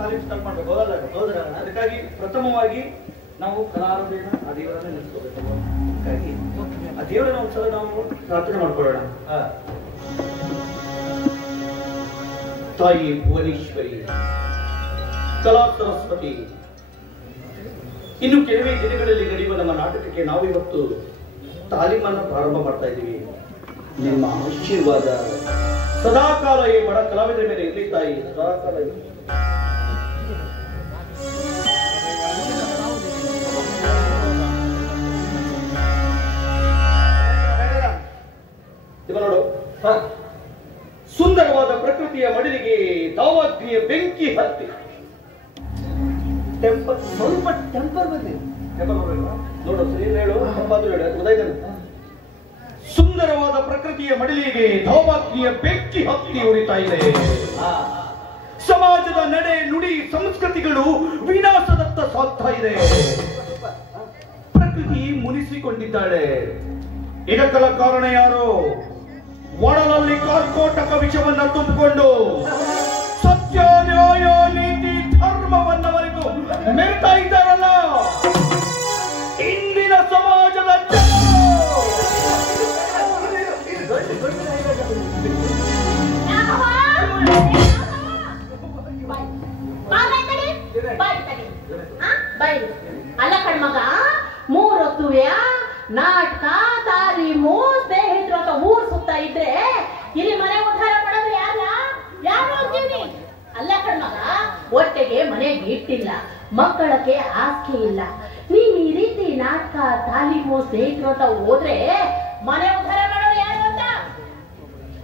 ತಾಲೀಮ್ start ಮಾಡ್ಬೇಕು. ಹೌದಲ್ಲ? ಅದಕ್ಕಾಗಿ ಪ್ರಥಮವಾಗಿ ನಾವು ಕಲಾರಂಭೆನ ಆ ದೇವರನ್ನ ನೆನೆಸ್ಕೋಬೇಕು. ಅದಕ್ಕಾಗಿ ಆ ದೇವರನ್ನ ಒಂದ್ಸಲ ನಾವು ಪ್ರಾರ್ಥನೆ ಮಾಡ್ಕೊಳ್ಳೋಣ. ತಾಯಿ ಭುವನೇಶ್ವರಿ, ಕಲಾ ಸರಸ್ವತಿ, ಇನ್ನು ಕೆಲವೇ ದಿನಗಳಲ್ಲಿ ನಡೆಯುವ ನಮ್ಮ ನಾಟಕಕ್ಕೆ ನಾವು ಇವತ್ತು ತಾಲೀಮನ್ನು ಪ್ರಾರಂಭ ಮಾಡ್ತಾ ಇದ್ದೀವಿ. ನಿಮ್ಮ ಆಶೀರ್ವಾದ ಸದಾಕಾಲ ಈ ಬಡ ಕಲಾವಿದರ ಮೇಲೆ ಇರಲಿ ತಾಯಿ, ಸದಾಕಾಲ. ನೋಡು, ಸುಂದರವಾದ ಪ್ರಕೃತಿಯ ಮಡಿಲಿಗೆ ದಾವಾಗ್ನಿಯ ಬೆಂಕಿ ಹತ್ತಿ ಸ್ವಲ್ಪ ಟೆಂಪರ್ ಬಂದಿದೆ. ನೋಡು, ಸರಿ ಹೇಳು, ತಪ್ಪಾದ್ರು ಹೇಳು, ಗೊತ್ತಾಯ್ತಾನೆ. ಸುಂದರವಾದ ಪ್ರಕೃತಿಯ ಮಡಿಲಿಗೆ ದಾವಾಗ್ನಿಯ ಬೆಂಕಿ ಹತ್ತಿ ಉರಿತಾ ಇದೆ. ಸಮಾಜದ ನಡೆ, ನುಡಿ, ಸಂಸ್ಕೃತಿಗಳು ವಿನಾಶದತ್ತ ಸಾಗ್ತಾ ಇದೆ. ಪ್ರಕೃತಿ ಮುನಿಸಿಕೊಂಡಿದ್ದಾಳೆ. ಇದಕ್ಕೆಲ್ಲ ಕಾರಣ ಯಾರು? ಒಡಲಲ್ಲಿ ಕಾರ್ಕೋಟಕ ವಿಷವನ್ನ ತುಂಬಿಕೊಂಡು ಸತ್ಯ, ನ್ಯಾಯ, ನೀತಿ, ಧರ್ಮವನ್ನ ಮರೆತು ಮೆರ್ತಾ ಇದ್ದಾರಲ್ಲ ಇಂದಿನ ಸಮಾಜದ ಅಲ್ಲ ಕಣ್ಮಗ, ಮೂರೊತ್ತುವೆಯ ನಾಟಕ, ತಾಲೀಮು, ಸ್ನೇಹಿತರು ಅಂತ ಊರ್ ಸುತ್ತ ಇದ್ರೆ ಇಲ್ಲಿ ಮನೆ ಉದ್ಧಾರ ಮಾಡೋದು ಯಾರು ಅಂತೀವಿ? ಅಲ್ಲ ಕಣ್ಮಗ, ಹೊಟ್ಟೆಗೆ ಮನೆಗೆ ಇಟ್ಟಿಲ್ಲ, ಮಕ್ಕಳಕ್ಕೆ ಆಸ್ತಿ ಇಲ್ಲ. ನೀನ್ ಈ ರೀತಿ ನಾಟಕ, ತಾಲೀಮು, ಸ್ನೇಹಿತರು ಅಂತ ಹೋದ್ರೆ ಮನೆ ಉದ್ಧಾರ ಮಾಡೋದು ಯಾರು ಅಂತ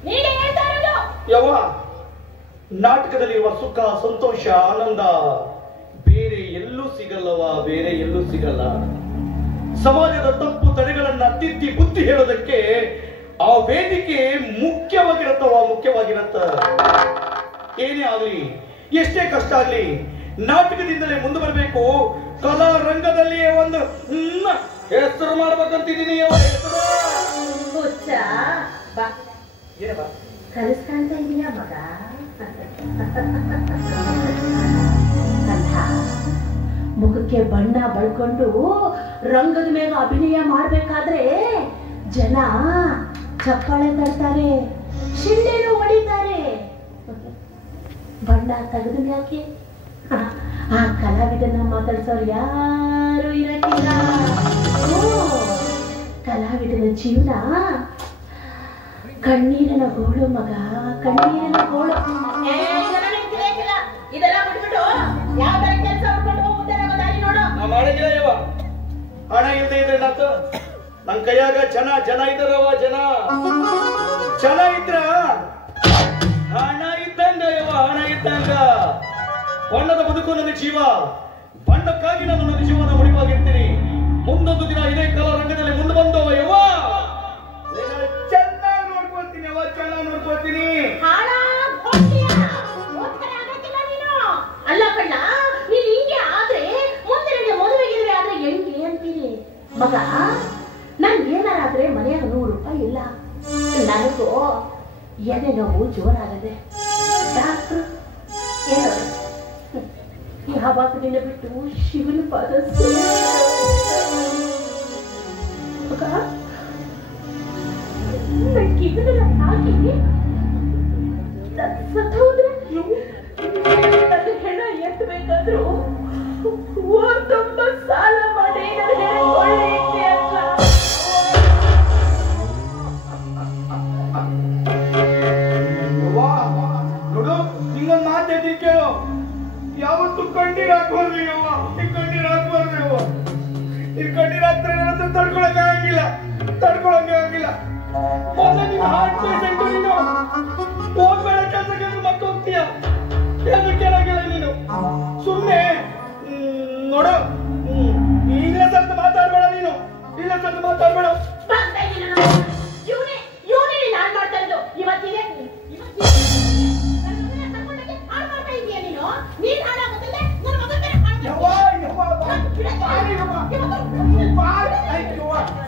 ನೀನೇ ಹೇಳ್ತಾ ಇರೋದು. ಯವ್ವ, ನಾಟಕದಲ್ಲಿರುವ ಸುಖ, ಸಂತೋಷ, ಆನಂದ ಬೇರೆ ಎಲ್ಲೂ ಸಿಗಲ್ಲವ, ಬೇರೆ ಎಲ್ಲೂ ಸಿಗಲ್ಲ. ಸಮಾಜದ ತಪ್ಪು ತಡೆಗಳನ್ನ ತಿದ್ದಿ ಬುದ್ಧಿ ಹೇಳೋದಕ್ಕೆ ಆ ವೇದಿಕೆ ಮುಖ್ಯವಾಗಿರತ್ತ. ಏನೇ ಆಗ್ಲಿ, ಎಷ್ಟೇ ಕಷ್ಟ ಆಗ್ಲಿ, ನಾಟಕದಿಂದಲೇ ಮುಂದೆ ಬರಬೇಕು. ಕಲಾ ರಂಗದಲ್ಲಿಯೇ ಒಂದು ಹೆಸರು ಮಾಡ್ಬೇಕಂತಿದ್ದೀನಿ. ಕಲಿಸ್ಕೊಂತ ಇದೀಯ ಮಗ? ಮುಖಕ್ಕೆ ಬಣ್ಣ ಬಳ್ಕೊಂಡು ರಂಗದ ಮೇಲೆ ಅಭಿನಯ ಮಾಡ್ಬೇಕಾದ್ರೆ ಜನ ಚಪ್ಪಾಳೆ ತರ್ತಾರೆ, ಶಿಳ್ಳೆನು ಹೊಡಿತಾರೆ. ಬಣ್ಣ ತೆಗೆದ ಯಾಕೆ ಆ ಕಲಾವಿದನ್ನ ಮಾತಾಡ್ಸೋರು ಯಾರು ಇರಕ್ಕಿಲ್ಲ. ಕಲಾವಿದನ ಜೀವನ ಕಣ್ಣೀರಿನ ಗೋಳು ಮಗ, ಕಣ್ಣೀರಿನ ಗೋಳು. ಇದೆಲ್ಲ ಬಿಟ್ಬಿಟ್ಟು ಯಾವ ಕೆಲಸ ಮಾಡ್ಕೊಂಡು ಉದ್ಧಾರ ದಾರಿ ನೋಡು. ಹಣ ಇಲ್ಲದೆ ಇದ್ರೆ ನನ್ ಕೈಯಾಗ ಜನ ಇದ್ದಾರವ. ಜನ ಇದ್ರ ಹಣ ಇದ್ದಂಗ ಯವ, ಹಣ ಇದ್ದಂಗ. ಬಣ್ಣದ ಬದುಕು ನನ್ನ ಜೀವ, ಬಣ್ಣಕ್ಕಾಗಿ ನಾನು ನನ್ನ ಜೀವನ ಮುಡಿವಾಗಿರ್ತೀನಿ. ಮುಂದೊಂದು ದಿನ ಇದೇ ಕಲಾ ರಂಗದಲ್ಲಿ ಮುಂದೆ ಬಂದವ ಯವ್ವ, ಚೆನ್ನಾಗಿ ನೋಡ್ಕೊಳ್ತೀನಿ ಯವ್ವ, ಚೆನ್ನಾಗಿ ನೋಡ್ಕೊಳ್ತೀನಿ. ಅಲ್ಲ ಕಣ್ಣ, ನೀನ್ ಹಿಂಗೆ ಆದ್ರೆ ಮುಂದೆ ನನಗೆ ಮದುವೆಗಿದ್ರೆ ಆದ್ರೆ ಹೆಂಗೆ ಅಂತೀನಿ ಮಗ. ನನ್ಗೇನಾರಾದ್ರೆ ಮನೆಯಾಗ 100 ರೂಪಾಯಿ ಇಲ್ಲ, ನನಗೂ ಎದೆ ನೋವು ಜೋರಾಗದೆ. ಡಾಕ್ಟ್ರು ಹೇಳೋದು, ಯಾವಾಗ ನಿನ್ನ ಬಿಟ್ಟು ಶಿವನ ಪಾದ ಮಗ, ನಂಗಿದನ್ನ ಹಾಕಿ ಸತ್ತೋದ್ರೆ ನನ್ನ ಹೆಣ ಎತ್ತಬೇಕಾದ್ರು ತುಂಬ ಸಾಲ ಮಾಡಿ ನನ್ನ ಕೊಳ್ಳಿಕ್ಕೆ ಅಲ್ಲ. ನೋಡು, ನಿಂಗೊಂದು ಮಾತಾಡಿ ಕೇಳು. ಯಾವತ್ತು ಕಣ್ಣೀರ್ ಹಾಕ್ಬಾರ್ದು ಯವ್ವ, ಈ ಕಣ್ಣೀರ್ ಹಾಕ್ಬಾರ್ದು ಯವ್ವ. ಈ ಕಣ್ಣೀರ್ ಹಾಕ್ತಾರೆ ನನ್ನ ತಡ್ಕೊಳಕ್ಕೆ ಆಗಿಲ್ಲ. ಮೊದಲು ನೀನು ಹಾರ್ಟ್ ಪೇಷಂಟ್, ನೀನು ಹೋಗ್ಬೇಡ ಕೆಲಸಕ್ಕೆ, ಮತ್ತೆ ಹೋಗ್ತೀಯ. ಏನು ಕೇಳಾಗಿಲ್ಲ ನೀನು. ಸುಮ್ಮನೆ ನೋಡು, ಇಲ್ಲ ಸ್ವಲ್ಪ ಮಾತಾಡ್ಬೇಡ ನೀನು, ಇಲ್ಲ ಸ್ವಲ್ಪ ಮಾತಾಡ್ಬೇಡ. ಇವನೇ ನಾನ್ ಮಾಡ್ತಾ ಇದ್ದು ಇವತ್ತಿಗೆ ನೀನ್ ಹಾಳಾಗುತ್ತದೆ.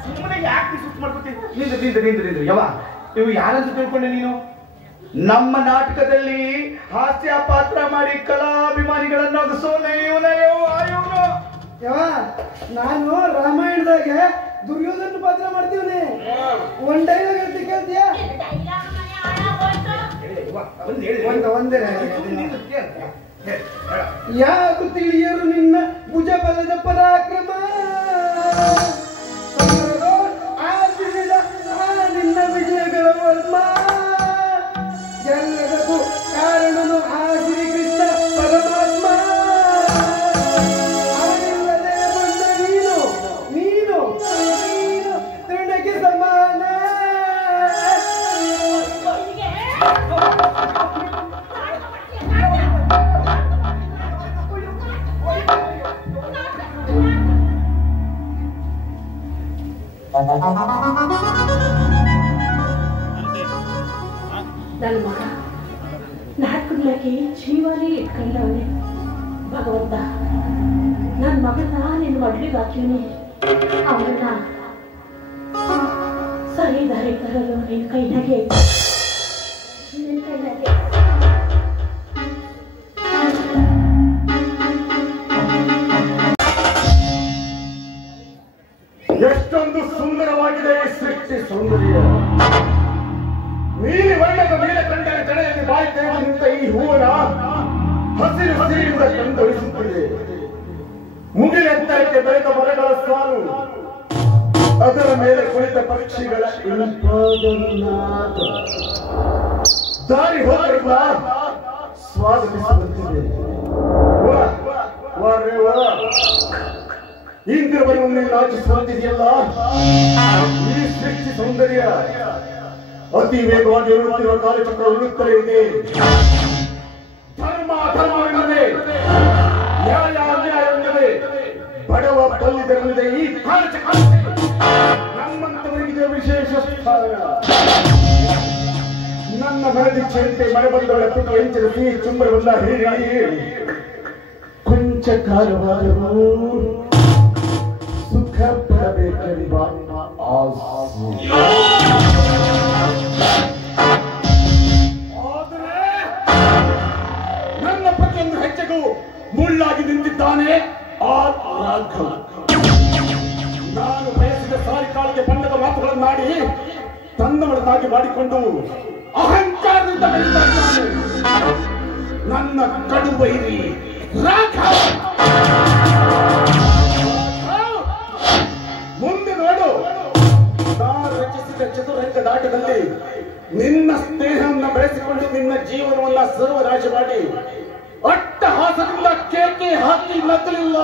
ಸುಮ್ಮನೆ ಯಾಕೆ ಸುತ್ತ ಮಾಡ್ಕೊತೀನಿ. ನಿಂದ್ರಿ ಯವ್ವ, ಇವು ಯಾರಂತ ತಿಳ್ಕೊಂಡೆ ನೀನು? ನಮ್ಮ ನಾಟಕದಲ್ಲಿ ಹಾಸ್ಯ ಪಾತ್ರ ಮಾಡಿ ಕಲಾಭಿಮಾನಿಗಳನ್ನು ಅಗಸೋನೆ ನಾನು ರಾಮಾಯಣದಾಗ ದುರ್ಯೋಧನ ಪಾತ್ರ ಮಾಡ್ತೀವನಿ. ಒಂದ್ ಡೈಲಾಗ್ ಹೇಳ್ತಿ ಕೇಳ್ತೀಯಾ? ಒಂದೇ ಯಾಕು ತಿಳಿಯರು ನಿನ್ನ ಭುಜ ಬಲದ ಪರಾಕ್ರಮ, ನಿನ್ನ ವಿಜಯಗಳ ವರ್ಮ, ಎಲ್ಲದಕ್ಕೂ ಕಾರಣನು ಆ ಶ್ರೀಕೃಷ್ಣ ಪರಮಾತ್ಮ. ಅವನಿಲ್ಲದೆ ಬಂದ ನೀನು ನೀನು ನೀನು ತೃಣಕ್ಕೆ ಸಮಾನ. ನನ್ನ ಮಗ ನಾಟಕಕ್ಕೆ ಜೀವನೇ ಇಟ್ಕೊಂಡವನೆ. ಭಗವಂತ, ನನ್ನ ಮಗನ ನಿನ್ನ ಮಡ್ಲಿಗೆ ಹಾಕಿವನಿ. ಅವನ್ನ ಸರಿ ದಾರಿ ತರಲು ನಿನ್ನ ಕೈನಾಗೆ ಎಷ್ಟೊಂದು ಸುಂದರವಾಗಿದೆ ಈ ಸೃಷ್ಟಿ ಸೌಂದರ್ಯ. ನೀಲಿ ವರ್ಣದ ಮೇಲೆ ಕಂಡರೆ ಕಡೆಯಲ್ಲಿ ಬಾಯಿ ತೆರೆದು ನಿಂತ ಈ ಹೂವನ ಹಸಿರು ಸಿರಿಯಿಂದ ಕಂಗೊಳಿಸುತ್ತದೆ. ಮುಗಿಲೆತ್ತರಕ್ಕೆ ಬೆಳೆದ ಮರಗಳ ಸಾಲು, ಅದರ ಮೇಲೆ ಕುಳಿತ ಪಕ್ಷಿಗಳ ದಾರಿ ಹೋಗಲ್ಲ ಸ್ವಾಗತಿಸುತ್ತಿದೆ. ಇಂದ್ರವನ್ನು ನಾಚಿಸುವಂತಿದೆಯಲ್ಲ ಈ ಸೃಷ್ಟಿ ಸೌಂದರ್ಯ. ಅತಿ ವೇಗವಾಗಿ ಉರುಳುತ್ತಿರುವ ಕಾಲಚಕ್ರ ಉರುಳುತ್ತಲೇ ಇದೆ. ಧರ್ಮ ಅಧರ್ಮವೆನ್ನದೆ, ನ್ಯಾಯ ಅನ್ಯಾಯವೆನ್ನದೆ, ಬಡವ ಬಲ್ಲಿದರೆನ್ನದೆ ಈ ಕಾಲಚಕ್ರ ನಮ್ಮಂತವರಿಗೆ ವಿಶೇಷ ಸ್ಥಾನ. ನನ್ನ ಮನದಿಚ್ಛೆಯಂತೆ ಮಳೆ ಬಂದವಳ ಪುಟ್ಟ ಎಂಚಿನ ಸಿಹಿ ಚುಂಬರವನ್ನ ಹೇಳಿ ಕೊಂಚ ಕಾಲವಾದರೂ ಸುಖ ಪಡಬೇಕೆಂಬ ಆಸೆ. ಆದರೆ ನನ್ನ ಪ್ರತಿಯೊಂದು ಹೆಜ್ಜೆಗೂ ಮುಳ್ಳಾಗಿ ನಿಂತಿದ್ದಾನೆ ಆ ರಾಘವ. ನಾನು ಬಯಸಿದ ಸಾರಿ ಕಾಲಿಗೆ ಬಣ್ಣದ ಮಾತುಗಳನ್ನಾಡಿ ತನ್ನವಳನ್ನಾಗಿ ಮಾಡಿಕೊಂಡು ಅಹಂಕಾರದಿಂದ ಬೆಳೆದಿದ್ದಾನೆ ನನ್ನ ಕಡುವೈರಿ ರಾಘವ. ಮುಂದೆ ನೋಡು, ನಾನು ರಚಿಸಿದ ಚತುರಂಗ ನಾಟಕದಲ್ಲಿ ನಿನ್ನ ಸ್ನೇಹವನ್ನು ಬೆಳೆಸಿಕೊಂಡು ನಿನ್ನ ಜೀವನವನ್ನ ಸರ್ವನಾಶ ಮಾಡಿ ಅಟ್ಟಹಾಸದಿಂದ ಕೇಕೆ ಹಾಕಿ ನಕ್ಕಲಿಲ್ಲ.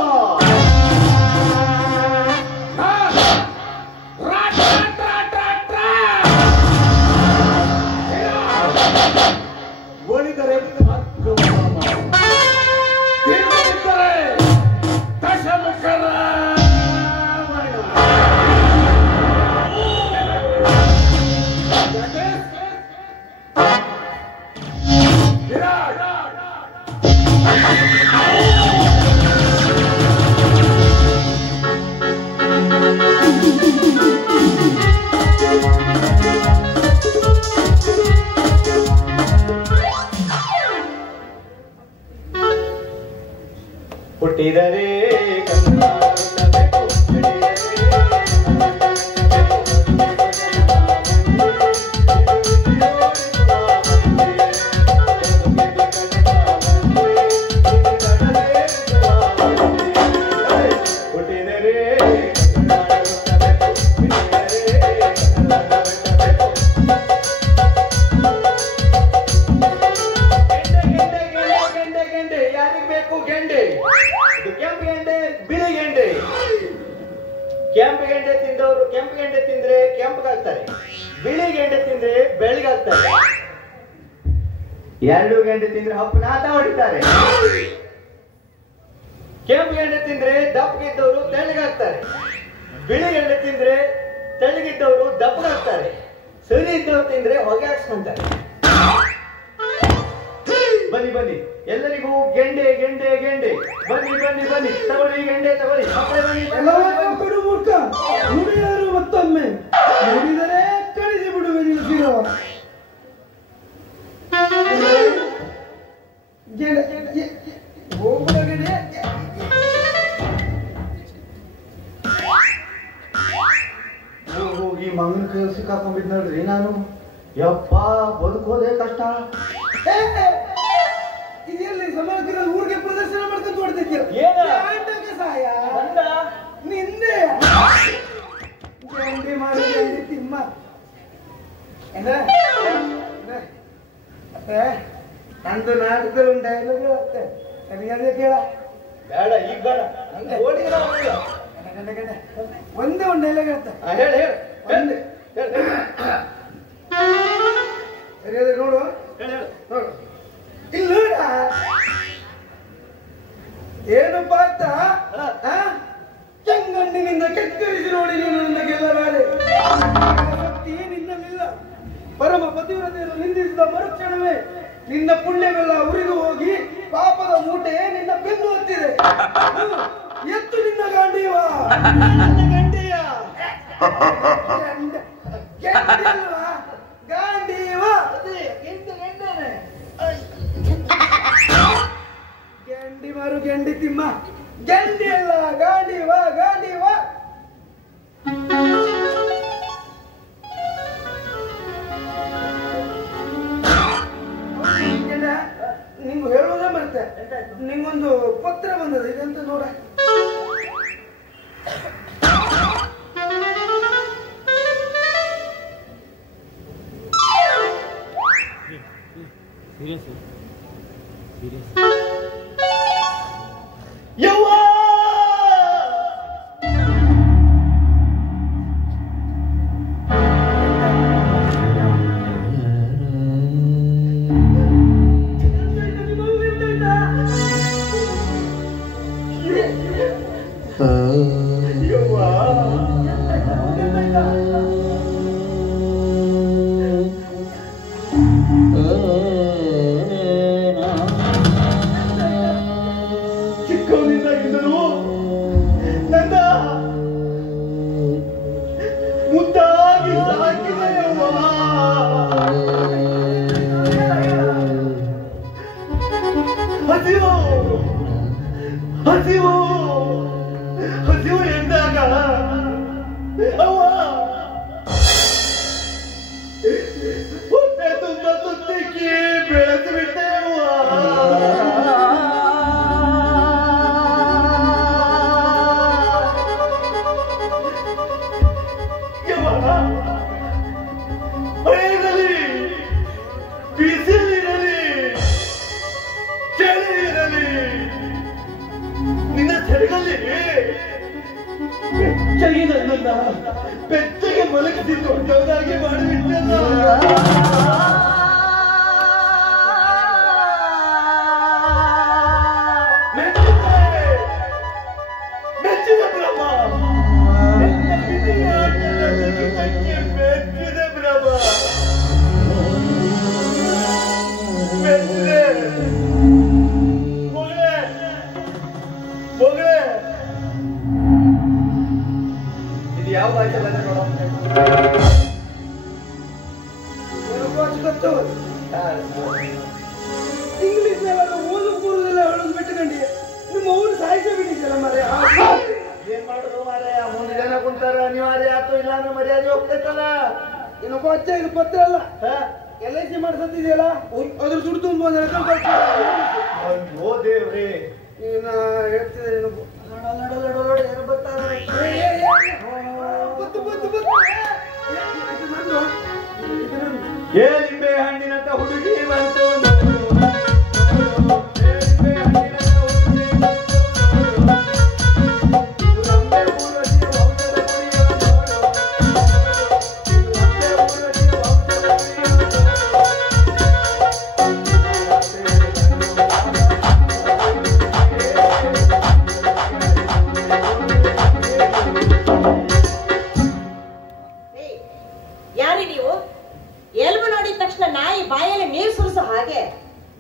ಒಲಿದರೆ ದಶಮುಖರ ಹುಟ್ಟಿದರೆ ಕೆಂಪು ಗೆಂಡೆ ತಿಂದವರು ಕೆಂಪು ಗೆಂಡೆ ತಿಂದ್ರೆ ಕೆಂಪಗಾಗ್ತಾರೆ, ಬಿಳಿ ಗೆಂಡೆ ತಿಂದ್ರೆ ಬೆಳಗಾಗ್ತಾರೆ. ಎರಡು ಗೆಂಡೆ ತಿಂದ್ರೆ ಹಪ್ಪನಾತ ಹೊಡಿತಾರೆ. ಕೆಂಪು ಗೆಂಡೆ ತಿಂದ್ರೆ ದಪ್ಪಗಿದ್ದವರು ತೆಳ್ಳಗಾಗ್ತಾರೆ, ಬಿಳಿ ಗೆಂಡೆ ತಿಂದ್ರೆ ತೆಳ್ಳಗಿದ್ದವರು ದಪ್ಪಗಾಗ್ತಾರೆ, ಸರಿ ಇದ್ದವ್ರು ತಿಂದ್ರೆ ಹೊಗೆ ಹಾಕ್ಸ್ಕೊಂತಾರೆ. ಬನ್ನಿ ಬನ್ನಿ, ಎಲ್ಲರಿಗೂ ಗೆಂಡೆ ಗೆಂಡೆ ಗೆಂಡೆ, ಬನ್ನಿ ಬನ್ನಿ ಬನ್ನಿ, ತಗೊಳ್ಳಿ ಗೆಂಡೆ ತಗೊಳ್ಳಿ. ಕೊಡು ಮೂರ್ಖ, ನುಡಿಯಾರು ಮತ್ತೊಮ್ಮೆ ನುಡಿದರೆ ಕಳಿಸಿ ಬಿಡುವೆ ನಿನ್ನ ಶಿರವ. ನೋಡ್ರಿ ನಾನು. ಯಪ್ಪ ಬದುಕೋದೇ ಕಷ್ಟ. ಇದೆಲ್ಲಿ ಸಮಗ್ರ ಊರಿಗೆ ಪ್ರದರ್ಶನ ಮಾಡ್ಕೊಂಡು ಹೊಡ್ತಿದ್ಯ ಸಹಾಯ ನಿಂದೆ ಗಂಡಿ ಮಾಡಿ ತಿಮ್ಮ ನಂದು ನಾಟಕದಲ್ಲಿ ಉಂಟ ನನಗೆ ಕೇಳ ಬೇಡ ಈಗ ಬೇಡ ಒಂದೇ ಒಂದು ಡೈಲಾಗ್ ಹೇಳ್ತ ಹೇಳಿ ಒಂದೇ ಸರಿಯಾದ ನೋಡು ನೋಡು ಇಲ್ಲ ಏನಪ್ಪ ಅಂತ ಚೆಂಗಣ್ಣಿನಿಂದ ಕೆಕ್ಕರಿಸಿ ನೋಡಿ ನೀನು ನನ್ನ ಗೆಲ್ಲಲಾರೆ. ಶಕ್ತಿ ನಿನ್ನಲ್ಲಿಲ್ಲ. ಪರಮ ಪತಿವ್ರತೆಯನ್ನು ನಿಂದಿಸಿದ ಮರುಕ್ಷಣವೇ ನಿನ್ನ ಪುಣ್ಯವೆಲ್ಲ ಉರಿದು ಹೋಗಿ ಪಾಪದ ಮೂಟೆ ನಿನ್ನ ಬೆನ್ನು ಹತ್ತಿದೆ. ಎತ್ತು ನಿನ್ನ ಗಾಂಡೀವ ಗಂಡಿಯ ಗಾಂಡೀವ ಗಂಡಿ ಮಾರು ಗಂಡಿ ತಿಮ್ಮ ಗಂಡಿ ಅಲ್ಲ ಗಾಂಡೀವ ಗಾಂಡೀವ. ನಿಂಗು ಹೇಳೋದೇ ಮತ್ತೆ ನಿಂಗೊಂದು ಪತ್ರ ಬಂದದ ಇದಂತ ನೋಡ. ಬೆಚ್ಚಗೆ ಮಲಗಿಸಿ ದೊಡ್ಡವನಾಗಿ ಮಾಡಿಬಿಟ್ಟಲ್ಲ. ಮೆಚ್ಚಿದ ಬ್ರಹ್ಮ ಮೆಚ್ಚಿದ ಬ್ರಹ್ಮ ಮೆಚ್ಚಿದೆ ಹೋಗ್ರೆ ಇದು ಯಾವ ಭಾಷೆ ನೋಡೋ ಗೊತ್ತು. ಇಂಗ್ಲಿಷ್ ಓದು ಪೂರ್ವದೆಲ್ಲ ಹೇಳೋದು ಬಿಟ್ಟುಕೊಂಡಿ ನಿಮ್ಮ ಊರು ಸಾಹಿತ್ಯ ಬಿಟ್ಟಿದ್ದಲ್ಲ ಮರೆ. ಏನ್ ಮಾಡುದು ಮಾರೆ, 3 ಜನ ಕುಂತಾರ ಅನಿವಾರ್ಯ ಆಯ್ತು, ಇಲ್ಲ ಅಂದ್ರೆ ಮರ್ಯಾದೆ ಹೋಗ್ತೈತಲ್ಲ. ಇನ್ನೊಬ್ಬ ಅಜ್ಜ ಇದು ಪತ್ರ ಅಲ್ಲ LIC ಮಾಡ್ಸತ್ತಿದೆಯಲ್ಲ ಅದ್ರ ದುಡ್ಡು ತುಂಬ ಅಯ್ಯೋ ದೇವ್ರಿ ನೀನು ಹೇಳ್ತಿದ್ದೆ ಏನು ಬರ್ತಾರೆ ಏ ಲಿಂಬೆ ಹಣ್ಣಿನಂತ ಹುಡುಗಿ ಬಂತು.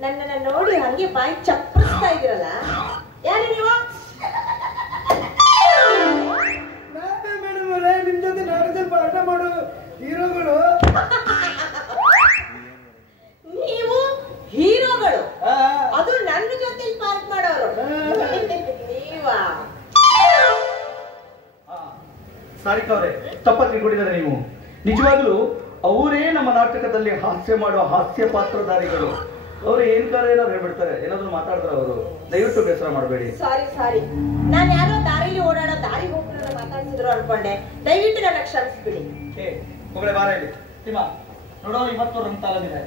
ನನ್ನನ್ನ ನೋಡಿ ಹಂಗೆ ಬಾಯಿ ಚಪ್ಪರಿಸ್ತಾ ಇದ್ದೀರಲ್ಲ, ಯಾರು ನೀವು? ಮೇಡಮ್ ನಿಮ್ ಜೊತೆ ನಾಟಕದಲ್ಲಿ ಪಾಠ ಮಾಡೋ ಹೀರೋಗಳು. ನೀವು ಹೀರೋಗಳು, ಅದು ನನ್ನ ಜೊತೆ ಪಾಠ ಮಾಡೋರು ನೀವಾ? ಸಾರಿಕಾ ಅವರೇ, ತಪ್ಪ ತಿಳ್ಕೊಂಡಿದ್ದಾರೆ ನೀವು. ನಿಜವಾಗ್ಲೂ ಅವರೇ ನಮ್ಮ ನಾಟಕದಲ್ಲಿ ಹಾಸ್ಯ ಮಾಡುವ ಹಾಸ್ಯ ಪಾತ್ರಧಾರಿಗಳು. ಅವ್ರು ಏನಾದ್ರು ಹೇಳ್ಬಿಡ್ತಾರೆ, ಏನಾದ್ರು ಮಾತಾಡ್ತಾರೆ ಅವರು. ದಯವಿಟ್ಟು ಬೇಸರ ಮಾಡಬೇಡಿ. ಸಾರಿ ನಾನು ಯಾರೋ ದಾರಿಲಿ ಓಡಾಡೋ ದಾರಿ ಹೋಗ್ತಾರೆ ಮಾತಾಡ್ತಿದ್ರು ಅನ್ಕೊಂಡೆ. ದಯವಿಟ್ಟು ನನ್ನ ಕ್ಷಮಿಸ್ಬಿಡಿ. ಒಬ್ಬಳೆ ಬಾರ ಇಲ್ಲಿ ತಿಮ್ಮ ನೋಡೋ, ಇವತ್ತು ರಂಗತಾಲವಿದೆ,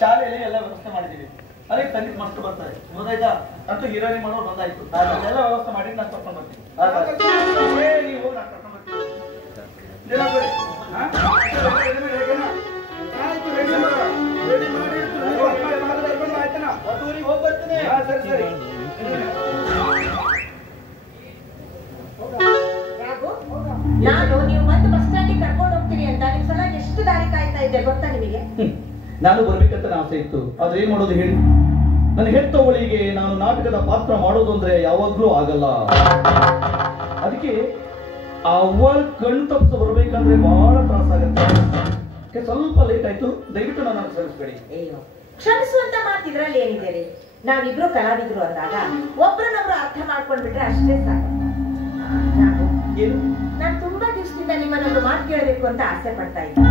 ಶಾಲೆಯಲ್ಲಿ ಎಲ್ಲ ವ್ಯವಸ್ಥೆ ಮಾಡಿದೀವಿ. ಅದಕ್ಕೆ ಸಂಗೀತ ಮಾಸ್ಟರ್ ಬರ್ತಾರೆ, ಗೊತ್ತಾಯ್ತಾ? ಅಂತೂ ಹೀರೋಯಿನ್ ಮಾಡೋರು ಬಂದಾಯ್ತು. ಎಲ್ಲ ವ್ಯವಸ್ಥೆ ಮಾಡಿ ನಾನು ಕರ್ಕೊಂಡು ಬರ್ತೀನಿ. ನೀವು ಹೋಗಿ ನಾನು ಕರ್ಕೊಂಡು ಬರ್ತೀನಿ. ನಾನು ನೀವು ಮತ್ತೆ ಬಸ್ ಸ್ಟ್ಯಾಂಡಿಗೆ ಕರ್ಕೊಂಡು ಹೋಗ್ತೀನಿ ಅಂತ ನಿಮ್ ಸಲ ಎಷ್ಟು ದಾರಿ ಕಾಯ್ತಾ ಇದ್ದೆ ಗೊತ್ತಾ ನಿಮಗೆ? ನಾನು ಬರ್ಬೇಕಂತ ಆಸೆ ಇತ್ತು, ಆದ್ರೆ ಏನ್ ಮಾಡೋದು ಹೇಳಿ? ನನ್ನ ಹೆತ್ತವಳಿಗೆ ನಾನು ನಾಟಕದ ಪಾತ್ರ ಮಾಡೋದು ಅಂದ್ರೆ ಯಾವಾಗ್ಲೂ ಆಗಲ್ಲ. ಅದಕ್ಕೆ ಅವಳ ಕಣ್ ತಪ್ಪಿಸ ಬರ್ಬೇಕಂದ್ರೆ ಬಹಳ ತ್ರಾಸಾಗತ್ತೆ. ಸ್ವಲ್ಪ ಲೇಟ್ ಆಯ್ತು, ದಯವಿಟ್ಟು ನಾನು ಕ್ಷಮಿಸ್ಬೇಡಿ. ಅಯ್ಯೋ, ಕ್ಷಮಿಸುವಂತ ಮಾತಿದ್ರಲ್ಲಿ ಏನಿದೆ ರೀ? ನಾವಿಬ್ರು ಕಲಾವಿದ್ರು ಅಂದಾಗ ಒಬ್ರನ್ನೊಬ್ರು ಅರ್ಥ ಮಾಡ್ಕೊಂಡ್ಬಿಟ್ರೆ ಅಷ್ಟೇ ಸಾಕು. ನಾನು ತುಂಬಾ ದಿವಸದಿಂದ ನಿಮ್ಮನ್ನೊಂದು ಮಾತು ಕೇಳಬೇಕು ಅಂತ ಆಸೆ ಪಡ್ತಾ ಇದ್ದೆ.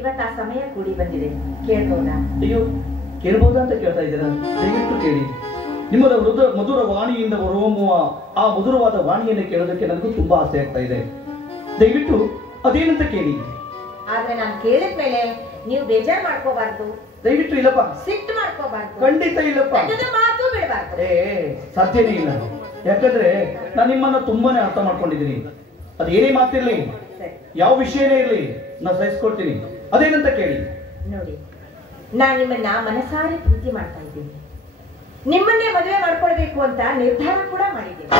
ಇವತ್ತು ಆ ಸಮಯ ಕೂಡಿ ಬಂದಿದೆ, ಕೇಳ್ಬೋದಾ? ಅಯ್ಯೋ, ಕೇಳ್ಬೋದಾ ಅಂತ ಕೇಳ್ತಾ ಇದ್ದೀರಾ? ದಯವಿಟ್ಟು ಕೇಳಿ. ನಿಮ್ಮ ಮಧುರ ವಾಣಿಯಿಂದ ಹೊರಹೊಮ್ಮುವ ಆ ಮಧುರವಾದ ವಾಣಿಯನ್ನು ಕೇಳೋದಕ್ಕೆ ನನಗೂ ತುಂಬಾ ಆಸೆ ಆಗ್ತಾ ಇದೆ. ದಯವಿಟ್ಟು ಅದೇನಂತ ಕೇಳಿ. ಆದ್ರೆ ನಾನು ಕೇಳಿದ್ಮೇಲೆ ನೀವು ಬೇಜಾರ್ ಮಾಡ್ಕೋಬಾರ್ದು. ದಯವಿಟ್ಟು ಇಲ್ಲಪ್ಪ, ಸಿಟ್ಟು ಮಾಡ್ಕೋಬಾರ್ದು. ಖಂಡಿತ ಇಲ್ಲಪ್ಪ, ಮಾತು ಬಿಡಬಾರ್ದು. ಸಾಧ್ಯನೇ ಇಲ್ಲ. ಯಾಕಂದ್ರೆ ನಾನು ನಿಮ್ಮನ್ನ ತುಂಬಾನೇ ಅರ್ಥ ಮಾಡ್ಕೊಂಡಿದ್ದೀನಿ. ಅದೇನೇ ಮಾತಿರ್ಲಿ, ಯಾವ ವಿಷಯನೇ ಇರ್ಲಿ, ನಾನು ಸಹಿಸ್ಕೊಳ್ತೀನಿ. ಅದೇನಂತ ಕೇಳಿ. ನೋಡಿ, ನಾನು ನಿಮ್ಮನ್ನ ಮನಸಾರೆ ಪ್ರೀತಿ ಮಾಡ್ತಾ ಇದ್ದೀನಿ. ನಿಮ್ಮನ್ನೇ ಮದುವೆ ಮಾಡ್ಕೊಳ್ಬೇಕು ಅಂತ ನಿರ್ಧಾರ ಕೂಡ ಮಾಡಿದ್ದೀನಿ.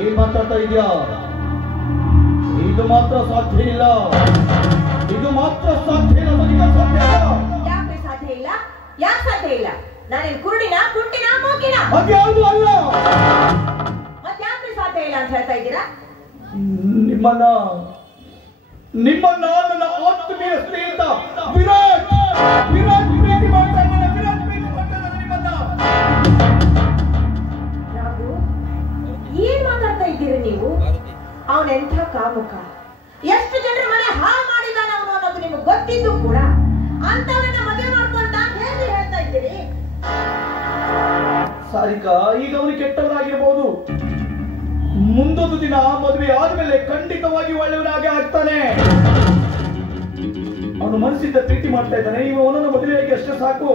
ಏನ್ ಮಾತಾಡ್ತಾ ಇದೆಯಾ? ಇದು ಮಾತ್ರ ಸಾಧ್ಯ ಇಲ್ಲ, ಇದು ಮಾತ್ರ ಸಾಧ್ಯ ಇಲ್ಲ. ಯಾಕೆ ಸಾಧ್ಯ ಇಲ್ಲ? ಯಾಕೆ ಸಾಧ್ಯ ಇಲ್ಲ? ನಾನೇನ್ ಕುರುಡಿನ, ಕುಂಟಿನ, ಮೂಗಿನ? ಅದ್ಯಾವುದು ಅಲ್ಲ. ಮತ್ಯಾಕೆ ಸಾಧ್ಯ ಇಲ್ಲ ಅಂತ ಹೇಳ್ತಾ ಇದ್ದೀರಾ? ನಿಮ್ಮನ್ನ ನನ್ನ ಆತ್ಮೀಯ ಸ್ನೇಹಿತ ವಿರಾಟ್ ಪ್ರೀತಿ ಮಾಡ್ತಾ ಇದ್ದಾನೆ. ವಿರಾಟ್ ಪ್ರೀತಿ ಮಾಡ್ತಾ ಇದ್ದಾನೆ ನಿಮ್ಮನ್ನ. ನಾವು ಏನ್ ಮಾತಾಡ್ತಾ ಇದ್ದೀರಿ ನೀವು? ಅವನೆಂಥ ಕಾಮುಕ, ಎಷ್ಟು ಜನರ ಮನೆ ಹಾಳು ಮಾಡಿದಾನ ಅವನು ಅನ್ನೋದು ನಿಮ್ಗೆ ಗೊತ್ತಿದ್ದು ಕೂಡ ಅಂತವನ್ನ ಮದುವೆ ಮಾಡ್ಕೊಂತ ಹೇಗೆ ಹೇಳ್ತಾ ಇದ್ದೀರಿ? ಸಾರಿಕಾ, ಈಗ ಅವನು ಕೆಟ್ಟವನಾಗಿರ್ಬೋದು, ಮುಂದೊಂದು ದಿನ ಮದುವೆ ಆದ್ಮೇಲೆ ಖಂಡಿತವಾಗಿ ಒಳ್ಳೆಯವನಾಗೆ ಆಗ್ತಾನೆ. ಅವನು ಮನಸ್ಸಿಂದ ಪ್ರೀತಿ ಮಾಡ್ತಾ ಇದ್ದಾನೆ. ಇವ ಅವನನ್ನು ಮದುವೆಯಾಗಿ ಅಷ್ಟೇ ಸಾಕು.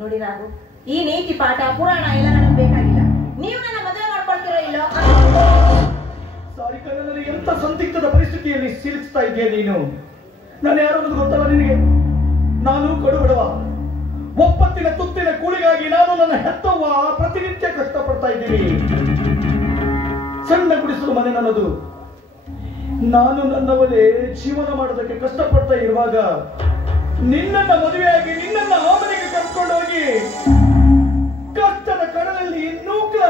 ನೋಡಿ ರಾಘು, ಈ ನೀತಿ ಪಾಠ ಪುರಾಣ ಎಲ್ಲ ನನಗೆ ಬೇಕಾಗಿಲ್ಲ. ನೀವು ನನ್ನ ಮದುವೆ ಮಾಡ್ಕೊಳ್ತಿರೋ ಇಲ್ಲೋ? ಸಾರಿಕಾ, ನನಗೆ ಎಂತ ಸಂದಿಗ್ಧದ ಪರಿಸ್ಥಿತಿಯಲ್ಲಿ ಸಿಲುಕಿಸ್ತಾ ಇದೆಯಾ ನೀನು? ನಾನು ಯಾರು ಅನ್ನೋದು ಗೊತ್ತಲ್ಲ ನಿನಗೆ? ನಾನು ಕಡುಬಡವ, ಒಪ್ಪತ್ತಿನ ತುತ್ತಿನ ಕೂಳಿಗಾಗಿ ನಾನು ನನ್ನ ಹೆತ್ತವ್ವ ಪ್ರತಿನಿತ್ಯ ಕಷ್ಟಪಡ್ತಾ ಇದ್ದೀನಿ. ಸಣ್ಣ ಗುಡಿಸಲು ಮನೆ ನನ್ನದು. ನಾನು ನನ್ನವಲೇ ಜೀವನ ಮಾಡೋದಕ್ಕೆ ಕಷ್ಟಪಡ್ತಾ ಇರುವಾಗ ನಿನ್ನನ್ನ ಮದುವೆಯಾಗಿ ನಿನ್ನನ್ನ ಆ ಮನೆಗೆ ಕರ್ಕೊಂಡೋಗಿ ಕಷ್ಟದ ಕಡಲಲ್ಲಿ ನೂಕ್ಲ.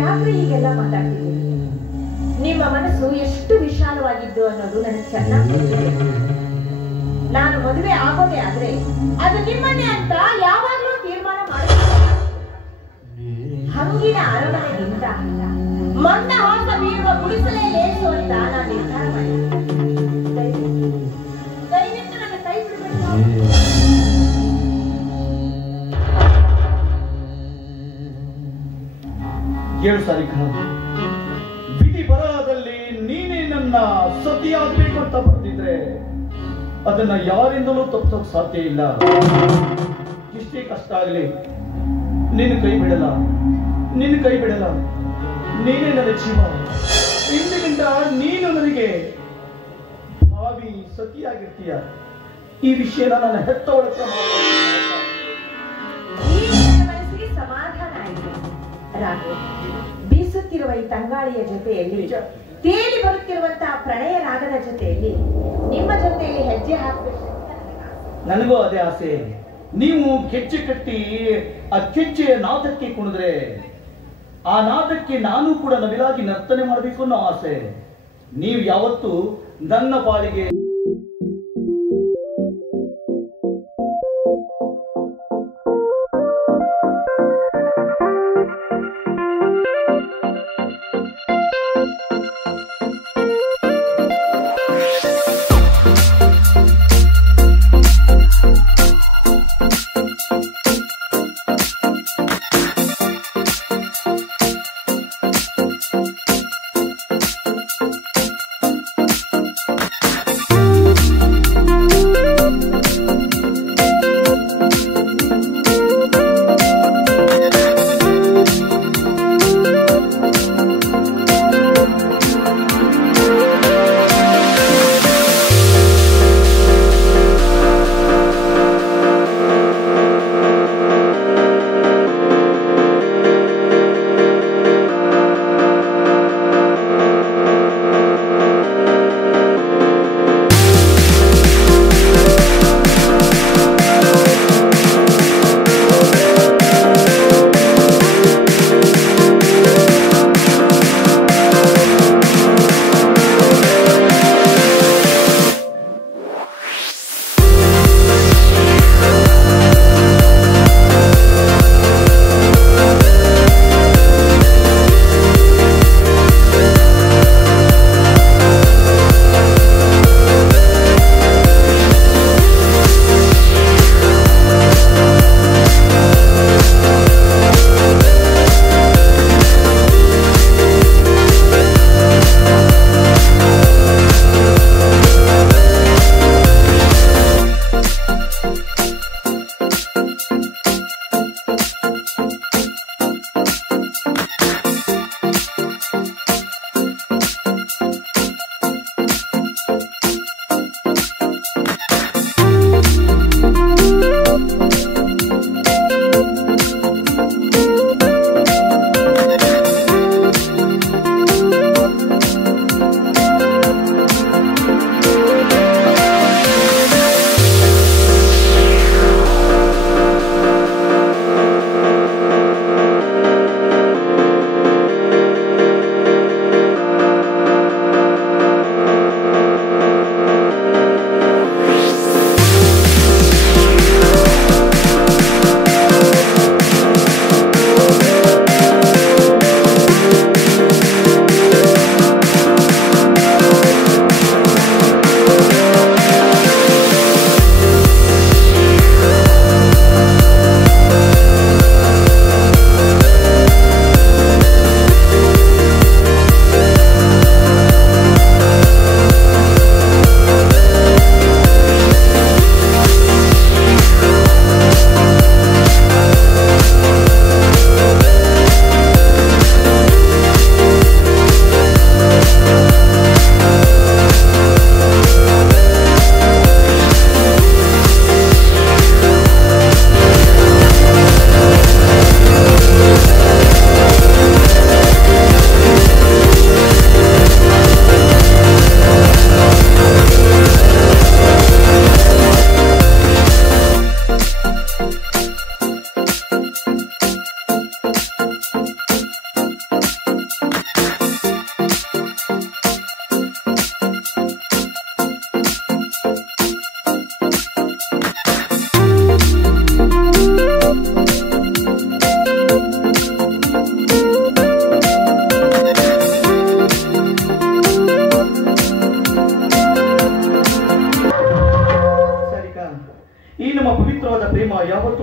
ಯಾಕೆ ಹೀಗೆಲ್ಲ ಮಾತಾಡ್ತಿದ್ದೀರಿ? ನಿಮ್ಮ ಮನಸ್ಸು ಎಷ್ಟು ವಿಶಾಲವಾಗಿದ್ದು ಅನ್ನೋದು ನನಗೆ ಚೆನ್ನಾಗಿ ಗೊತ್ತಿದೆ. ನಾನು ಮದುವೆ ಆಗೋದೇ ಆದ್ರೆ ಅದು ನಿಮ್ಮನ್ನೇ ಅಂತ ಯಾವಾಗ್ಲೂ ತೀರ್ಮಾನ ಮಾಡಿದ್ದೀನಿ. ಹಂಗಿನ ಅರಮನೆಗಿಂತ ಮಂದ ಹಾಸ ಬೀರುವ ಗುಡಿಸಲೇ ಲೇಸು ಅಂತ ನಾನು ನಿರ್ಧಾರ ಮಾಡಿದ್ದೆ. ದಯವಿಟ್ಟು ನನ್ನ ಕೈ ಬಿಡಬೇಕು. ಏಳು ಸಾರಿಕಾ, ವಿಧಿ ಬರಹದಲ್ಲಿ ನೀನೇ ನನ್ನ ಸತಿಯಾಗಬೇಕು ಅಂತ ಬರೆದಿದ್ರೆ ಅದನ್ನ ಯಾರಿಂದಲೂ ತಪ್ಪಿಸೋಕ್ ಸಾಧ್ಯ ಇಲ್ಲ. ಇಷ್ಟೇ ಕಷ್ಟ ಆಗಲಿ, ನಿನ್ನ ಕೈ ಬಿಡಲ್ಲ. ನೀನೇ ನನ್ನ ಜೀವ. ಇಂದಿನಿಂದ ನೀನು ನನಗೆ ಭಾವಿ ಸತಿಯಾಗಿರ್ತೀಯ. ಈ ವಿಷಯನ ನನ್ನ ಹೆತ್ತವಳ ಮನಸ್ಸಿಗೆ ಸಮಾಧಾನ ಆಗಿದೆ. ರಾಘು, ಬೀಸುತ್ತಿರುವ ಈ ತಂಗಾಳಿಯ ಜೊತೆಯಲ್ಲಿ ತೇಲಿ ಬರುತ್ತಿರುವಂತಹ ಪ್ರಣಯ ರಾಗದ ಜೊತೆಯಲ್ಲಿ ನಿಮ್ಮ ಜೊತೆಯಲ್ಲಿ ಹೆಜ್ಜೆ ಹಾಕಬೇಕು. ನನಗೂ ಅದೇ ಆಸೆ. ನೀವು ಗೆಜ್ಜೆ ಕಟ್ಟಿ ಆ ಗೆಜ್ಜೆಯ ನಾದಕ್ಕೆ ಕುಣಿದ್ರೆ ಆ ನಾದಕ್ಕೆ ನಾನು ಕೂಡ ನವಿಲಾಗಿ ನರ್ತನೆ ಮಾಡಬೇಕು ಅನ್ನೋ ಆಸೆ. ನೀವು ಯಾವತ್ತು ನನ್ನ ಪಾಲಿಗೆ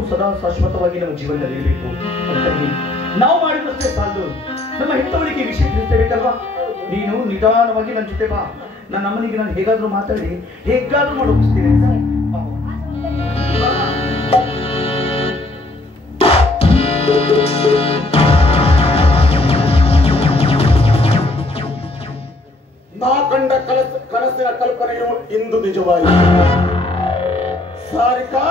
ಸದಾ ಶಾಶ್ವತವಾಗಿ ನಮ್ಮ ಜೀವನದಲ್ಲಿ ಇರಬೇಕು ಅಂತ ಹೇಳಿ ನಾವು ಮಾಡಿದಷ್ಟೇ ಸಾಲದು, ನಮ್ಮ ಹೆತ್ತವರಿಗೆ ವಿಷಯ ತಿಳಿಸಬೇಕಲ್ವಾ? ನೀನು ನಿಧಾನವಾಗಿ ನನ್ನ ಜೊತೆ ಬಾ, ನನ್ನ ಅಮ್ಮನಿಗೆ ನಾನು ಹೇಗಾದ್ರೂ ಮಾತಾಡಿ ಹೇಗಾದ್ರೂ ಮಾಡಿ ಒಪ್ಪಿಸ್ತೀನಿ. ನಾ ಕಂಡ ಕನಸಿನ ಕಲ್ಪನೆಯು ಇಂದು ನಿಜವಾಯಿತು. ಸಾರಿಕಾ,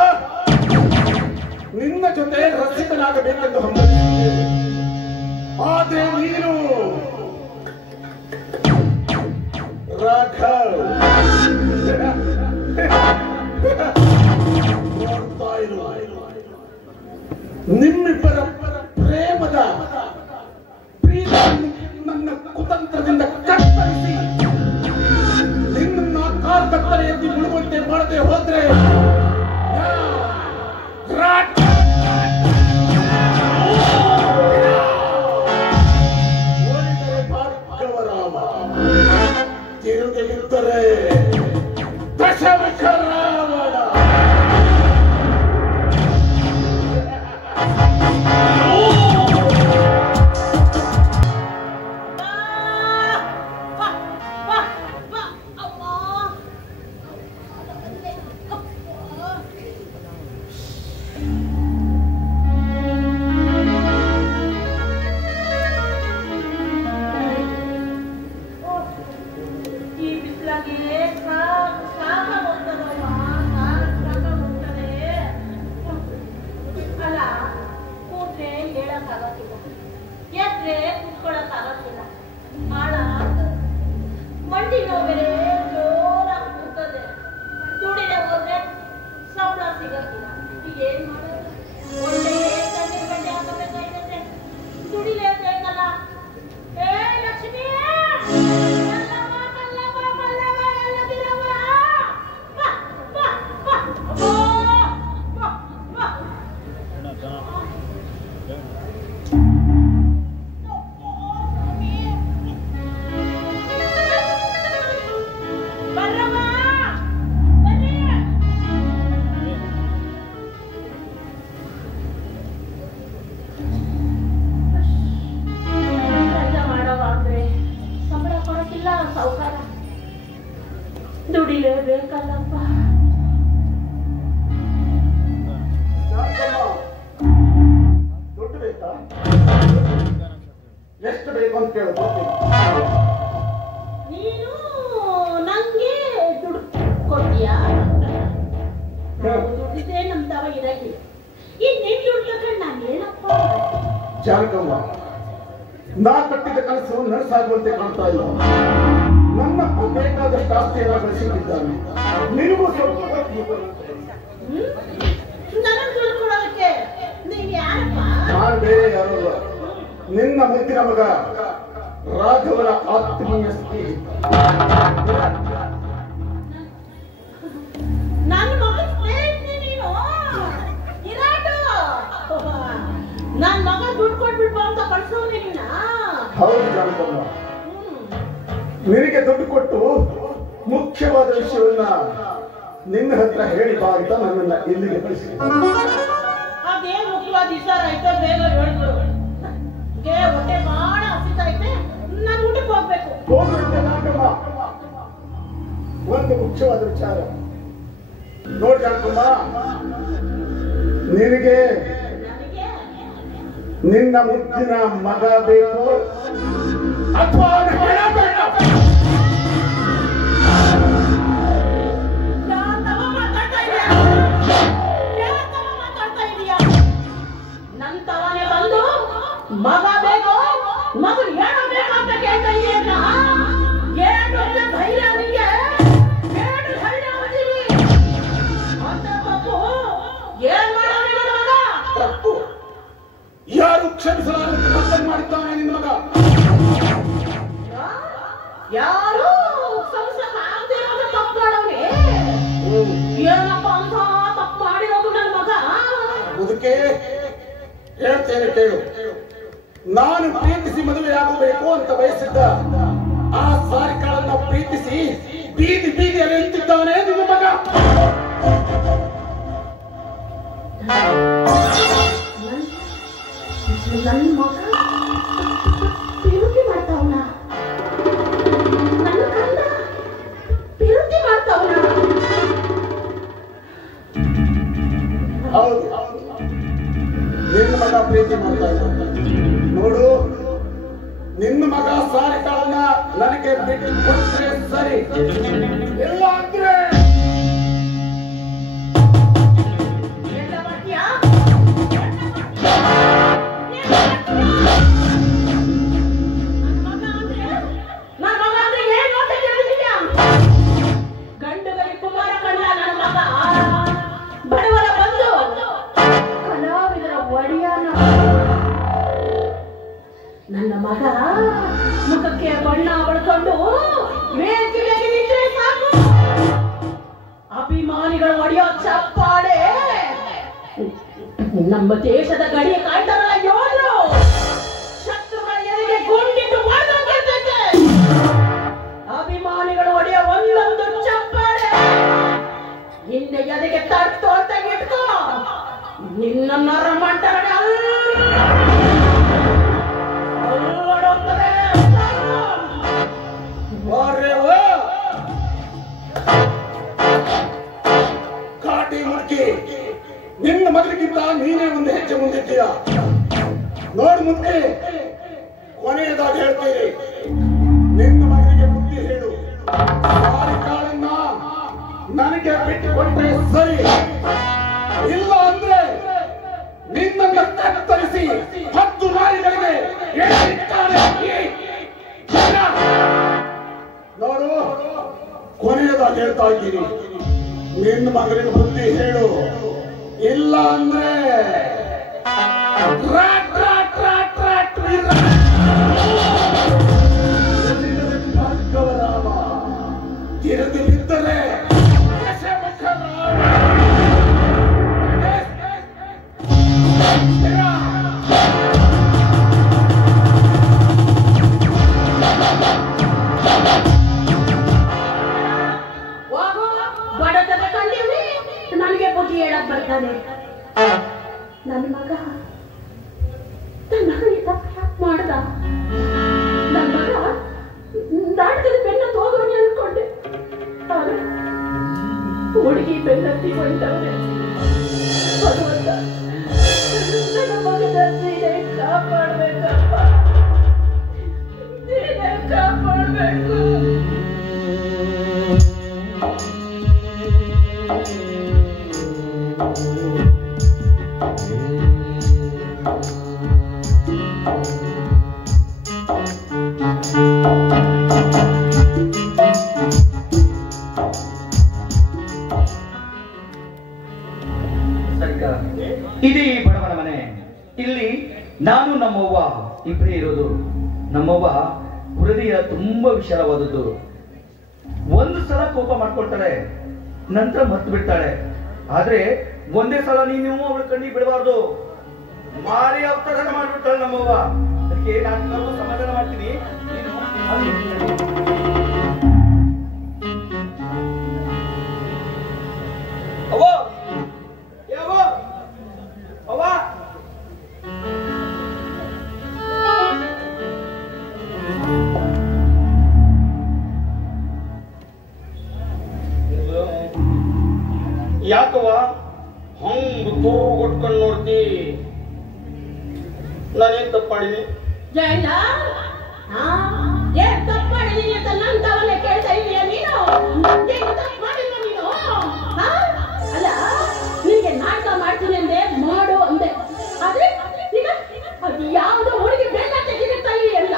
ನಿನ್ನ ಜೊತೆ ರಸಿಕನಾಗಬೇಕೆಂದು ಹಂಬಲಿಸಿದ್ದೇನೆ. ಆದ್ರೆ ನೀನು ರಾಘವ್ ನೋಡ್ತಾ ಇರು, ನಿಮ್ಮಿಬ್ಬರ ಪ್ರೇಮದ ಪ್ರೀತಿಯನ್ನು ನನ್ನ ಕುತಂತ್ರದಿಂದ ಕತ್ತರಿಸಿ ನಿನ್ನ ಕಾಲ್ಕತ್ತಲೆಯಲ್ಲಿ ಮುಳುಗುವಂತೆ ಮಾಡದೆ ಹೋದ್ರೆ ಓದಿದರೆ ಭಾರ್ಗವರಾಮ, ತಿರುಗಲಿದ್ದರೆ ದಶಮುಖ ರಾವಣ. ದುಡಿಲೇಬೇಕಲ್ಲಪ್ಪ. ದುಡ್ಡು ಬೇಕಾ? ಎಷ್ಟು ಬೇಕು ಅಂತ ಕೇಳಿದ್ರು ನೀನು ನಂಗೆ ದುಡ್ಡು ಕೊಡ್ತೀಯಾ? ದುಡ್ಡಿದ್ರೆ ನಮ್ದವ ಇರಂಗಿಲ್ಲ. ಇನ್ ನಿನ್ ದುಡ್ಡು ತಗೊಂಡು ನಾನು ಏನಪ್ಪ? ಜಾನಕಮ್ಮ, ನಾ ಕಟ್ಟಿದ ಕನಸು ನನಸಾಗುವಂತೆ ಕಾಣ್ತಾ ಇಲ್ಲ. ನನ್ನಪ್ಪ ಬೇಕಾದಷ್ಟು ಆಸ್ತಿಯನ್ನ ಬೆಳೆಸಿಟ್ಟಿದ್ದಾನೆ. ನಿನಗೂ ಸ್ವಲ್ಪ ನನಗೆ ದುಡ್ಡು ಕೊಡೋದಕ್ಕೆ ನೀವ್ ಯಾರಪ್ಪ? ನಾನು ಬೇರೆ ಯಾರಲ್ಲ, ನಿನ್ನ ಮುದ್ದಿನ ಮಗ ರಾಘವನ ಆತ್ಮೀಯ ಸ್ನೇಹಿತ. ನನ್ನ ಮಗ ಸ್ನೇಹಿತನೇ ನೀನು? ಇರಾಟು ನನ್ನ ಮಗ ದುಡ್ಡು ಕೊಟ್ಬಿಟ್ಟು ಅಂತ ಕಳ್ಸೋನೆ ನೀನ? ಹೌದು ಜಾನಕಮ್ಮ, ನಿನಗೆ ದುಡ್ಡು ಕೊಟ್ಟು ಮುಖ್ಯವಾದ ವಿಷಯವನ್ನ ನಿನ್ನ ಹತ್ರ ಹೇಳಿ ಬಾ ಅಂತ ನನ್ನನ್ನ ಇಲ್ಲಿಗೆ ಕಳಿಸಿದೆ. ಅದೇನ್ ಮುಖ್ಯವಾದ ವಿಚಾರ ಐತೆ ಬೇಗ ಹೇಳ್ಬಿಡು. ಹೊಟ್ಟೆ ಬಹಳ ಹಸಿತೈತೆ, ನಾನು ಊಟಕ್ಕೆ ಹೋಗ್ಬೇಕು. ಹೋಗುತ್ತೆ ಜಾನಕಮ್ಮ, ಒಂದು ಮುಖ್ಯವಾದ ವಿಚಾರ ನೋಡಿ ಜಾನಕಮ್ಮ, ನಿನಗೆ ನನಗೆ ನಿನ್ನ ಮುದ್ದಿನ ಮಗ ಬೇಕು ಅಥವಾ ಹಣ ಬೇಡ? ನನ್ ತವನೇ ಬಂದು ಮಗ ಬೇಕು, ಮಗನ್ ಏನೋ ಬೇಕಂತ ಕೇಳ್ತಾ ಇದೆಯಲ್ಲ. ಏನು ಧೈರ್ಯ ನಿಂಗೆ? ಏನು ಧೈರ್ಯ ಬಂದಿರಿ ಅಂತ ತಪ್ಪು ಏನ್ ಮಾಡೋಣ ಮಗ? ತಪ್ಪು ಯಾರು ಕ್ಷಮಿಸಲಾರ ತಪ್ಪನ್ನು ಮಾಡಿದ್ದಾನೆ ನಿನ್ನ ಮಗ? ಯಾರು ಸಂಸಾರ ಆಗ್ದಿರೋದು ತಪ್ಪು ಮಾಡೋನೆ? ಏನಪ್ಪ ಅಂತ ತಪ್ಪು ಮಾಡಿರೋದು ನನ್ನ ಮಗ? ಅದಕ್ಕೆ ಹೇಳ್ತೇನೆ ಕೇಳು. ನಾನು ಪ್ರೀತಿಸಿ ಮದುವೆಯಾಗಬೇಕು ಅಂತ ಬಯಸಿದ್ದ ಆ ಸಾರಿಕಾಳನ್ನ ಪ್ರೀತಿಸಿ ಬೀದಿ ಬೀದಿಯಲ್ಲಿ ನಿಂತಿದ್ದಾನೆ ನಿಮ್ಮ ಮಗ. ಮಗ ಸಾರಿಕಾಳನ್ನ ನನಗೆ ಬಿಟ್ಟು ಕೊಟ್ರೆ ಸರಿ, ಇಲ್ಲ ಅಂದ್ರೆ ನನ್ನ ಮಗ ಮುಖಕ್ಕೆ ಬಣ್ಣ ಬಳ್ಕೊಂಡು ವೇದಿಕೆಗೆ ನಿಂತ್ರೆ ಸಾಕು, ಅಭಿಮಾನಿಗಳು ಹೊಡೆಯೋ ಚಪ್ಪಾಳೆ ನಮ್ಮ ದೇಶದ ಗಡಿಯ ಕಾಯ್ತಾರಲ್ಲ ಯೋಧರು, ಶತ್ರುಗಳ ಎದೆಗೆ ಗುಂಡಿಟ್ಟು ಮಾಡ್ದಂಗಿರ್ತೈತೆ. ಅಭಿಮಾನಿಗಳು ಹೊಡೆಯೋ ಒಂದೊಂದು ಚಪ್ಪಾಳೆ ಹಿಂದೆ ಎದೆಗೆ ತಟ್ಟು ಅಂತ ಇಟ್ಕೋ, ನಿನ್ನ ನರಮಂಟನೆ ಕಾಟಿ ಮುಡ್ಕಿ, ನಿನ್ನ ಮಗನಿಗಿಂತ ನೀನೇ ಒಂದು ಹೆಜ್ಜೆ ಮುಂದಿದ್ದೀಯ. ನೋಡ್ ಮುದ್ದೆ, ಕೊನೆಯದಾಗಿ ಹೇಳ್ತೀರಿ, ನಿನ್ನ ಮಗನಿಗೆ ಬುದ್ಧಿ ಹೇಳು. ಸಾರಿಕಾಳನ್ನ ನನಗೆ ಬಿಟ್ಟು ಕೊಟ್ಟರೆ ಸರಿ, ಇಲ್ಲ ಅಂದ್ರೆ ನಿನ್ನನ್ನು ಕತ್ತರಿಸಿ 10 ನಾಯಿಗಳಿಗೆ ಎಳೆದಿದ್ದಾನೆ. ನೋಡು, ಕೊನೆಯದಾಗಿ ಹೇಳ್ತಾ ಇದ್ದೀನಿ, ನಿನ್ನ ಮಗನಿಗೆ ಬುದ್ಧಿ ಹೇಳು, ಇಲ್ಲ ಅಂದ್ರೆ ಭಾರ್ಗವರಾಮ ತಿರುಗಿ ಬಿದ್ದರೆ ನನಗೆ ಬುದ್ಧಿ ಹೇಳಕ್ ಬರ್ತಾನೆ. ನನ್ನ ಮಗ ತಪ್ಪು ಮಾಡ್ದ. ನನ್ನ ಮಗ ನಾಟಕದ ಬೆನ್ನ ತೋಗೋಣಿ ಅನ್ಕೊಂಡೆ, ಹುಡುಗಿ ಬೆನ್ನತ್ತಿ ಹೊಂಟವನೆ. ಭಗವಂತ, ನನ್ನ ಮಗನ ನೀನೇ ಕಾಪಾಡ್ಬೇಕಪ್ಪ, ನೀನೇ ಕಾಪಾಡ್ಬೇಕು. ಇದೇ ಬಡವನ ಮನೆ. ಇಲ್ಲಿ ನಾನು ನಮ್ಮವ್ವ ಇಬ್ಬರೇ ಇರೋದು. ನಮ್ಮವ್ವ ಹೃದಯ ತುಂಬಾ ವಿಶಾಲವಾದದ್ದು. ಒಂದು ಸಲ ಕೋಪ ಮಾಡ್ಕೊಳ್ತಾಳೆ, ನಂತರ ಮರ್ತು ಬಿಡ್ತಾಳೆ. ಆದ್ರೆ ಒಂದೇ ಸಲ ನೀನು ಅವಳ ಕಣ್ಣಿಗೆ ಬಿಡಬಾರ್ದು. ಮಾರಿ ಅವತಾರ ಮಾಡ್ಬಿಡ್ತಾಳೆ ನಮ್ಮವ್ವ. ಅದಕ್ಕೆ ನಾನು ಸಮಾಧಾನ ಮಾಡ್ತೀನಿ. ಅವ್ವ, ಯಾವ ಅವ್ವ, ಯಾಕವ್ವ ಹಂಗ ತೋರು ಕೊಟ್ಕೊಂಡು ನೋಡ್ತಿ? ನಾನೇನ್ ತಪ್ಪು ಮಾಡಿನಿ? ಜಯಣ್ಣ, ಏನ್ ತಪ್ಪು ಮಾಡಿದೀನಿ ಅಂತ ನನ್ ತಾವಲ್ಲೇ ಕೇಳ್ತಾ ಇದೀಯ ನೀನು? ಏನು ತಪ್ಪು ಮಾಡಿಲ್ಲ ನೀನು? ಅಲ್ಲ, ನಿನಗೆ ನಾಟಕ ಮಾಡ್ತೀನಿ ಅಂದೆ, ಮಾಡು ಅಂದೆ. ಆದ್ರೆ ಈಗ ಅದು ಯಾವ್ದೋ ಹುಡುಗಿ ಬೇಡ ತೆಗಿತಾ ಇದೆಯಲ್ಲ,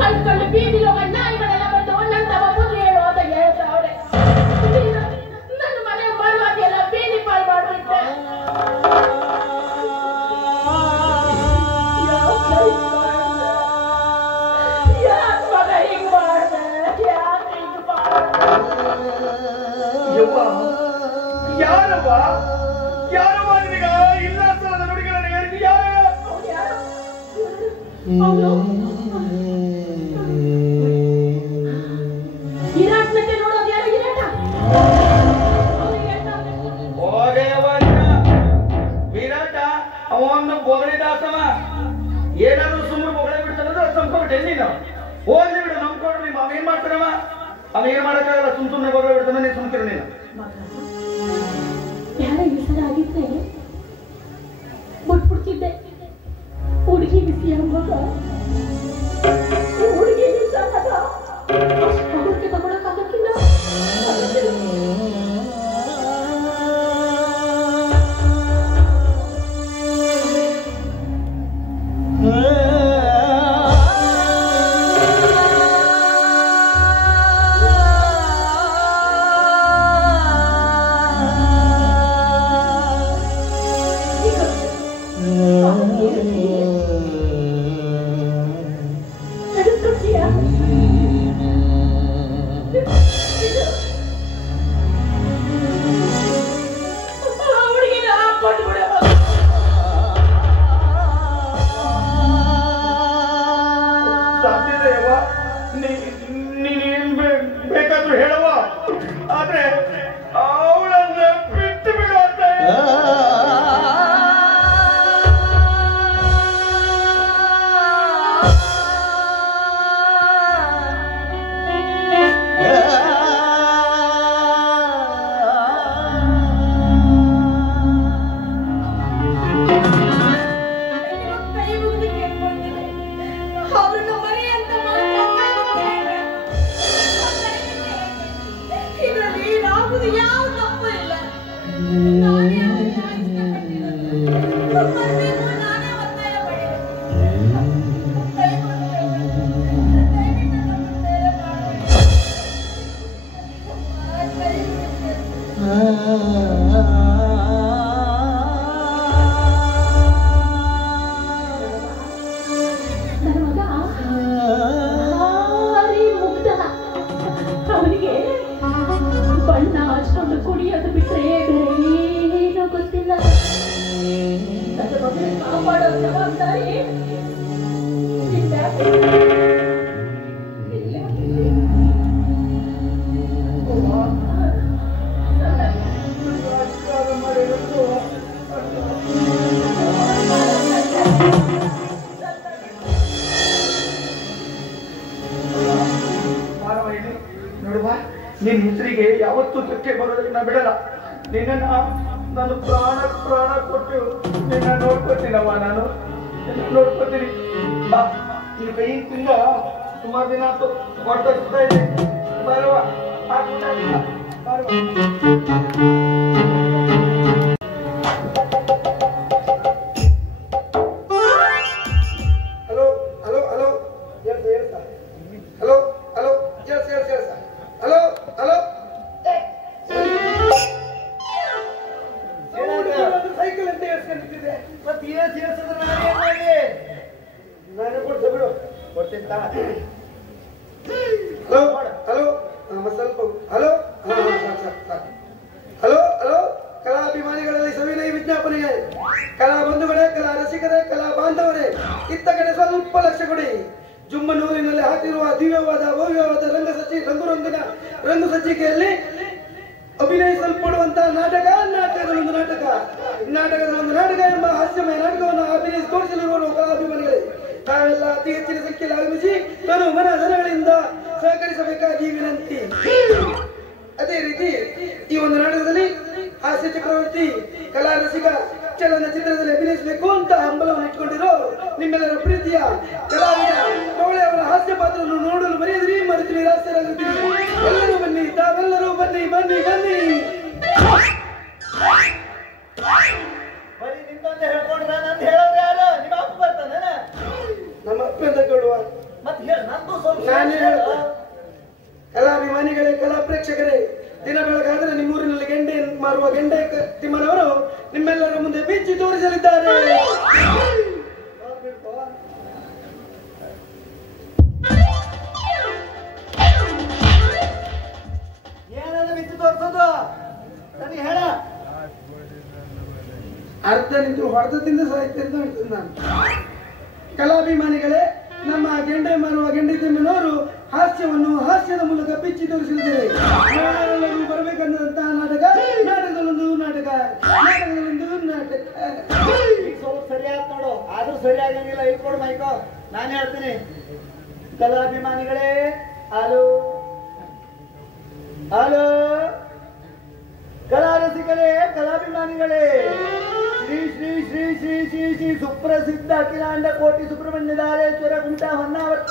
ಕಳ್ಕೊಂಡು ಬೀದಿలో ನಾಯಿಗಳೆಲ್ಲ ಬಂದು ನನ್ ತವ ಬುದ್ಧಿ ಹೇಳು ಅಂತ ಹೇಳ್ತಾವ್ರೆ. ನನ್ನ ಮನೆ ಬರುವಾಗೆಲ್ಲ ಬೀದಿ ಪಾಲ್ ಮಾಡ್ಬಿಟ್ಟೆ. ಯಾರವ್ವ ಯಾರವ್ವ ನಿನಗ ಇಲ್ಲ ಸ್ಥಳದ ನುಡಿಗಳನ್ನು ಹೇಳಿದ್ದು ಯಾರು? ವಿರಾಟ್ನಂತೆ ನೋಡೋದು ಯಾರು? ವಿರಾಟ ಅವನು ಬೊಗಳಿ ದಾಸವ. ಏನಾದ್ರು ಸುಮ್ಮನೆ ಬೊಗಳೆ ಬಿಡ್ತಾನಂದ್ರೆ ತಂದ್ಕೊಬಿಟ್ಟೆ ನೀನು. ಹೋಗ್ಲಿ ಬಿಡು, ನಂಬ್ಕೊಂಡು ನೀವು ಅವ ಏನ್ ಮಾಡ್ತಾನವ? ಅವ ಏನ್ ಮಾಡಕ್ಕಾಗಲ್ಲ, ಸುಮ್ಮನೆ ಬೊಗಳೆ ಬಿಡ್ತಾನೆ. ನೀನು ಸುಮ್ಕಿರು ನೀನು. ಯಾರ ಹೆಸರಾಗಿದ್ರೆ ಬಿಟ್ಬಿಡ್ತಿದ್ದೆ. ಹುಡುಗಿ ಬಿಸಿ ಮಗ ಯವ್ವ ನೀನ್ ಬೇಕಾದ್ರೂ ಹೇಳುವ, ಆದ್ರೆ ಅವಳನ್ನ ಬಿಟ್ಟು ಬಿಡು ಅಂತ ನಿನ್ ಹೆಸರಿಗೆ ಯಾವತ್ತೂ ಧಕ್ಕೆ ಬರೋದಕ್ಕೆ ನಾ ಬಿಡಲ್ಲ. ನಿನ್ನ ನಾನು ಪ್ರಾಣ ಕೊಟ್ಟು ನಿನ್ನ ನೋಡ್ಕೊತೀನವ್ವ. ನಾನು ನೋಡ್ಕೊತೀನಿ. ಬಾ, ಈ ಕೈಯಿಂದ ಸುಮಾರು ದಿನ ಆಯ್ತು ಹೊರಟ ಇದೆ. ಬರುವ ಹಲೋ ಹಲೋ ಹಲೋ ಹೇಳ್ತಾ hello hello hello hello cycle ಅಂತ ಹೇಳ್ಸ್ಕೊಂಡಿದ್ದೆ. ಮತ್ತೆ ಏನ್ ಸೇರ್ಸಿದ್ರೆ ನಾನು ಕೊಡ್ತೇ ಬಿಡು, ಕೊಡ್ತೀನಿ. ಹಲೋ ಹಲೋ ಸ್ವಲ್ಪ ಹಲೋ ಹಲೋ ಹಲೋ ಕಲಾಭಿಮಾನಿಗಳಲ್ಲಿ ಸವಿನಯ ವಿಜ್ಞಾಪನೆಗೆ, ಕಲಾ ಬಂಧುಗಳೇ, ಕಲಾ ರಸಿಕರೇ, ಕಲಾ ಬಾಂಧವರೇ, ಇತ್ತ ಕಡೆ ಸ್ವಲ್ಪ ಲಕ್ಷ ಕೊಡಿ. ಜುಮ್ಮನೂರಿನಲ್ಲಿ ಹಾಕಿರುವ ದಿವ್ಯವಾದ ಭವ್ಯವಾದ ರಂಗು ಸಜ್ಜಿಕೆಯಲ್ಲಿ ಅಭಿನಯಿಸಲ್ಪಡುವಂತಹ ನಾಟಕದಲ್ಲೊಂದು ನಾಟಕ ಎಂಬ ಹಾಸ್ಯಮಯ ನಾಟಕವನ್ನು ಅಭಿನಯಿಸಿ ತೋರಿಸಲಿರುವ ಕಲಾಭಿಮಾನಿಗಳೇ, ತಾವೆಲ್ಲ ಅತಿ ಹೆಚ್ಚಿನ ಸಂಖ್ಯೆಯಲ್ಲಿ ಆಗಮಿಸಿ ತನು ಮನ ಧನಗಳಿಂದ ಸಹಕರಿಸಬೇಕಾಗಿ ವಿನಂತಿ. ಅದೇ ರೀತಿ ಈ ಒಂದು ನಾಟಕದಲ್ಲಿ ಹಾಸ್ಯ ಚಕ್ರವರ್ತಿ ಕಲಾ ರಸಿಕ ಚಲನಚಿತ್ರದಲ್ಲಿ ಅಭಿನಯಿಸಬೇಕು ಅಂತ ಹಂಬಲವನ್ನು ಇಟ್ಕೊಂಡಿರೋ ನಿಮ್ಮೆಲ್ಲರ ಪ್ರೀತಿಯ ಕಲಾವಿದ ಕವಳೆ ಅವರ ಹಾಸ್ಯ ಪಾತ್ರವನ್ನು ನೋಡಲು ಮರೆಯದಿರಿ, ಮರೆತು ನಿರಾಸರಾಗುತ್ತೀರಿ. ಎಲ್ಲರೂ ಬನ್ನಿ, ತಾವೆಲ್ಲರೂ ಬನ್ನಿ ಬನ್ನಿ ಬನ್ನಿ. ನಮ್ಮ ಅಪ್ಪ ಅಂತ ಕೇಳುವ ನಾನೇ ಹೇಳುವ. ಕಲಾಭಿಮಾನಿಗಳೇ, ಕಲಾ ಪ್ರೇಕ್ಷಕರೇ, ದಿನ ಬೆಳಗಾದರೆ ನಿಮ್ಮೂರಿನಲ್ಲಿ ಗೆಂಡೆ ಮಾರುವ ಗೆಂಡೆ ತಿಮ್ಮನವರು ನಿಮ್ಮೆಲ್ಲರ ಮುಂದೆ ಬಿಚ್ಚಿ ತೋರಿಸಲಿದ್ದಾರೆ. ಏನನ್ನ ಬಿಚ್ಚಿ ತೋರಿಸೋದು ನನಗೆ ಹೇಳ. ಅರ್ಧ ನಿಂತು ಹೊಡೆದದಿಂದ ಸಾಹಿತ್ಯ ಅಂತ ಹೇಳ್ತೀನಿ ನಾನು. ಕಲಾಭಿಮಾನಿಗಳೇ, ನಮ್ಮ ಗೆಂಡೆ ಮಾರುವ ಗೆಂಡೆ ತಿಮ್ಮನವರು ಹಾಸ್ಯದ ಮೂಲಕ ಬಿಚ್ಚಿ ತೋರಿಸಲಿದ್ದಾರೆ. ನಾವೆಲ್ಲರೂ ಬರಬೇಕಂದಂತಹ ನಾಟಕದಲ್ಲೊಂದು ನಾಟಕ. ಸ್ವಲ್ಪ ಸರಿಯಾಗಿ ನೋಡು, ಆದ್ರೂ ಸರಿಯಾಗಂಗಿಲ್ಲ. ಇಲ್ಕೊಡು ಮೈಕೋ, ನಾನು ಹೇಳ್ತೀನಿ. ಕಲಾಭಿಮಾನಿಗಳೇ, ಹಲೋ ಹಲೋ, ಕಲಾ ರಸಿಕರೇ, ಕಲಾಭಿಮಾನಿಗಳೇ, ಶ್ರೀ ಶ್ರೀ ಶ್ರೀ ಶ್ರೀ ಶ್ರೀ ಶ್ರೀ ಸುಪ್ರಸಿದ್ಧ ಅಖಿಲಾಂಡ ಕೋಟಿ ಸುಬ್ರಹ್ಮಣ್ಯಧಾರೇಶ್ವರ ಗುಂಟ ಹೊನ್ನಾವರ್ತ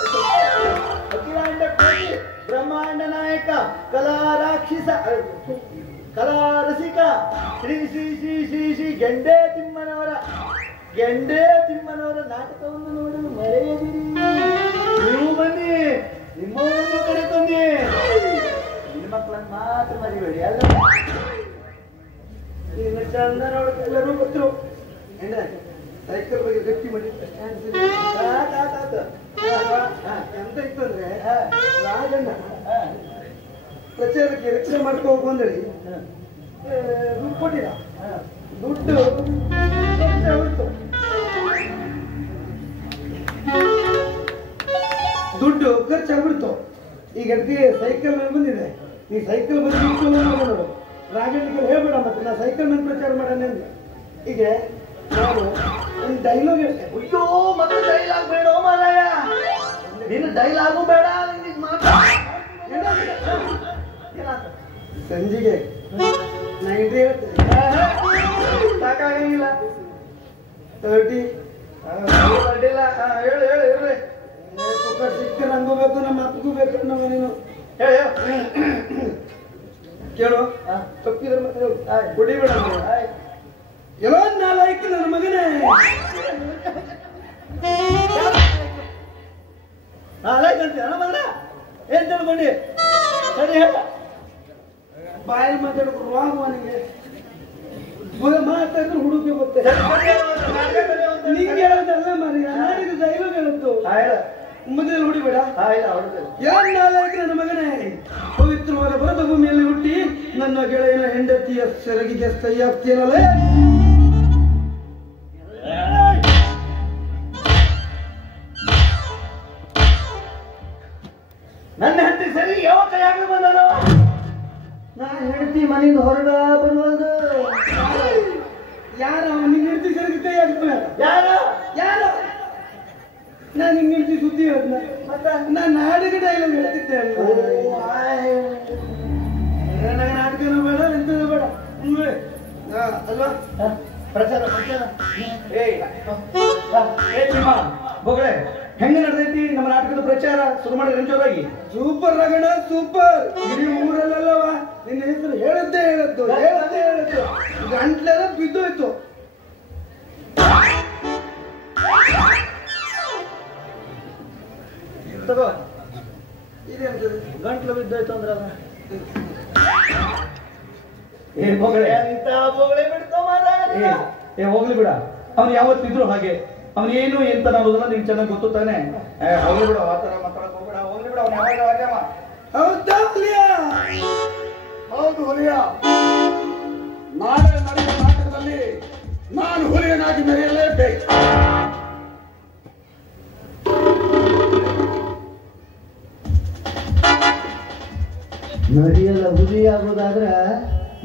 ಅಖಿಲಾಂಡ ಕೋಟಿ ಬ್ರಹ್ಮಾಂಡ ನಾಯಕ ಕಲಾ ರಸಿಕ ಶ್ರೀ ಶ್ರೀ ಶ್ರೀ ಶ್ರೀ ಶ್ರೀ ಗೆಂಡೆ ತಿಮ್ಮನವರ ನಾಟಕವನ್ನು ನೋಡಲು ಮರೆಯದಿರಿ. ನೀವು ಬನ್ನಿ, ನಿಮ್ಮನ್ನು ಕರೆತಂದಿ. ನಿಮ್ಮ ಮಕ್ಕಳನ್ನು ಮಾತ್ರ ಮರಿಬೇಡಿ. ಅಲ್ಲ ಚಂದ ನೋಡಕ್ಕೆ ಎಲ್ಲರೂ ಗೊತ್ತು. ಸೈಕಲ್ ಬಗ್ಗೆ ಗಟ್ಟಿ ಮಾಡಿ ಎಂತ ಇತ್ತು ಅಂದ್ರೆ, ರಾಜಣ್ಣ ಪ್ರಚಾರಕ್ಕೆ ರಕ್ಷಣೆ ಮಾಡ್ಕೊ ಹೋಗು ಅಂದೇಳಿ ದುಡ್ಡು ಕೊಟ್ಟಿಲ್ಲ. ದುಡ್ಡು ಹೋಯ್ತು. ದುಡ್ಡು ಖರ್ಚಾಗ್ಬಿಡ್ತು. ಈಗ ಅದಕ್ಕೆ ಸೈಕಲ್ ಬಂದಿದೆ. ಈ ಸೈಕಲ್ ಬಂದು ನೋಡು ರಾಘಣ್ಣಿಗೆ ಹೇಳ್ಬೇಡ, ಮತ್ತೆ ನಾ ಸೈಕಲ್ ಮೇಲೆ ಪ್ರಚಾರ ಮಾಡೋಣ. ಈಗ ನಾನು ಒಂದು ಡೈಲಾಗ್ ಹೇಳ್ತೇನೆ. ಅಯ್ಯೋ ಮತ್ತೆ ಡೈಲಾಗ್ ಬೇಡ ಮಾರಾಯ, ನಿನ್ನ ಡೈಲಾಗು ಬೇಡ, ಸಂಜೆಗೆ ನೈಂಟಿ ಹೇಳ್ತೇನೆ. ಸಾಕಾಗಂಗಿಲ್ಲ. 30 ಅಡ್ಡಿಲ್ಲ. ಹೇಳು ಹೇಳು ಇರ್ರಿ. ಸಿಕ್ಕ ನಂಗೂ ಬೇಕು, ನಮ್ಮ ಅಪ್ಪಗೂ ಬೇಕು. ನಮ್ಮ ನೀನು ಹೇಳು ಕೇಳು. ತಪ್ಪಿದ್ರೆ ಮತ್ತೆ ಕುಡಿಬೇಡ. ಎಲ್ಲೋ ನಾಲ್ಕು ನನ್ನ ಮಗನೇ ನಾಲ್ಕಂತೆ ಅಣ್ಣ ಬಂದ್ರ ಏನ್ ತಿಳ್ಕೊಂಡಿ? ಸರಿ ಹೇಳ. ಬಾಯಲ್ಲಿ ಮಾತಾಡೋದು ರಾಘವನಿಗೆ ಮಾತಾಡಿದ್ರೆ ಹುಡುಗಿ ಗೊತ್ತೆ. ನಿಂಗೆ ಹೇಳೋದಲ್ಲ ಮರಿ, ನಾಡಿದ್ದು ಡೈಲಾಗ್ ಹೇಳದ್ದು. ಮೊದಲು ಹುಡಿಬೇಡ. ಯಾರು ನಾಲ್ಕು ನನ್ನ ಮಗನೇ ಪವಿತ್ರವಾದ ಭರತ ಭೂಮಿಯಲ್ಲಿ ಹುಟ್ಟಿ ನನ್ನ ಗೆಳೆಯನ ಹೆಂಡತಿಯ ಸೆರಗಿಗೆ ಕೈ ಹಾಕ್ತೀನಲ್ಲೇ. ನನ್ನ ಹೆಂಡತಿ ಸರಿ ಯಾವ ಕೈಯಾಗಲು ಬಂದನು? ನಾನು ಹೆಂಡತಿ ಮನೆಯಿಂದ ಹೊರಗ ಬರುವುದು. ಯಾರ ನಿನ್ನ ಹೆಂಡತಿ ಸೆರಗಿ ಕೈ ಹಾಕ್ತಾನೆ? ಯಾರ ಯಾರ? ನಾನು ನಿನ್ನ ಹೆಂಡತಿ ಸುದ್ದಿ ಹೇಳ್ದ. ಮತ್ತೆ ನಾನು ನಾಡಿಗೆ ಡೈಲಾಗ್ ಹೇಳ್ತಿದ್ದೆ ಅಲ್ಲ. ನಾಟಕನೂ ಬೇಡ, ಎಂತನೂ ಬೇಡ. ಅಲ್ವಾ ಪ್ರಚಾರ ಬೋಗಳೆ ಹೆಂಗ ನಡೆದೈತಿ ನಮ್ಮ ನಾಟಕದ ಪ್ರಚಾರ? ಶುರು ಮಾಡಿ ರಂಜೋರಾಗಿ. Super ರಗಣ super. ಇಡೀ ಊರಲ್ಲವ ನಿನ್ನ ಹೆಸರು ಹೇಳದ್ದೇ ಹೇಳದ್ದು. ಗಂಟ್ಲೆಲ್ಲ ಬಿದ್ದೋಯ್ತು. ತಗೋ, ಇದೇನು ಗಂಟ್ಲು ಬಿದ್ದೋಯ್ತು ಅಂದ್ರ ಏನ್ ಬೋಗಳೆ? ಬೋಗಳೆ ಬಿಡ್ತೋ ಏ ಹೋಗ್ಲಿ ಬಿಡ. ಅವ್ನು ಯಾವತ್ತಿದ್ರು ಹಾಗೆ, ಅವನೇನು ಎಂತ ಅನ್ನೋದನ್ನ ನಿಂಗೆ ಚೆನ್ನಾಗಿ ಗೊತ್ತು ತಾನೆ. ಹೋಗ್ಲಿ ಬಿಡ, ಆ ತರ ಮಾತಾಡಕ್ ಹೋಗ್ಬೇಡ. ಹೋಗ್ಲಿ ಬಿಡ, ಅವ್ನು ಯಾವಾಗ ಹಾಗೆ ಅವ. ಹೌದಾ ಹುಲಿಯ? ಹೌದು ಹುಲಿಯ. ನಾಳೆ ನಡೆಯುವ ನಾಟಕದಲ್ಲಿ ನಾನು ಹುಲಿಯನಾಗಿ ಮೆರೆಯಲೇಬೇಕು. ನಡಿಯಲ್ಲ ಹುಲಿ ಆಗೋದಾದ್ರ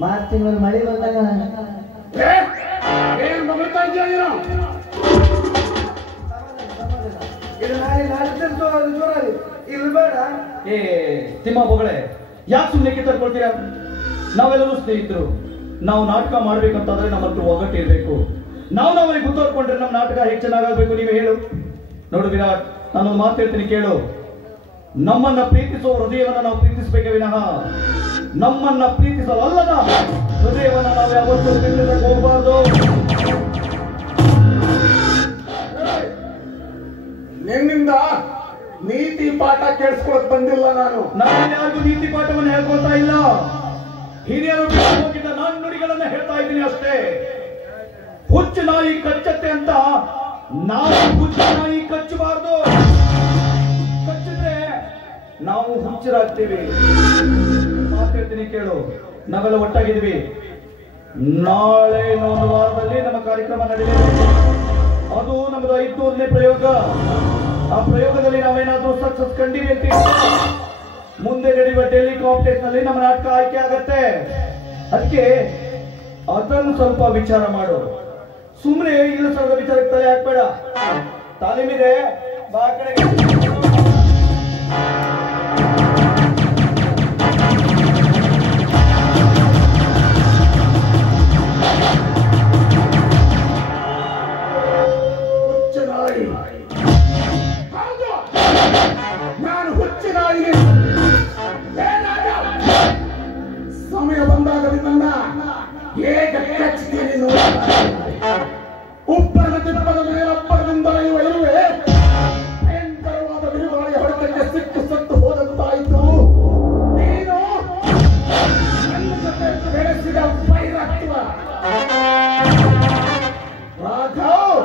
ಮಾರ್ಚ್ ತಿಂಗಳಲ್ಲಿ ಮಳೆ ಬಂದಾಗ ಏನು ಬಗ್ತಾ ಇದೆಯಾ ನೀನು? ಇದು ನಾಳೆ ಜೋರಾಗಿ ಇಲ್ಲಿ ಬೇಡ. ಏ ತಿಮ್ಮ ಬೋಗಳೆ, ಯಾಕೆ ಸುಮ್ಮನೆ ಕಿತ್ತರ್ಕೊಳ್ತೀರಾ? ನಾವೆಲ್ಲರೂ ಸ್ನೇಹಿತರು. ನಾವು ನಾಟಕ ಮಾಡ್ಬೇಕಂತಾದ್ರೆ ನಮ್ಮತ್ರ ಒಗ್ಗಟ್ಟು ಇರಬೇಕು. ನಾವೇ ಗುತ್ತೋರ್ಕೊಂಡ್ರೆ ನಮ್ಮ ನಾಟಕ ಹೆಚ್ಚು ಚೆನ್ನಾಗಬೇಕು. ನೀವೇ ಹೇಳು. ನೋಡು ವಿರಾಟ್, ನಾನೊಂದು ಮಾತು ಹೇಳ್ತೀನಿ ಕೇಳು. ನಮ್ಮನ್ನ ಪ್ರೀತಿಸುವ ಹೃದಯವನ್ನ ನಾವು ಪ್ರೀತಿಸಬೇಕೇ ವಿನಃ ನಮ್ಮನ್ನ ಪ್ರೀತಿಸಲಲ್ಲದ ಹೃದಯವನ್ನ ನಾವು ಯಾವತ್ತೂ ಪ್ರೀತಿಸಕ್ಕೆ ಹೋಗಬಾರ್ದು. ನಿನ್ನಿಂದ ನೀತಿ ಪಾಠ ಕೇಳಿಸ್ಕೊಳಕ್ ಬಂದಿಲ್ಲ ನಾನು. ಯಾರಿಗೂ ನೀತಿ ಪಾಠವನ್ನು ಹೇಳ್ಕೊಳ್ತಾ ಇಲ್ಲ. ಹಿರಿಯರು ಹೋಗಿದ್ದ ನಾನು ನುಡಿಗಳನ್ನ ಹೇಳ್ತಾ ಇದ್ದೀನಿ ಅಷ್ಟೇ. ಹುಚ್ಚು ನಾಯಿ ಕಚ್ಚತ್ತೆ ಅಂತ ನಾವು ಹುಚ್ಚು ನಾಯಿ ಕಚ್ಚಬಾರ್ದು. ಕಚ್ಚಿದ್ರೆ ನಾವು ಹುಚ್ಚರಾಗ್ತೀವಿ. ಮಾತಾಡ್ತೀನಿ ಕೇಳು. ನಾವೆಲ್ಲ ಒಟ್ಟಾಗಿದ್ವಿ. ನಾಳೆ ಇನ್ನೊಂದು ವಾರದಲ್ಲಿ ನಮ್ಮ ಕಾರ್ಯಕ್ರಮ ನಡೆಯಲಿದೆ. ಅದು ನಮ್ಮದು 500ನೇ ಪ್ರಯೋಗ. ಆ ಪ್ರಯೋಗದಲ್ಲಿ ನಾವೇನಾದ್ರೂ ಸಕ್ಸಸ್ ಕಂಡಿವಿ ಅಂತ ಮುಂದೆ ನಡೆಯುವ ಡೆಲ್ಲಿ ಕಾಂಪಿಟೇಷನ್ ನಲ್ಲಿ ನಮ್ಮ ನಾಟಕ ಆಯ್ಕೆ ಆಗತ್ತೆ. ಅದಕ್ಕೆ ಅದನ್ನು ಸ್ವಲ್ಪ ವಿಚಾರ ಮಾಡು. ಸುಮ್ಮನೆ ಇಲ್ಲ ಸರದ ವಿಚಾರಕ್ಕೆ ತಲೆ ಹಾಕ್ಬೇಡ. ತಾಲೀಮಿದೆ ಬಾ ಕಡೆಗೆ. ಹುಚ್ಚನಾಯಿ. ಹೌದು, ನಾನು ಹುಚ್ಚನಾಯಿ. ಸಮಯ ಬಂದಾಗ ನಿನ್ನ ಹೇಗೆ ಕಚ್ತೀನಿ ನೋಡಿ. ಉಪ್ಪರದ ತಿನ್ನದ ಮೇಲಪ್ಪರದಿಂದ ಇರುವೆ ಭಯಂಕರವಾದ ಬಿರುಗಾಳಿಯ ಹೊಡೆತಕ್ಕೆ ಸಿಕ್ಕು ಸತ್ತು ಹೋದಂತಾಯಿತು. ನೀನು ನನ್ನ ಜೊತೆ ಬೆಳೆಸಿದ ವೈರತ್ವ. ರಾಘವ್,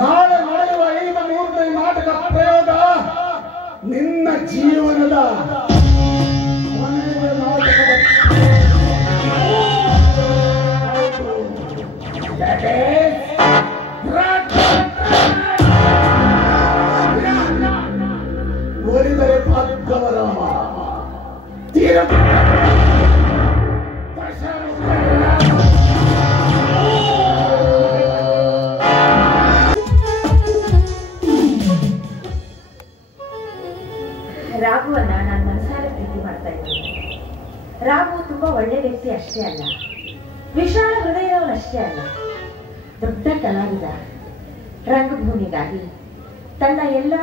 ನಾಳೆ ನಡೆಯುವ 500ನೇ ನಾಟಕ ಪ್ರಯೋಗ ನಿನ್ನ ಜೀವನದ ಕೊನೆಯ ನಾಟಕದ ಒಲಿದರೆ ಭಾರ್ಗವರಾಮ ತೀರ ರಾಘುವನ್ನ ನಾನು ಮನಸಾರೆ ಪ್ರೀತಿ ಮಾಡ್ತಾ ಇದ್ದೀನಿ. ರಾಘು ತುಂಬಾ ಒಳ್ಳೆ ವ್ಯಕ್ತಿ ಅಷ್ಟೇ ಅಲ್ಲ, ವಿಶಾಲ ಹೃದಯವನಷ್ಟೇ ಅಲ್ಲ, ದೊಡ್ಡ ಕಲಾವಿದ. ರಂಗಭೂಮಿಗಾಗಿ ತನ್ನ ಎಲ್ಲ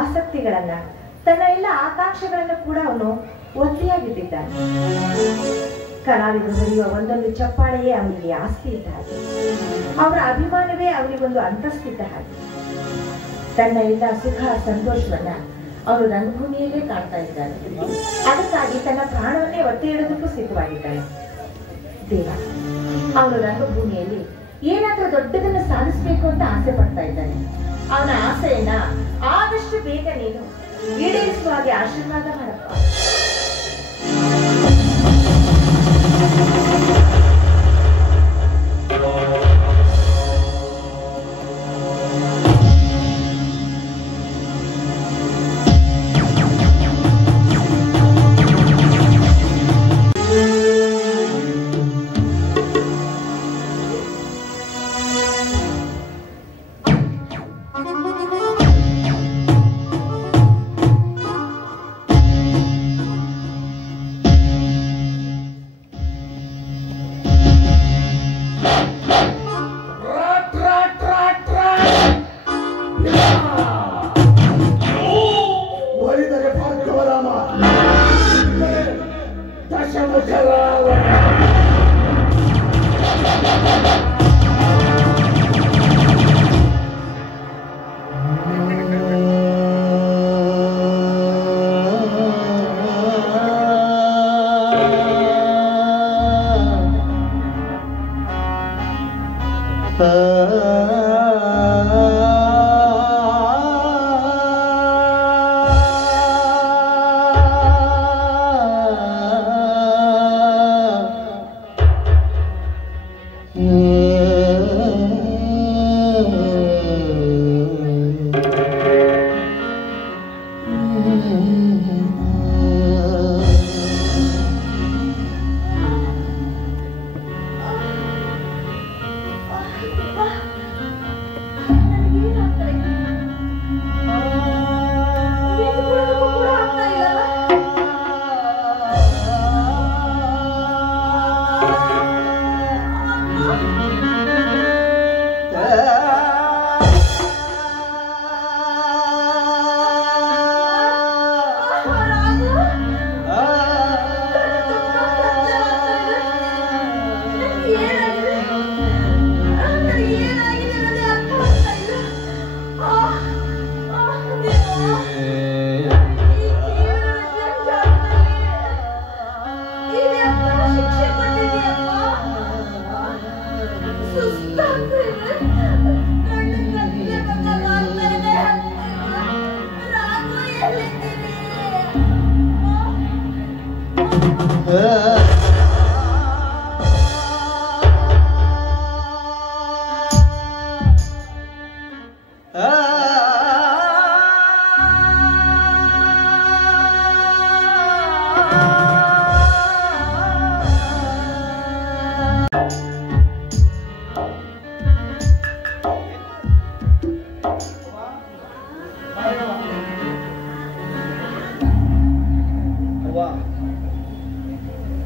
ಆಸಕ್ತಿಗಳನ್ನ, ತನ್ನ ಎಲ್ಲ ಆಕಾಂಕ್ಷೆಗಳನ್ನು ಕೂಡ ಅವನು ಒತ್ತೆಯಾಗಿಟ್ಟಿದ್ದಾನೆ. ಕಲಾವಿದರು ಬರೆಯುವ ಒಂದೊಂದು ಚಪ್ಪಾಳೆಯೇ ಅವನಿಗೆ ಆಸ್ತಿ ಇದ್ದ ಹಾಗೆ, ಅವರ ಅಭಿಮಾನವೇ ಅವನಿಗೊಂದು ಅಂತಸ್ತಿದ್ದ ಹಾಗೆ. ತನ್ನ ಎಲ್ಲ ಸುಖ ಸಂತೋಷವನ್ನ ಅವನು ರಂಗಭೂಮಿಯಲ್ಲೇ ಕಾಣ್ತಾ ಇದ್ದಾನೆ. ಅದಕ್ಕಾಗಿ ತನ್ನ ಪ್ರಾಣವನ್ನೇ ಒತ್ತೆ ಇಡೋದಕ್ಕೂ ಸಿದ್ಧವಾಗಿದ್ದಾನೆ. ದೇವ ಅವನು ರಂಗಭೂಮಿಯಲ್ಲಿ ಏನಾದ್ರೂ ದೊಡ್ಡದನ್ನು ಸಾಧಿಸಬೇಕು ಅಂತ ಆಸೆ ಪಡ್ತಾ ಇದ್ದಾನೆ. ಅವನ ಆಸೆಯನ್ನ ಆದಷ್ಟು ಬೇಗ ನೀನು ಈಡೇರಿಸುವ ಹಾಗೆ ಆಶೀರ್ವಾದ ಮಾಡಪ್ಪ.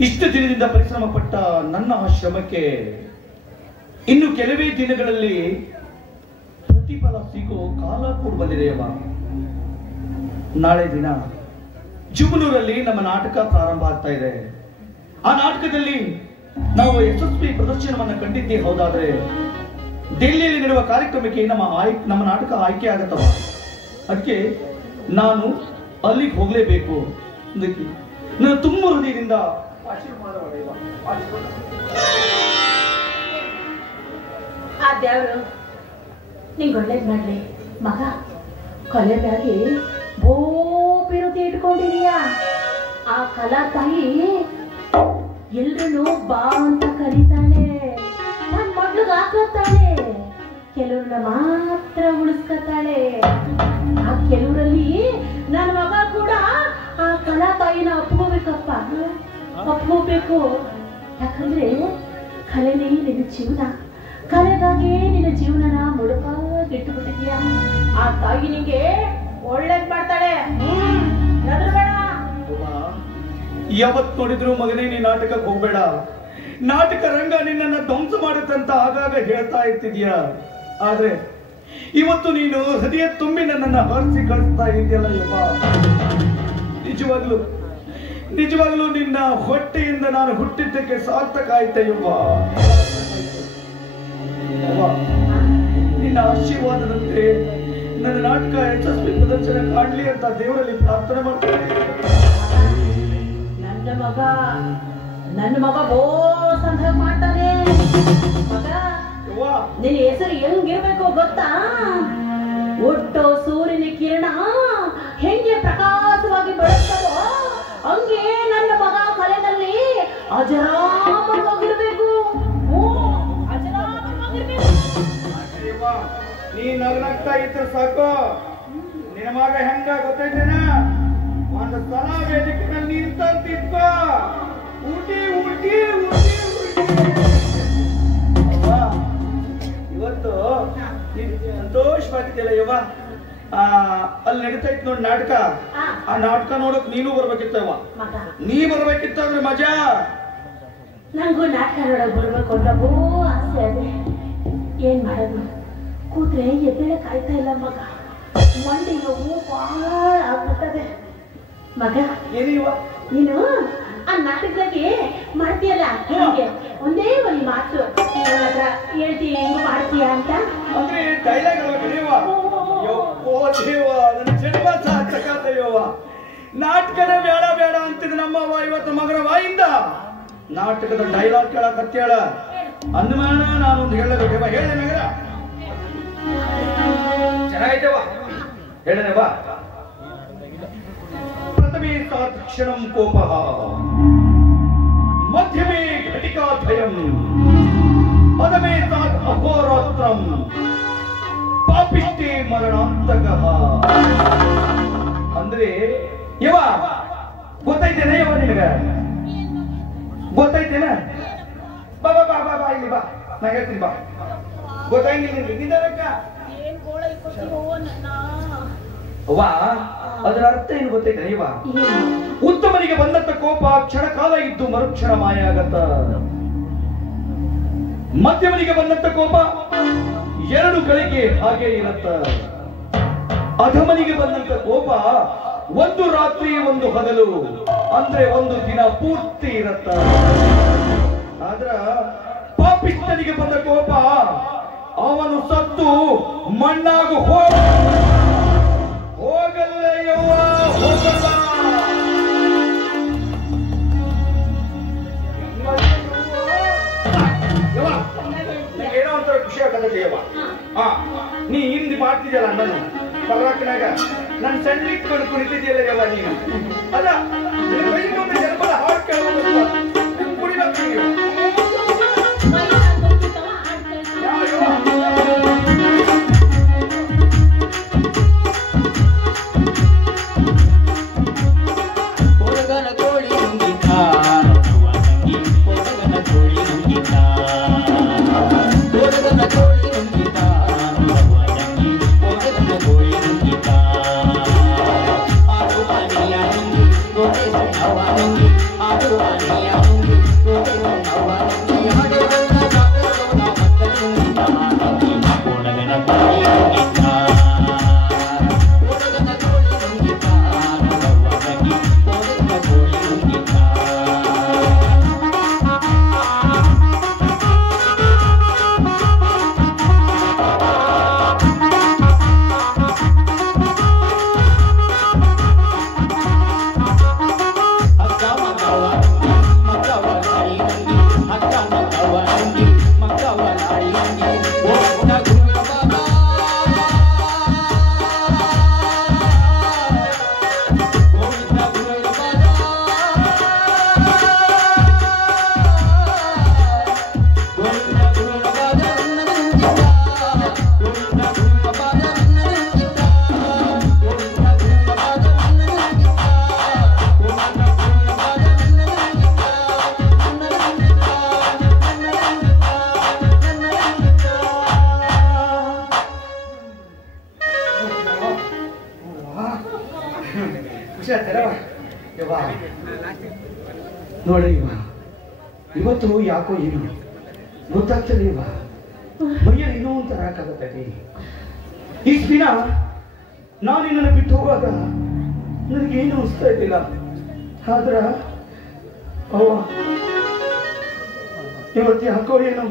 ಇಷ್ಟು ದಿನದಿಂದ ಪರಿಶ್ರಮ ಪಟ್ಟ ನನ್ನ ಶ್ರಮಕ್ಕೆ ಇನ್ನು ಕೆಲವೇ ದಿನಗಳಲ್ಲಿ ಪ್ರತಿಫಲ ಸಿಗೋ ಕಾಲ ಕೂಡ ಬಂದಿದೆಯವ. ನಾಳೆ ದಿನ ಜುಮನೂರಲ್ಲಿ ನಮ್ಮ ನಾಟಕ ಪ್ರಾರಂಭ ಆಗ್ತಾ ಇದೆ. ಆ ನಾಟಕದಲ್ಲಿ ನಾವು ಯಶಸ್ವಿ ಪ್ರದರ್ಶನವನ್ನು ಕಂಡಿದ್ದೇ ಹೌದಾದ್ರೆ ಡೆಲ್ಲಿಯಲ್ಲಿ ನಡೆಯುವ ಕಾರ್ಯಕ್ರಮಕ್ಕೆ ನಮ್ಮ ನಾಟಕ ಆಯ್ಕೆ ಆಗತ್ತವ. ಅದಕ್ಕೆ ನಾನು ಅಲ್ಲಿಗೆ ಹೋಗ್ಲೇಬೇಕು. ಅದಕ್ಕೆ ನಾನು ತುಂಬ ಹೃದಯದಿಂದ ಆ ದೇವರು ನಿಂಗೆ ಒಳ್ಳೇದ್ ಮಾಡ್ಲಿ ಮಗ. ಕೊಲೆಗಾಗಿ ಬೋಪಿರುತಿ ಇಟ್ಕೊಂಡಿದೀಯಾ. ಆ ಕಲಾ ತಾಯಿ ಎಲ್ರನ್ನೂ ಬಾ ಅಂತ ಕರೀತಾಳೆ. ನನ್ ಮಗ್ಳಿಗೆ ಹಾಕತ್ತಾಳೆ, ಕೆಲವ್ರನ್ನ ಮಾತ್ರ ಉಳಿಸ್ಕತ್ತಾಳೆ. ಆ ಕೆಲವರಲ್ಲಿ ನನ್ನ ಮಗ ಒಪ್ಕೋಬೇಕು. ಯಾಕಂದ್ರೆ ಕಲೆನೇ ನಿನ್ನ ಜೀವನ, ಕಲೆಗಾಗಿ ನಿನ್ನ ಜೀವನನ ಮುಡುಪಾಗಿಟ್ಟುಬಿಟ್ಟಿದ್ಯಾ. ಆ ತಾಯಿ ನಿಂಗೆ ಒಳ್ಳೇದ್ ಮಾಡ್ತಾಳೆ. ಹೆದರ್ಬೇಡ. ಯಾವತ್ ನೋಡಿದ್ರು ಮಗನೇ ನೀ ನಾಟಕಕ್ಕೆ ಹೋಗ್ಬೇಡ, ನಾಟಕ ರಂಗ ನಿನ್ನನ್ನ ಧ್ವಂಸ ಮಾಡುತ್ತಂತ ಆಗಾಗ ಹೇಳ್ತಾ ಇರ್ತಿದ್ಯಾ. ಆದ್ರೆ ಇವತ್ತು ನೀನು ಹೃದಯ ತುಂಬಿ ನನ್ನನ್ನ ಹರಿಸಿ ಕಳಿಸ್ತಾ ಇದೆಯಲ್ಲ ಯವ್ವ. ನಿಜವಾಗ್ಲೂ ನಿನ್ನ ಹೊಟ್ಟೆಯಿಂದ ನಾನು ಹುಟ್ಟಿದ್ದಕ್ಕೆ ಸಾರ್ಥಕ ಆಯ್ತ ಯವ್ವ. ನಿನ್ನ ಆಶೀರ್ವಾದದಂತೆ ನನ್ನ ನಾಟಕ ಯಶಸ್ವಿ ಪ್ರದರ್ಶನ ಕಾಣ್ಲಿ ಅಂತ ದೇವರಲ್ಲಿ ಪ್ರಾರ್ಥನೆ ಮಾಡ್ತೇನೆ. ನನ್ನ ಮಗ ಬೋಸ್ ಅಂತ ಮಾಡ್ತಾನೆ. ಮಗ ನಿನ್ನ ಹೆಸರು ಹೆಂಗಿರ್ಬೇಕು ಗೊತ್ತಾ? ಹುಟ್ಟೋ ಸೂರ್ಯನ ಕಿರಣ ಹೆಂಗೆ ಪ್ರಕಾಶವಾಗಿ ಬೆಳಗ್ತದೋ ಹಂಗೆ ನನ್ನ ಮಗ ಕಲೆನಲ್ಲಿ ಅಜರಾಮರವಾಗಿರ್ಬೇಕು. ನೀ ನಗ್ನಗ್ತಾ ಇದ್ರೆ ಸಾಕು. ನಿನ್ನ ಮಗ ಹೆಂಗ ಗೊತ್ತೈತೇನ? ಒಂದು ಸಲ ವೇದಿಕೆನಲ್ಲಿ ನಿಂತಿದ್ದ ಊಟಿ ಊಟಿ ಊಟಿ ಇವತ್ತು ಸಂತೋಷವಾಗಿದೆಯಲ್ಲ ಯವ್ವ. ಅಲ್ಲಿ ನಡೀತಾ ಇತ್ತು ನೋಡಿ ನಾಟಕ. ಆ ನಾಟಕ ನೋಡಕ್ ನೀನು ಬರ್ಬೇಕಿತ್ತವ. ನೀ ಬರ್ಬೇಕಿತ್ತಂದ್ರೆ ಮಜಾ. ನಂಗೂ ನಾಟಕ ನೋಡಕ್ ಬರ್ಬೇಕು ಅನ್ನೋ ಆಸೆ ಅದೇ. ಏನ್ ಮಾಡೋದು, ಕೂತ್ರೆ ಎದ್ದೇಳ ಕಾಯ್ತಾ ಇಲ್ಲ ಮಗ. ಮಂಡಿ ನೋವು ಬಹಳ ಆಗ್ಬಿಟ್ಟದೆ. ಮಗ ನೀನು ಆ ನಾಟಕದಾಗೆ ಮಾಡ್ತೀಯಲ್ಲ, ಹಂಗೆ ಒಂದೇ ಒಂದು ಮಾತು ನನ್ನ ಹತ್ರ ಹೇಳ್ತೀಯ, ಹೆಂಗ್ ಮಾಡ್ತೀಯ ಅಂತ. ಅಂದ್ರೆ ಡೈಲಾಗ್ ನನ್ನ ಜನ್ಮ ಸಾರ್ಥಕತೆಯವ್ವ. ನಾಟಕದ ಬೇಡ ಬೇಡ ಅಂತಿದ್ ನಮ್ಮವ್ವ ಇವತ್ತು ಮಗನ ಬಾಯಿಂದ ನಾಟಕದ ಡೈಲಾಗ್ ಕೇಳಕತ್ತೇಳ ಅಂದ್ಮೇಲೆ ನಾನೊಂದು ಹೇಳಬೇಕವ. ಹೇಳಿ ನಗರ ಚೆನ್ನಾಗೈತೆವ, ಹೇಳನೇವ. ಪ್ರಥಮೇ ಸಾಕ್ಷಣಂ ಕೋಪಃ, ಮಧ್ಯಮೇ ಘಟಿಕಾಧಯಂ, ಪದಮೇ ತಾತ್ ಅಹೋರಾತ್ರಂ, ಪಾಪಿಷ್ಟೇ ಮರಣಾಂತಕಃ. ಅಂದ್ರೆ ಯವ ಗೊತ್ತೈತೇನೆ ಯವ ನಿನಗ? ಗೊತ್ತೈತೇನ? ಬಾ ಬಾ ಬಾ ಬಾ ಬಾ ಇಲ್ಲಿ ಬಾ, ನಾ ಹೇಳ್ತೀನಿ ಬಾ. ಗೊತ್ತಾಗಿಲ್ಲ ನಿಂದರಕ್ಕ ಅವ್ವ, ಅದರ ಅರ್ಥ ಏನು ಗೊತ್ತೈತೆ ಇವ? ಉತ್ತಮನಿಗೆ ಬಂದಂತ ಕೋಪ ಕ್ಷಣ ಕಾಲ ಇದ್ದು ಮರುಕ್ಷಣ ಮಾಯ ಆಗತ್ತ. ಮಧ್ಯಮನಿಗೆ ಬಂದಂತ ಕೋಪ 2 ಗಳಿಗೆ ಹಾಗೆ ಇರತ್ತ. ಅಧಮನಿಗೆ ಬಂದಂತ ಕೋಪ 1 ರಾತ್ರಿ 1 ಹಗಲು, ಅಂದ್ರೆ 1 ದಿನ ಪೂರ್ತಿ ಇರತ್ತ. ಆದ್ರ ಪಾಪಿಷ್ಟನಿಗೆ ಬಂದ ಕೋಪ ಅವನು ಸತ್ತು ಮಣ್ಣಾಗು ಹೋಗಲ್ಲ ಯವ್ವ, ಹೋಗಲ್ಲ. ಏನೋ ಒಂಥರ ಖುಷಿ ಆಗತ್ತೆ ಯವ್ವ. ನೀ ಹಿಂದಿ ಮಾಡ್ತಿದ್ಯಲ್ಲ ನಾನು ಪರ್ವಾಕಿನಾಗ ನನ್ ಸಣ್ಣ ಇಟ್ಕೊಂಡು ಕುಳಿತಿದ್ಯಲ್ಲ ಯವ್ವ ನೀನು. ಅಲ್ಲ ಜನಪದ ಹಾಡು ಕೇಳೋದು ಕುಡಿಬೇಕು. Hãy subscribe cho kênh Ghiền Mì Gõ để không bỏ lỡ ಹುಷಾರವ ಯವ್ವ ನೋಡಿ ಇವ ಇವತ್ತು ಯಾಕೋ ಏನು ಗೊತ್ತಾಗ್ತದೆ ಇವ ಮೈಯಲ್ಲಿ ಏನೋ ಒಂಥರ ಆಗುತ್ತೆ. ಇಷ್ಟು ದಿನ ನಾನು ನಿನ್ನನ್ನು ಬಿಟ್ಟು ಹೋಗುವಾಗ ನನಗೇನು ಅನಿಸ್ತಾ ಇದ್ದಿಲ್ಲ. ಆದ್ರ ಅವ್ವ ಇವತ್ತು ಯಾಕೋ ಏನು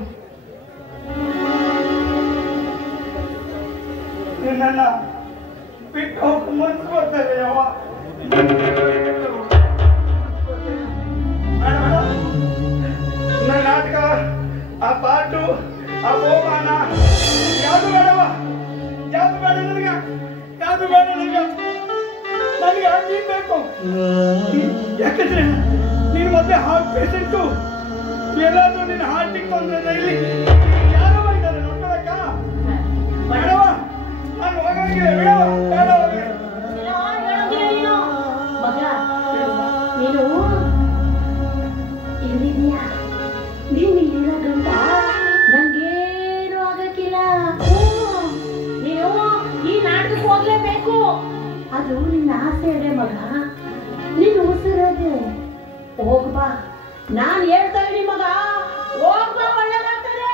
ನಿನ್ನ ಬಿಟ್ಟು ಹೋಗ ಮನ್ಸು ಬರ್ತಾರೆ ಅವ್ವ. ನನ್ನ ನಾಟಕ ಆ ಪಾಟು ಆ ಬಹುಮಾನ ಯಾವುದು ಬೇಡವ, ಯಾವುದು ಬೇಡ ನನಗೆ, ಯಾವುದು ಬೇಡ ನನಗೆ. ನನಗೆ ನೀನ್ ಬೇಕು. ಯಾಕಂದ್ರೆ ನೀನು ಮೊದಲೇ ಹಾರ್ಟ್ ಪೇಷಂಟು. ಎಲ್ಲಾದ್ರೂ ನಿನ್ನ ಹಾರ್ಟಿಗೆ ತೊಂದರೆ ಇಲ್ಲಿ ಯಾರವ ಇದ್ದಾರೆ ನೋಡ್ಕೊಳಕ್ಕ? ಬೇಡವ, ನಾನು ಹೋಗಂಗಿಲ್ಲ. ಬೇಡವ, ಬೇಡ ಹೋಗಿ ಮಗ ನೀನು ಎಲ್ಲಿದೀಯಾ? ನೀನು ಇಲ್ಲಿರೋ ಗಂಟ ನಂಗೇನು ಆಗಕ್ಕಿಲ್ಲ. ನೀನು ಈ ನಾಟಕಕ್ಕೆ ಹೋಗ್ಲೇಬೇಕು. ಅದು ನಿನ್ನ ಆಸೆ ಇದೆ ಮಗ, ನೀನು ಉಸಿರದೆ ಹೋಗ್ಬಾ. ನಾನು ಹೇಳ್ತಾ ಇದ್ದೀನಿ ಮಗ, ಹೋಗ್ಬಾ, ಒಳ್ಳೇದಾಗ್ತದೆ.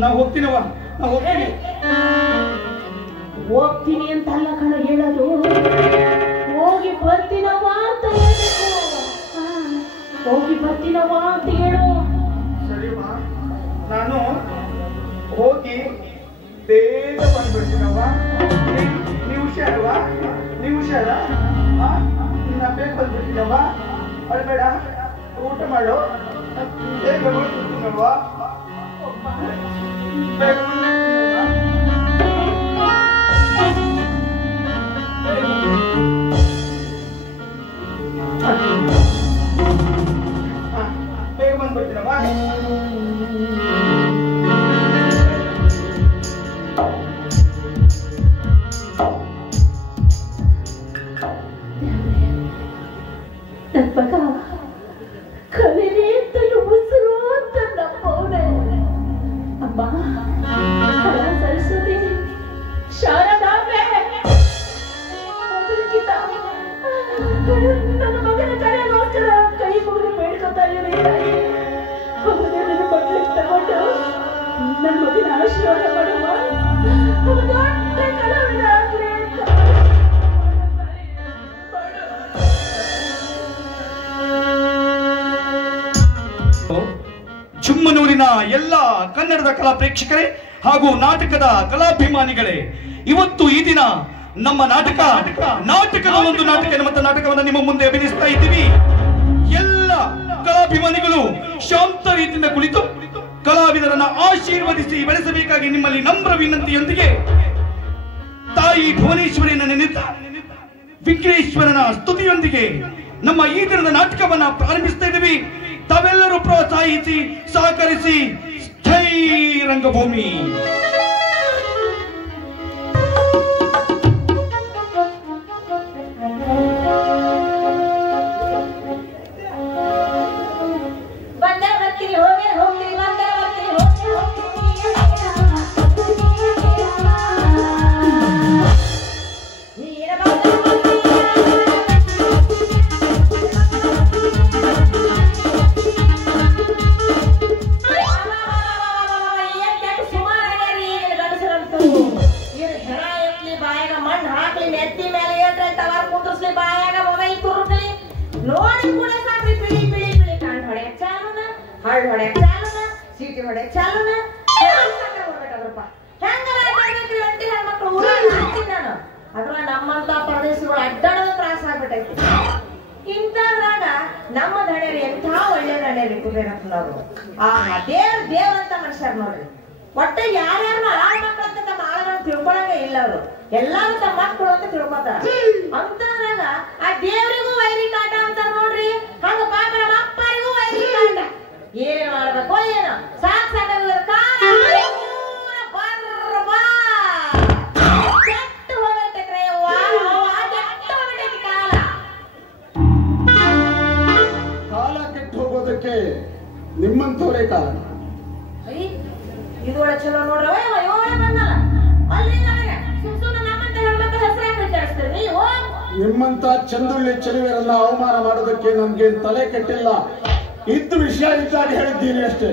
ನಾ ಹೋಗ್ತೀನವ, ನಾ ಹೋಗ್ತೀನಿ. ಹೋಗ್ತೀನಿ ಅಂತ ಅಲ್ಲ ಕಣ ಹೇಳೋದು, ಹೋಗಿ ಬರ್ತೀನವ ಅಂತ ಹೇಳ್ಬೇಕು. ಹೋಗಿ ಬರ್ತೀನವ ಅಂತ ಹೇಳು. ಸರಿವಾ, ನಾನು ಹೋಗಿ ಬೇಗ ಬಂದ್ಬಿಡ್ತೀನವ. ನೀವು ಹುಷಾರವಾ? ನೀವು ಹುಷಾರ? ನಾ ಬೇಗ ಬಂದ್ಬಿಡ್ತೀನವ. ಅಳ್ಬೇಡ, ಊಟ ಮಾಡು, ಬೇಗ ಬಂದ್ಬಿಡ್ತೀನವ. ಬೇಗ ಬಂದ್ಬಿಡ್ತೀನವ. ನನ್ ಮಗ ಕಲಿಲಿ ಅಂತಲೂ ಉಸಿರು ಅಂತ ನಂಬವ್ರೆ. ಅಮ್ಮ ಸರಸ್ವತಿ ಶಾರದಾಂಬೆ ನನ್ನ ಮಗನ ಕಡೆಗೋಸ್ಕರ ಕೈ ಮುಗಿದು ಬೇಡ್ಕೊತಾ ಇದ್ದೀನಿ ತಾಯಿ. ಅವನೇ ನನ್ನ ಮಕ್ಕಳಿಗೆ ತಗೊಂಡು ನನ್ನ ಮಗನ ಆಶೀರ್ವಾದ ಮಾಡುವ. ಅವನು ದೊಡ್ಡ ಕಲಾವಿದ ಆಗ್ಲಿ ಅಂತ ಚುಮ್ಮನೂರಿನ ಎಲ್ಲ ಕನ್ನಡದ ಕಲಾ ಪ್ರೇಕ್ಷಕರೇ ಹಾಗೂ ನಾಟಕದ ಕಲಾಭಿಮಾನಿಗಳೇ, ಇವತ್ತು ಈ ದಿನ ನಮ್ಮ ನಾಟಕದ ಒಂದು ನಾಟಕವನ್ನು ನಿಮ್ಮ ಮುಂದೆ ಅಭಿನಯಿಸ್ತಾ ಇದ್ದೀವಿ. ಎಲ್ಲ ಕಲಾಭಿಮಾನಿಗಳು ಶಾಂತ ರೀತಿಯಿಂದ ಕುಳಿತು ಕಲಾವಿದರನ್ನ ಆಶೀರ್ವದಿಸಿ ಬೆಳೆಸಬೇಕಾಗಿ ನಿಮ್ಮಲ್ಲಿ ನಮ್ರ ವಿನಂತಿಯೊಂದಿಗೆ ತಾಯಿ ಭುವನೇಶ್ವರಿಯನ್ನು ನೆನೆತ ವಿಘ್ನೇಶ್ವರನ ಸ್ತುತಿಯೊಂದಿಗೆ ನಮ್ಮ ಈ ದಿನದ ನಾಟಕವನ್ನ ಪ್ರಾರಂಭಿಸ್ತಾ ಇದ್ದೀವಿ. ತಾವೆಲ್ಲರೂ ಪ್ರೋತ್ಸಾಹಿಸಿ ಸಹಕರಿಸಿ. ಜೈ ರಂಗಭೂಮಿ. ಸೀಟಿ ಹೊಡೆ ಚಾಲೂನ ನಾನು ಅದ್ರ ನಮ್ಮಂತ ಪ್ರದೇಶಗಳು ಅಡ್ಡಾಡೋದು ತ್ರಾಸ ಆಗ್ಬಿಟ್ಟೈತಿ. ಇಂಥದ್ರಾಗ ನಮ್ಮ ದಣಿಯರು ಎಂಥ ಒಳ್ಳೆ ದಣಿಯರು ಇಟ್ಕೋಬೇಕಂತವ್ರು. ದೇವ್ರಂತ ಮನುಷ್ಯರು ನೋಡ್ರಿ. ಒಟ್ಟೆ ಯಾರ್ಯಾರು ಆಳ ಮಕ್ಕಳು ಅಂತ ತಮ್ಮ ಆಳಗಳನ್ನು ತಿಳ್ಕೊಳಂಗೆ ಇಲ್ಲ. ಅವರು ಎಲ್ಲಾರು ತಮ್ಮ ಮಕ್ಕಳು ಅಂತ ತಿಳ್ಕೊತಾರ. ಅಂತದ್ರಾಗ ಆಗೋದಕ್ಕೆ ನಿಮ್ಮಂಥವರೇ ಕಾರಣ. ಇದು ಒಳ್ಳೆ ಚಲೋ ನೋಡ್ರವ ಬಂದಲ್ಲ ಅಲ್ಲಿಂದ ಸುಮ್ಮನೆ ನಮ್ಮಂತ ಹೆಣ್ಮಕ್ಳ ಹೆಸರು ಯಾಕೆ ವಿಚಾರಿಸ್ತೀರಿ ನೀವು? ನಿಮ್ಮಂತ ಚಂದುಳ್ಳಿ ಚೆಲುವೆರನ್ನ ಅವಮಾನ ಮಾಡೋದಕ್ಕೆ ನಮ್ಗೆ ತಲೆ ಕೆಟ್ಟಿಲ್ಲ. ಇದ್ದು ವಿಷಯ ಇದ್ದಾಗ ಹೇಳಿದ್ದೀನಿ ಅಷ್ಟೇ.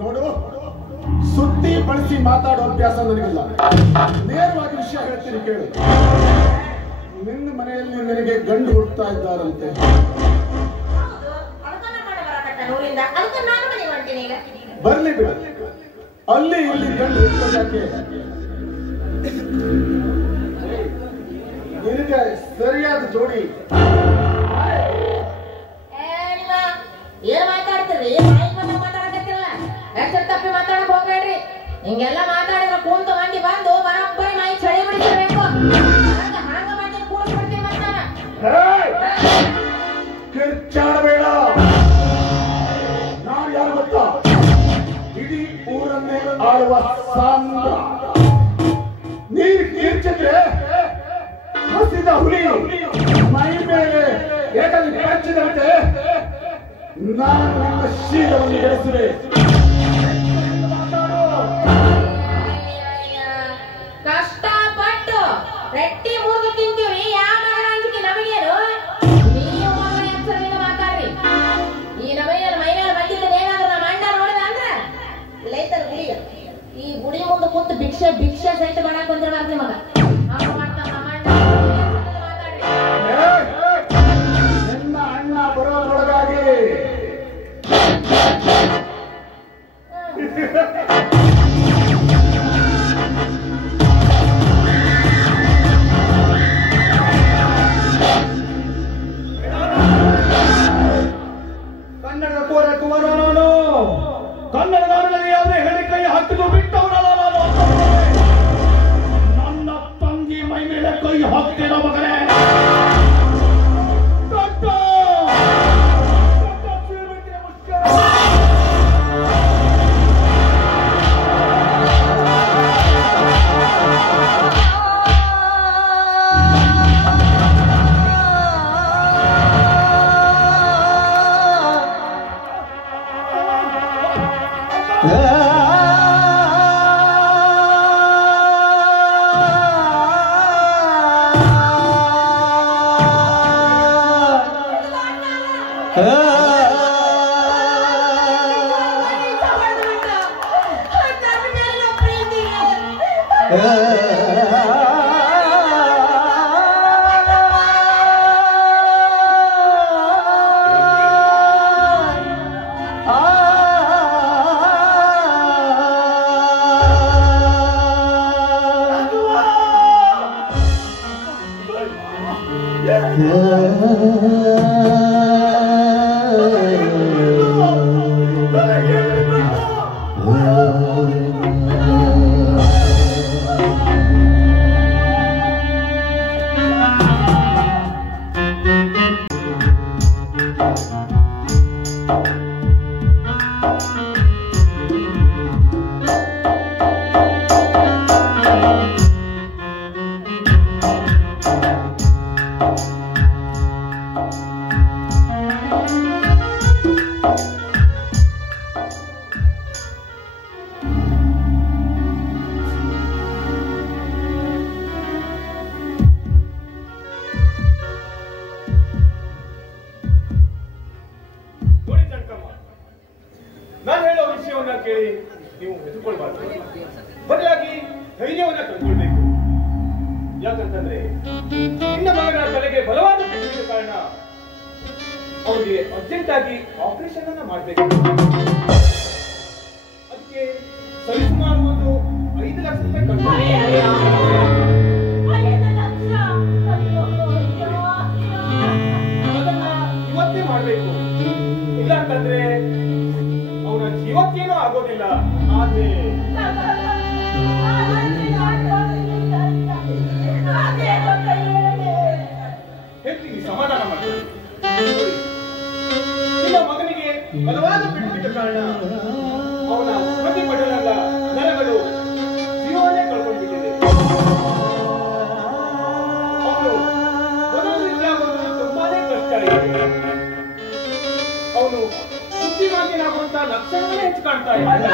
ನೋಡು, ಸುತ್ತಿ ಬಳಸಿ ಮಾತಾಡೋ ಅಭ್ಯಾಸ ನನಗಿಲ್ಲ. ನೇರವಾಗಿ ವಿಷಯ ಹೇಳ್ತೀನಿ ಕೇಳು. ನಿನ್ನ ಮನೆಯಲ್ಲಿ ನಿನಗೆ ಗಂಡು ಹುಡ್ತಾ ಇದ್ದಾರಂತೆ. ಬರ್ಲಿ ಬಿಡ, ಅಲ್ಲಿ ಇಲ್ಲಿ ಗಂಡು ಹುಡ್ಕೋದಕ್ಕೆ ನಿನಗೆ ಸರಿಯಾದ ಜೋಡಿ. ಏನ್ ಮಾತಾಡ್ತೀರಿ? ಮಾತಾಡಕತ್ತಿರಲ್ಲ, ಎಷ್ಟು ತಪ್ಪಿ ಮಾತಾಡಕ್ ಹೋಗ್ಬೇಡ್ರಿ. ಹಿಂಗೆಲ್ಲ ಮಾತಾಡಿದ್ರೆ ಕುಂತು ಮಂದಿ ಬಂದು ಬರೋಬ್ಬರಿ ಮೈ ಚಳಿ ಬಿಡಿಸಬೇಕು. ಹಾಂಗ ಮಂದಿ ಕೂಡಿಸ್ಬಿಡ್ತೀವಿ ಮತ್ತಾನ. ಕಿರ್ಚಾಡಬೇಡ. ನಾನು ಯಾರು ಗೊತ್ತಾ? ಇಡೀ ಊರನ್ನೇ ಆಳುವ ಸಾಮ್ರ. ನೀರು ಕಿರ್ಚಿದ್ರೆ ಹಸಿದ ಹುಲಿ ಮೈ ಮೇಲೆ ಏಟಲ್ಲಿ ಕಚ್ಚಿದಂತೆ ನಾನು ನನ್ನ ಶೀಲವನ್ನು ಗಳಿಸಿದೆ. ಕಷ್ಟಪಟ್ಟು ರೊಟ್ಟಿ ಮುರಿದು ತಿಂತೀವಿ. ಯಾವ ಮಗನಾಂಚಿಕೆ ನಮಗೇನು? ನೀವು ಎಚ್ಚರದಿಂದ ಮಾತಾಡ್ರಿ. ಈ ನಮೈಯಲ್ಲಿ ಮೈ ಮೇಲೆ ಬಂದಿದ್ದ ಏನಾದ್ರು ನಮ್ಮ ಅಣ್ಣ ನೋಡಿದ ಅಂದ್ರೆ ಲೈತಲ್ಲ ಗುಡಿ. ಈ ಗುಡಿ ಮುಂದೆ ಕೂತು ಭಿಕ್ಷೆ ಸಹಿತ ಮಾಡಕ್ ಬಂದಿರಬಾರ್ದು ಮಗ. ನಿನ್ನ ಅಣ್ಣ ಬರೋದ್ರೊಳಗಾಗಿ ಕನ್ನಡದ ಕೋರಕುವರ ನಾನು. ಕನ್ನಡದ ಯಾವುದೇ ಹೇಳಿ ಕೈ ಹಾಕಿದ್ದು ಬಿಟ್ಟವನಲ್ಲ ನಾನು. ನನ್ನ ತಂಗಿ ಮೈ ಮೇಲೆ ಕೈ ಹಾಕ್ತೀರ ಮಗನೇ. ನಾನು ಹೇಳೋ ವಿಷಯವನ್ನ ಕೇಳಿ ನೀವು ಹೆದರ್ಕೊಳ್ಬಾರ್ದು. ಬದಲಾಗಿ ಧೈರ್ಯವನ್ನ ತಂದ್ಕೊಳ್ಬೇಕು. ಯಾಕಂತಂದ್ರೆ ನಿನ್ನ ಮಗನ ತಲೆಗೆ ಬಲವಾದ ಪೆಟ್ಟಿನ ಕಾರಣ ಅವರಿಗೆ ಅರ್ಜೆಂಟ್ ಆಗಿ ಆಪರೇಷನ್ ಅನ್ನ ಮಾಡಬೇಕು. ಅದಕ್ಕೆ ಸರಿಸುಮಾರು ಒಂದು 5 ಲಕ್ಷ ರೂಪಾಯಿ ಅದನ್ನ ಇವತ್ತೇ ಮಾಡಬೇಕು. ಇಲ್ಲ ಅಂತಂದ್ರೆ ಅವನ ಜೀವಕ್ಕೇನೂ ಆಗೋದಿಲ್ಲ. ಆದ್ರೆ ಹೇಳ್ತೀನಿ, ಸಮಾಧಾನ ಮಾಡ್ತೀನಿ. ನಿಮ್ಮ ಮಗನಿಗೆ ಬಲವಾದ ಪೆಟ್ಟು ಬಿದ್ದ ಕಾರಣ ಅವನ ಪ್ರತಿಭಟನದ ನರಗಳು ಬಂದ್ಬಿಟ್ಟಿದೆ. ಅವನು ಓದೋದಕ್ಕೆ ಅವನಿಗೆ ತುಂಬಾನೇ ಕಷ್ಟ ಇದೆ. ಅವನು ಬುದ್ಧಿಮಾಂದ್ಯನಾಗುವಂತ ಲಕ್ಷಣಗಳೇ ಹೆಚ್ಚು ಕಾಣ್ತಾ ಇದ್ದಾನೆ.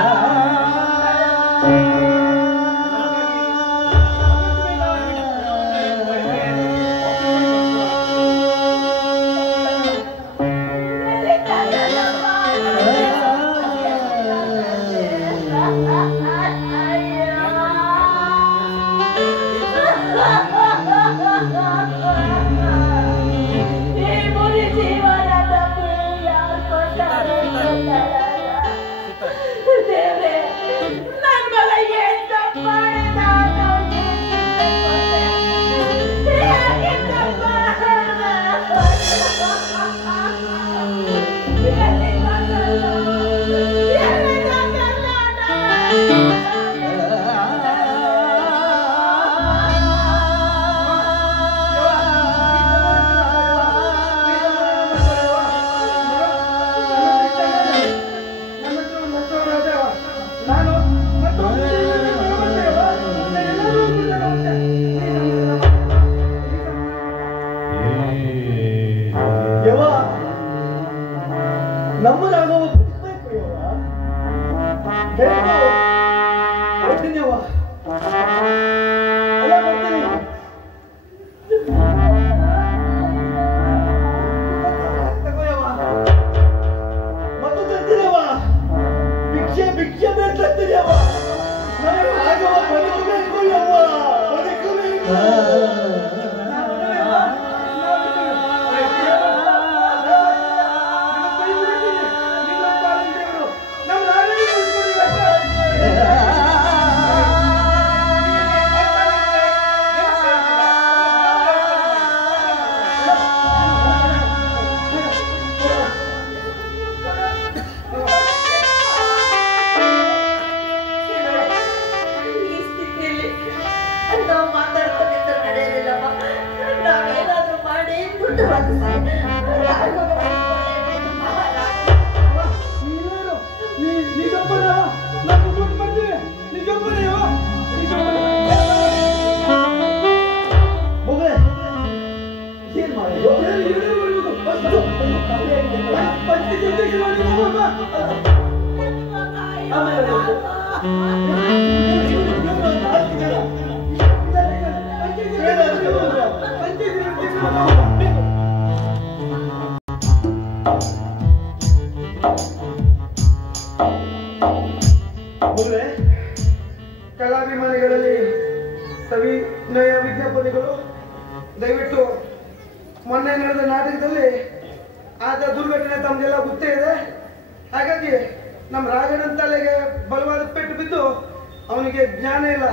ಕಲಾಭಿಮಾನಿಗಳಲ್ಲಿ ಸವಿನಯ ವಿಜ್ಞಾಪನೆಗಳು, ದಯವಿಟ್ಟು ಮೊನ್ನೆ ನಡೆದ ನಾಟಕದಲ್ಲಿ ಆದ ದುರ್ಘಟನೆ ತಮಗೆಲ್ಲ ಗೊತ್ತೇ ಇದೆ. ಹಾಗಾಗಿ ನಮ್ಮ ರಾಜಣ್ಣನ ತಲೆಗೆ ಬಲವಾದ ಪೆಟ್ಟು ಬಿದ್ದು ಅವನಿಗೆ ಜ್ಞಾನ ಇಲ್ಲ.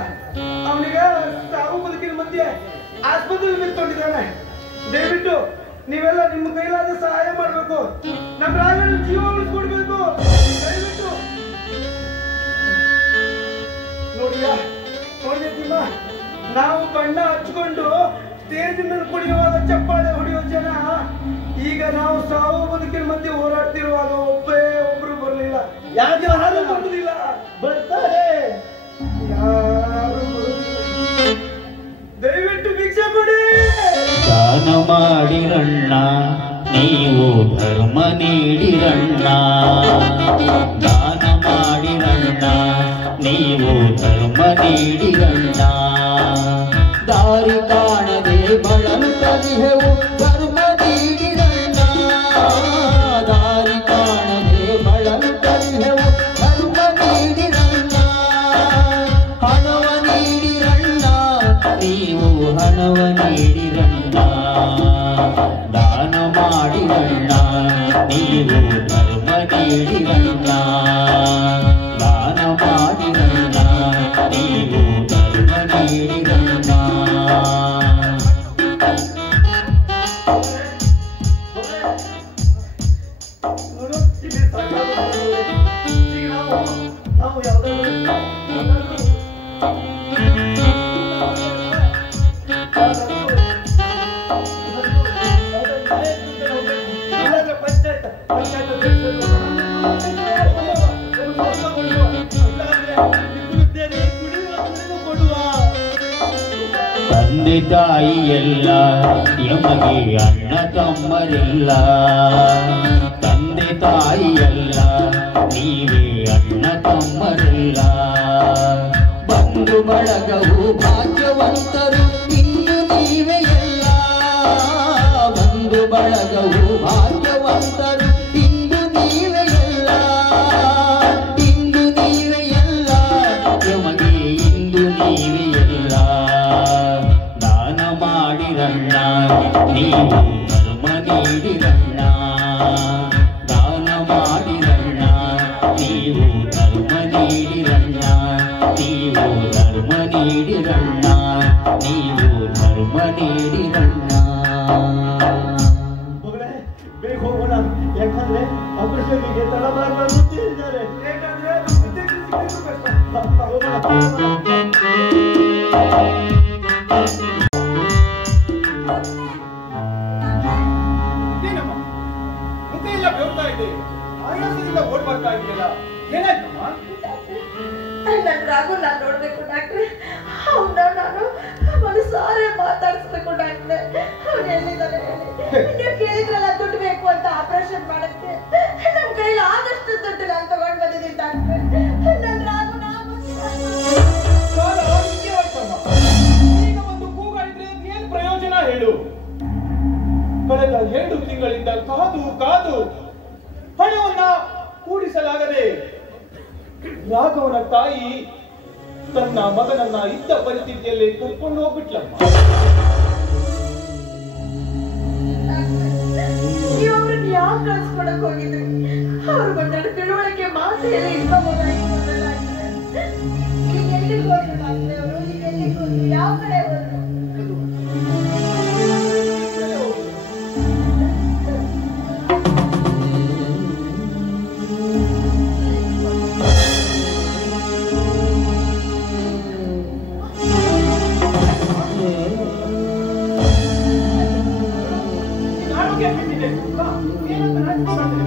ಅವನಿಗೆ ಸಾವು ಬದುಕಿನ ಮಧ್ಯೆ ಆಸ್ಪತ್ರೆಯಲ್ಲಿ ಬಿತ್ತೊಂಡಿದ್ದಾನೆ. ದಯವಿಟ್ಟು ನೀವೆಲ್ಲ ನಿಮ್ಮ ಕೈಲಾದ ಸಹಾಯ ಮಾಡಬೇಕು. ನಮ್ಮ ರಾಜಣ್ಣ ಜೀವ ಉಳಿಸ್ಕೊಡ್ಬೇಕು. ದಯವಿಟ್ಟು ನೋಡಿಯಾ ನಾವು ಬಣ್ಣ ಹಚ್ಕೊಂಡು ಸ್ಟೇಜ್ ಮೇಲೆ ಕುಡಿಯುವಾಗ ಚಪ್ಪಾಳೆ ಹೊಡೆಯೋ ಜನ ಈಗ ನಾವು ಸಾವು ಬದುಕಿನ ಮಧ್ಯೆ ಹೋರಾಡ್ತಿರುವಾಗ ಒಬ್ರು ಬರಲಿಲ್ಲ. ಯಾರು ಬರುದಿಲ್ಲ, ಬರ್ತಾರೆ. ಯಾರು ದಯವಿಟ್ಟು ಭಿಕ್ಷೆ ಕೊಡಿ. ದಾನ ಮಾಡಿರಣ್ಣ, ನೀವು ಧರ್ಮ ನೀಡಿರಣ್ಣ. ದಾನ ಮಾಡಿರಣ್ಣ, ನೀವು ಧರ್ಮ ನೀಡಿರಣ್ಣ. ದಾರಿ ಕಾಣದೆ ಬಳಲುತ್ತಲಿಹೆವು, ಧರ್ಮ ನೀಡಿರಣ್ಣ. ದಾರಿ ಕಾಣದೆ ಬಳಲುತ್ತಲಿಹೆವು, ಧರ್ಮ ನೀಡಿರಣ್ಣ. ಹಣವ ನೀಡಿರಣ್ಣ, ನೀವು ಹಣವ ನೀಡಿರಣ್ಣ. ದಾನ ಮಾಡಿರಣ್ಣ, ನೀವು ಧರ್ಮ ನೀಡಿರಣ್ಣ. ದಾನ ಮಾಡಿರಣ್ಣ, ನೀವು ಧರ್ಮ ನೀಡಿರಣ್ಣ. ನಾವು ಯಾವ್ದಾದ್ರು ಕೊಡುವ ತಂದೆ ತಾಯಿಯಲ್ಲ ಎಮಗೆ ಅಣ್ಣ ತಮ್ಮರಿಲ್ಲ ತಂದೆ ತಾಯಿಯಲ್ಲ ನೀವೇ ಅಣ್ಣ ತಮ್ಮರಿಲ್ಲ ಬಂಧು ಬಳಗವು ಭಾಗ್ಯವಂತರು ಇಂದು ನೀವೇ ಎಲ್ಲ ಬಂಧು ಬಳಗವು ಭಾಗ್ಯವಂತರು ಇಂದು ನೀವೇ ಎಲ್ಲ ಇಂದು ನೀವೇ ಎಲ್ಲ ಎಮಗೆ ಇಂದು ನೀವೇ ಎಲ್ಲ ದಾನ ಮಾಡಿರಣ್ಣ ನೀವು ಧರ್ಮ ನೀಡಿರಣ್ಣ ದಾನ ಮಾಡಿರಣ್ಣ ನೀವು ಧರ್ಮ ನೀಡಿರಣ್ಣ ನೀವು ಧರ್ಮ ನೀಡಿರಣ್ಣ ನೀವು ಧರ್ಮ ನೀಡಿರಣ್ಣ ಬೇಗ ಹೋಗೋಣ ಯಾಕಂದ್ರೆ ಆಪರೇಷನ್ಗೆ ತಳಬಾರದು ಇದ್ದಾರೆ ಏನಮ್ಮ ಮುಖ ಎಲ್ಲ ಬೆವರ್ತಾ ಇದೆ ಆಯಾಸದಿಂದ ಓಡ್ ಬರ್ತಾ ಇದೆಯಲ್ಲ ಏನಾಯ್ತಮ್ಮ ನನ್ ರಾಘು ನಾನ್ ನೋಡ್ಬೇಕು ಡಾಕ್ಟ್ರೆ ಅವನ್ನ ನಾನು ಮನಸಾರೆ ಮಾತಾಡಿಸ್ಬೇಕು ಡಾಕ್ಟ್ರೆ ಅವ್ನು ಎಲ್ಲಿದ್ದಾನೆ ನೀವು ಕೇಳಿದ್ರಲ್ಲ ದುಡ್ಡು ಬೇಕು ಅಂತ ಆಪರೇಷನ್ ಮಾಡಕ್ಕೆ ನಮ್ ಕೈಲಿ ಆದಷ್ಟು ದುಡ್ಡು ನಾನು ತಗೊಂಡ್ ಬಂದಿದ್ದೀನಿ ಡಾಕ್ಟ್ರೆ ನನ್ ರಾಘು ಕಾಲ ನಿಂಗೆ ಹೋಯ್ತಮ್ಮ ಈಗ ಒಂದು ಕೂಗಾಡಿದ್ರೆ ಏನ್ ಪ್ರಯೋಜನ ಹೇಳು ಕಳೆದ 2 ತಿಂಗಳಿಂದ ಕಾದು ಕಾದು ಹಣವನ್ನ ಕೂಡಿಸಲಾಗದೆ ರಾಘವನ ತಾಯಿ ತನ್ನ ಮಗನನ್ನ ಇದ್ದ ಪರಿಸ್ಥಿತಿಯಲ್ಲಿ ಕರ್ಕೊಂಡು ಹೋಗ್ಬಿಟ್ಲಮ್ಮ ನೀವು ಅವ್ರನ್ನ ಯಾಕೆ ಕಳ್ಸ್ಕೊಡಕ್ ಹೋಗಿದ್ರಿ ಅವ್ರ ಬಂದ್ರೆ ತಿಳುವಳಿಕೆ ಮಾತು ಎಲ್ಲ ಇಟ್ಕೋಬೋದಾಗಿತ್ತು ಈಗ ಎಲ್ಲಿಗೆ ಹೋದ್ರು ಡಾಕ್ಟ್ರೆ ಅವರು ಈಗ ಎಲ್ಲಿಗೆ ಹೋದ್ರು ಯಾವ ಕಡೆ ಹೋದ್ರು ಆರೋಗ್ಯ ಬಿಟ್ಟಿದೆ ಏನಂತ ನಾನು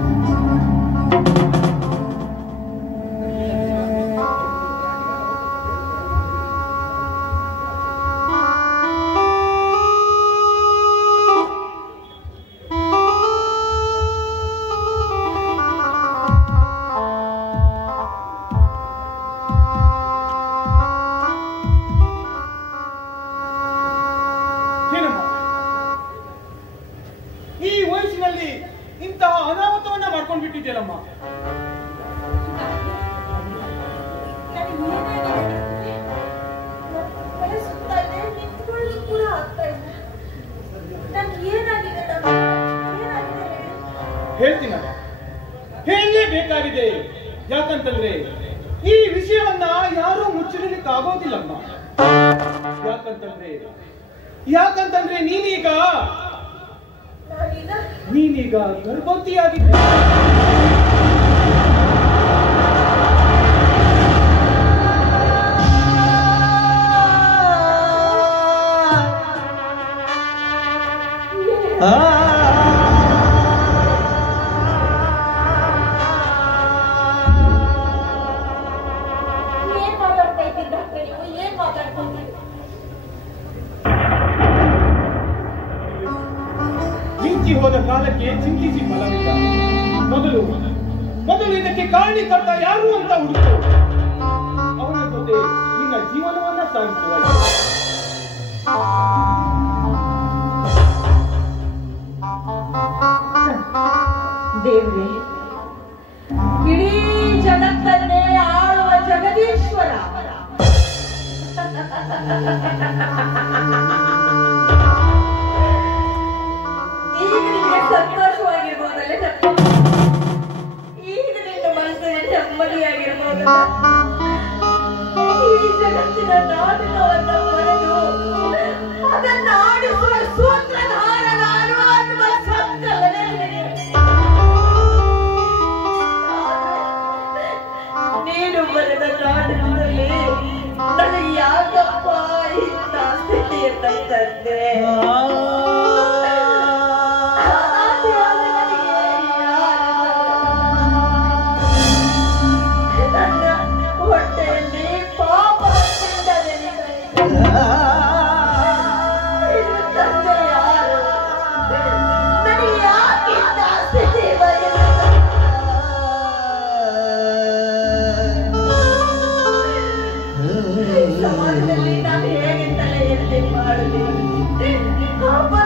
ಈ ವಯಸ್ಸಿನಲ್ಲಿ ಇಂತಹ ಅನಾಹುತವನ್ನ ಮಾಡ್ಕೊಂಡು ಬಿಟ್ಟಿದ್ಯಲ್ಲಮ್ಮ ಹೇಳ್ತೀನಲ್ಲ ಹೇಳಲೇಬೇಕಾಗಿದೆ ಯಾಕಂತಂದ್ರೆ ಈ ವಿಷಯವನ್ನ ಯಾರೂ ಮುಚ್ಚಲಿಕ್ಕೆ ಆಗೋದಿಲ್ಲಮ್ಮ ಯಾಕಂತಂದ್ರೆ ನೀನೀಗ ಗರ್ಭವತಿಯಾಗಿದ್ದೆ ಮಿಂಚಿ ಹೋದ ಕಾಲಕ್ಕೆ ಚಿಂತಿಸಿ ಫಲವಿಲ್ಲ ಮೊದಲು ಇದಕ್ಕೆ ಕಾರಣೀಕರ್ತ ಯಾರು ಅಂತ ಹುಡುಕು ಅವನ ಜೊತೆ ನಿನ್ನ ಜೀವನವನ್ನ ಸಾಗಿಸುವ ದೇವ್ರೆ ಇಡೀ ಜಗತ್ತನ್ನೇ ಆಳುವ ಜಗದೀಶ್ವರ ಈಗ ನಿಮಗೆ ಸಂತೋಷವಾಗಿರ್ಬೋದಲ್ಲ ಈಗ ನಿನ್ನ ಮನಸ್ಸಿಗೆ ನೆಮ್ಮದಿಯಾಗಿರ್ಬೋದಲ್ಲ ಈ ಜಗತ್ತಿನ ನಾಟಕವನ್ನ ಬರೆದು ಅದನ್ನ ಆಡಿಸುವ ಸೂತ್ರಧಾರ ನಾನು ಅನ್ನುವ ಸಂಕಲ್ಪನೆ ನೀನು ಬರೆದ ನಾಟಕದಲ್ಲಿ ನನಗೆ ಯಾಕಪ್ಪ ಇಂಥ ಸ್ಥಿತಿಯನ್ನ ತಂದೆ ಹೊಟ್ಟೆಯಲ್ಲಿ ಪಾಪ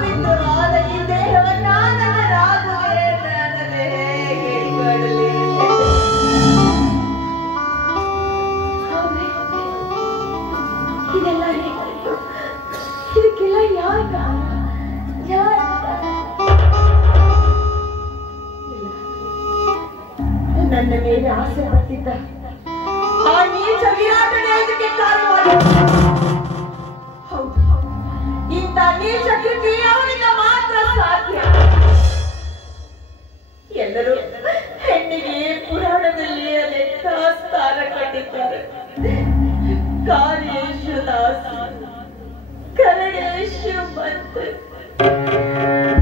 ಪವಿತ್ರವಾದ ಈ ದೇಹವನ್ನ ನನ್ನ ರಾಗುವೆ ನನ್ನದೇ ಕೊಡಲಿ. ಹೌದೇ, ಇದೆಲ್ಲ ಹೇಗಾಯ್ತು? ಇದಕ್ಕೆಲ್ಲ ಯಾರ ನನ್ನ ಮೇಲೆ ಆಸೆ ಪಟ್ಟಿದ್ದ ಆ ನೀಚ ವಿರಾಟನೇ ಇದಕ್ಕೆ ಕಾರಣವಾಗಿದೆ. ಹೌದು, ಇಂಥ ನೀಚ ಕೃತಿ ಅವನಿಂದ ಮಾತ್ರ ಸಾಧ್ಯ. ಎಲ್ಲರೂ ಹೆಣ್ಣಿಗೆ ಪುರಾಣದಲ್ಲಿ ಅನೇಕ ಸ್ಥಾನ ಕಂಡಿದ್ದಾರೆ. ಕಾರ್ಯೇಶು ದಾಸಿ, ಕರಣೇಶು ಮಂತ್ರಿ,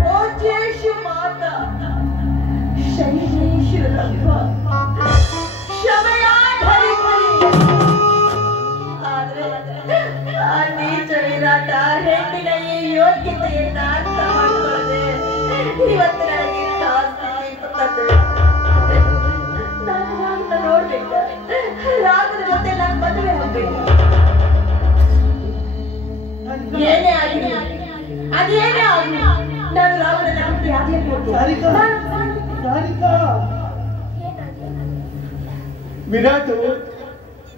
ಭೋಜ್ಯೇಶು ಮಾತಾ, ಶೈಲೇಶು ರಂಭ, ಶಮಯಾಧರಿ ಬಲಿ. ಆದ್ರೆ ಆ ನೀಚ ವಿರಾಟ ಹೆಣ್ಣಿನ ಈ ಯೋಗ್ಯತೆಯನ್ನ ಅರ್ಥ ಮಾಡಿಕೊಳ್ಳದೆ ಇವತ್ತು ನನಗೆ ನಾನು ರಾಗನ ನೋಡ್ಬೇಕು, ರಾಗದ ಜೊತೆ ನಾನು ಮದುವೆ ಹೋಗ್ಬೇಕು. ಏನೇ ಆಗಲಿ, ಅದೇನೇ ಆಗಲಿ, ನಾನು ರಾಗನ ನಂಬಿಕೆ ಆಗ್ಲೇಬೇಕು.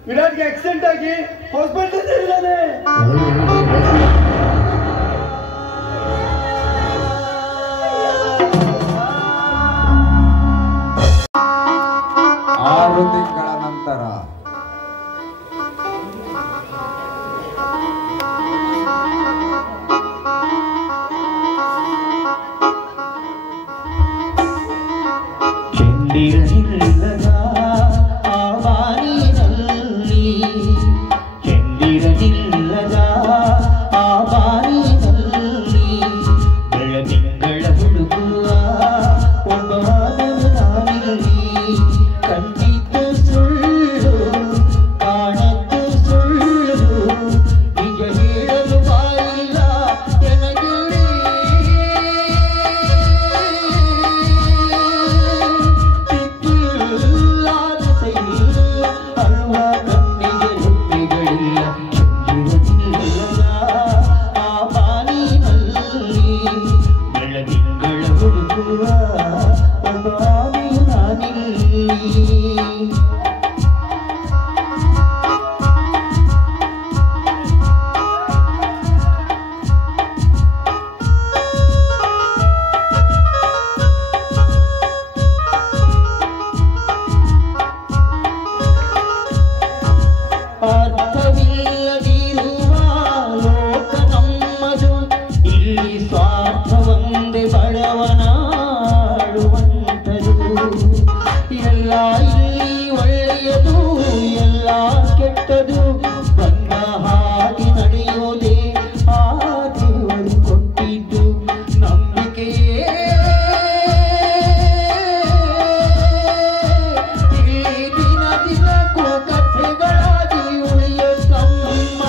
ವಿರಾಟ್ಗೆ ಆಕ್ಸಿಡೆಂಟ್ ಆಗಿ ಹಾಸ್ಪಿಟಲ್ ಇದ್ದಾನೆ. ಆರು ತಿಂಗಳ ನಂತರ ಚಂದಿರನಿಲ್ಲದ ಆವಾನಿನಲ್ಲಿ, ಚಂದಿರನಿಲ್ಲದ ಆವಾನಿನಲ್ಲಿ ಬೆಳದಿಂಗಳ ಹುಡುಕುವ ಒಬ್ಬಾದನು ನಾನಿರಲಿ. ಕಂಡಿದ್ದು ಸುಳ್ಳು, ಕಾಣದ್ದು ಸುಳ್ಳು, ನಿಜ ಹೇಳಲು ಬಾಯಿಲ್ಲ ನನಗಿಲ್ಲಿ. ಸಿಕ್ಕಿಲ್ಲಾದ ಸೈಲಿಲ್ಲ, ಅಳುವ ಕಣ್ಣಿಗೆ ರೆಪ್ಪೆಗಳಿಲ್ಲ. ಚಂದಿರನಿಲ್ಲದ ಆ ಬಾನಿನಲ್ಲಿ ಬೆಳದಿಂಗಳ ಹುಡುಕುವ ಒಬ್ಬಾದಿಯು ನಾನಿಲ್ಲಿ. ಅರ್ಥವಿಲ್ಲದಿರುವ ಲೋಕ ನಮ್ಮದು, ಇಲ್ಲಿ ಸ್ವಾರ್ಥವೊಂದೇ ಬಡವನಾಡುವಂಥದು. ಎಲ್ಲ ಇಲ್ಲಿ ಒಳ್ಳೆಯದು, ಎಲ್ಲ ಕೆಟ್ಟದು, ಬಂದ ಹಾಗೆ ನಡೆಯೋದೇ ಆ ದೇವರು ಕೊಟ್ಟಿದ್ದು ನಂಬಿಕೆಯೇ. ಈ ದಿನ ದಿನಕ್ಕೂ ಕಥೆಗಳಾಗಿ ಉಳಿಯೋ ತಮ್ಮ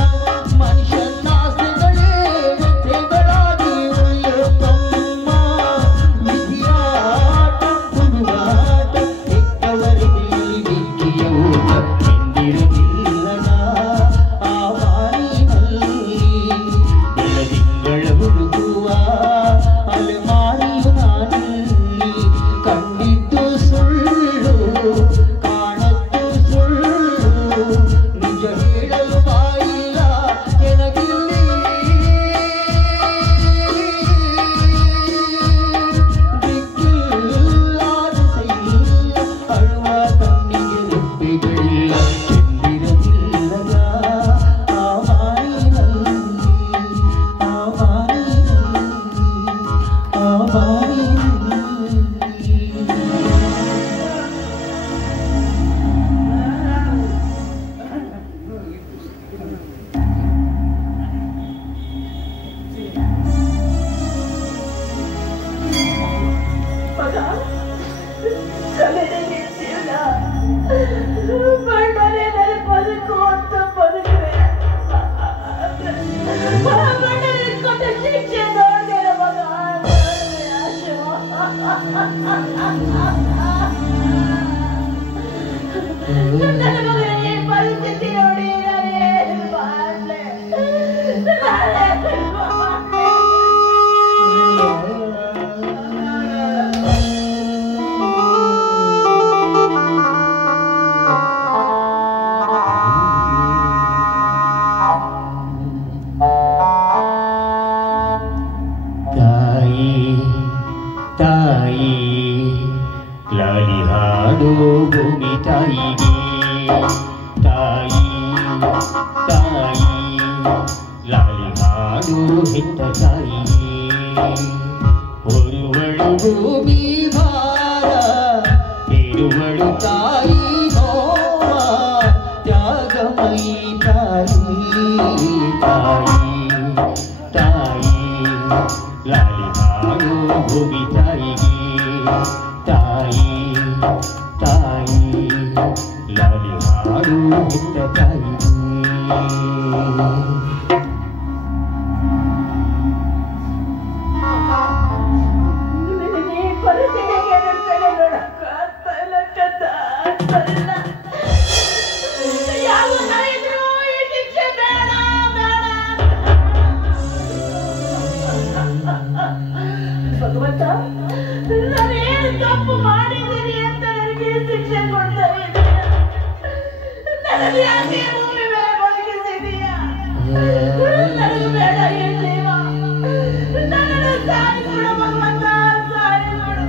ಮನುಷ್ಯನಾಸೆಗಳೇ ವ್ಯಥೆಗಳಾಗಿ ಉಳಿಯೋ ತಮ್ಮ. ವಿಧಿಯಾಟ ಹುಡುಗಾಟ ಹೆಕ್ಕವರಿಗೆ ದಿಕ್ಕಿಯ ಊಟ. ಹಿಂದಿರಲಿಲ್ಲದ ಆ ಬಾನಿನಲ್ಲಿ ಬೆಳದಿಂಗಳ ಹುಡುಗುವ ಅಲೆಮಾರಿಯು ನಾನಿಲ್ಲಿ. ಕಂಡಿದ್ದು ಸುಳ್ಳು, ಕಾಣದ್ದು ಸುಳ್ಳು, ನಿಜ ಹೇಳಲು ಬಾಯಿಲ್ಲ ನನಗಿಲ್ಲಿ. ದಿಕ್ಕಿಲ್ಲಾದ ಸೈಲಿಲ್ಲ, ಅಳುವ ಕಣ್ಣಿಗೆ ರೆಪ್ಪೆಗಳಿಲ್ಲ. ಚಂದಿರನಿಲ್ಲದ ಆ ಬಾನಿನಲ್ಲಿ, ಆ ಬಾನಿನಲ್ಲಿ, ಆ ಬಾನಿನಲ್ಲಿ. ಮಗ, ಕಲೆಯಲ್ಲಿ ಜೀವನ, ಬಣ್ಣದಲ್ಲಿ ಬದುಕು ಅಂತ ಬದುಕುವೆ. ಬಣ್ಣದಲ್ಲಿ ಕೊಟ್ಟ ಶಿಕ್ಷೆ ನೋಡಿದೆ ಮಗ. ನನ್ನ ಮಗನ ಈ ಪರಿಸ್ಥಿತಿ ನೋಡಿ ನಾನೇನು ಮಾಡ್ಲೆ? ನಾನೇನು ಮಾಡ್ಲೆ? ತಾಯಿಗೆ ತಾಯಿ ತಾಯಿ ಲಾಲಿ ಹಾಡು ಹೆತ್ತ ತಾಯಿಗೆ ಹೊರುವಳು ಭೂಮಿ ಭಾರ ಇರುವಳು ತಾಯಿ ನೋವ ತ್ಯಾಗಮಯಿ ತಾಯಿ ತಾಯಿ ತಾಯಿ ಲಾಲಿ ಹಾಡು ಭೂಮಿ ತಾಯಿಗೆ ತಾಯಿ ತಾಯಿ ಲಾಲಿ ಹಾಡು ಹೆತ್ತ ತಾಯಿಗೆ ಭಗವಂತ, ನಾನೇನು ತಪ್ಪು ಮಾಡಿದ್ದೀನಿ ಅಂತ ನನಗೆ ಶಿಕ್ಷೆ ಕೊಡ್ತಾ ಇದ್ದೀಯ? ನನಗೆ ಯಾಕೆ ಭೂಮಿ ಮೇಲೆ ಬದುಕಿಸಿದೀಯಾ? ನನಗೆ ಬೇಡ ಈ ಜೀವ. ನನ್ನನ್ನು ಸಾಯಿಸ್ಬಿಡು ಭಗವಂತ, ಸಾಯಿಸ್ಬಿಡು.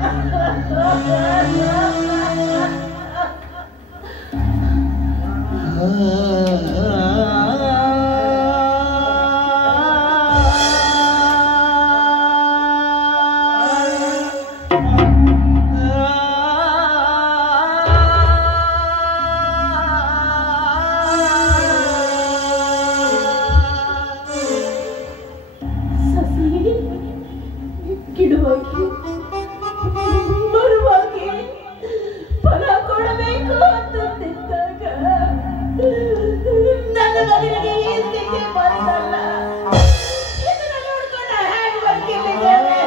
ಗಿಡವಾಗಿ ಮರುವಾಗಿ ಫಲ ಕೊಡಬೇಕು ಅಂತಂದಿದ್ದಾಗ ನನ್ನ ಮಗನಿಗೆ ಈ ಸ್ಥಿತಿ ಬಂದಲ್ಲ. ಇದನ್ನ ನೋಡ್ಕೊಂಡು ಹೇಗೆ ಬದುಕಿದ್ದೇವೆ?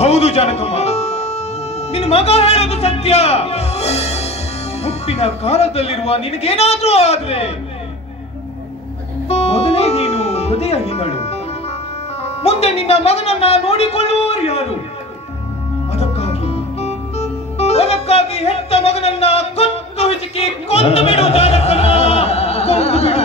ಹೌದು ಜಾನಕಮ್ಮ, ನಿನ್ನ ಮಗ ಹೇಳೋದು ಸತ್ಯ. ಹುಟ್ಟಿನ ಕಾಲದಲ್ಲಿರುವ ನಿನಗೇನಾದ್ರೂ ಆದ್ರೆ ಮೊದಲೇ ನೀನು ಹೃದಯಹೀನಳು. ಮುಂದೆ ನಿನ್ನ ಮಗನನ್ನ ನೋಡಿಕೊಳ್ಳುವವರು ಯಾರು? ಅದಕ್ಕಾಗಿ ಹೆತ್ತ ಮಗನನ್ನ ಕೊಂದು ಹಿಚಕಿ ಕೊಂದು ಬಿಡು ಜಾನಕಮ್ಮ, ಕೊಂದು ಬಿಡು.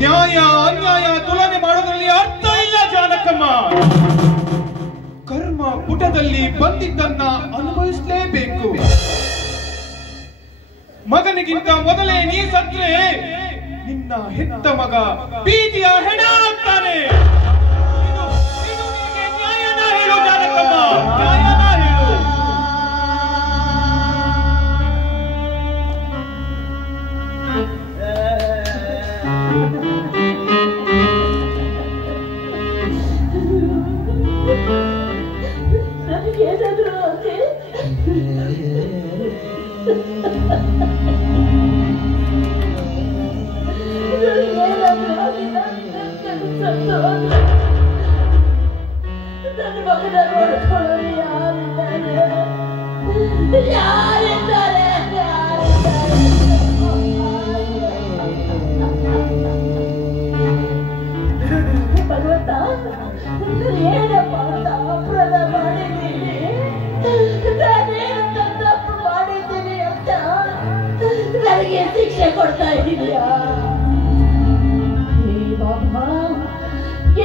ನ್ಯಾಯ ಅನ್ಯಾಯ ತುಲನೆ ಮಾಡೋದ್ರಲ್ಲಿ ಅರ್ಥ ಇಲ್ಲ ಜಾನಕಮ್ಮ. ಕರ್ಮ ಪುಟದಲ್ಲಿ ಬಂದಿದ್ದನ್ನ ಅನುಭವಿಸಲೇಬೇಕು. ಮಗನಿಗಿಂತ ಮೊದಲೇ ನೀ ಸತ್ರೆ ನಿನ್ನ ಹೆತ್ತ ಮಗ ಬೀದಿಯ ಹೆಣ ಆಗ್ತಾನೆ. ಇದು ನಿನಗೆ ನ್ಯಾಯನ ಹೇಳು ಜಾನಕಮ್ಮ, ನ್ಯಾಯನ ಹೇಳು. ನನಗೇನಾದ್ರೂ ಆದ್ರೆ ನನ್ನ ಮಗನ ನೋಡ್ಕೊಳ್ಳೋರು ಯಾರಿದ್ದಾರೆ? ಭಗವಂತ, ಏನಪ್ಪ ಅಪರಾಧ ಮಾಡಿದ್ದೀನಿ? ನಾನೇನು ತಪ್ಪು ಮಾಡಿದ್ದೀನಿ ಅಂತ ನನಗೆ ಶಿಕ್ಷೆ ಕೊಡ್ತಾ ಇದೀಯಾ? ಬಾಬಾ,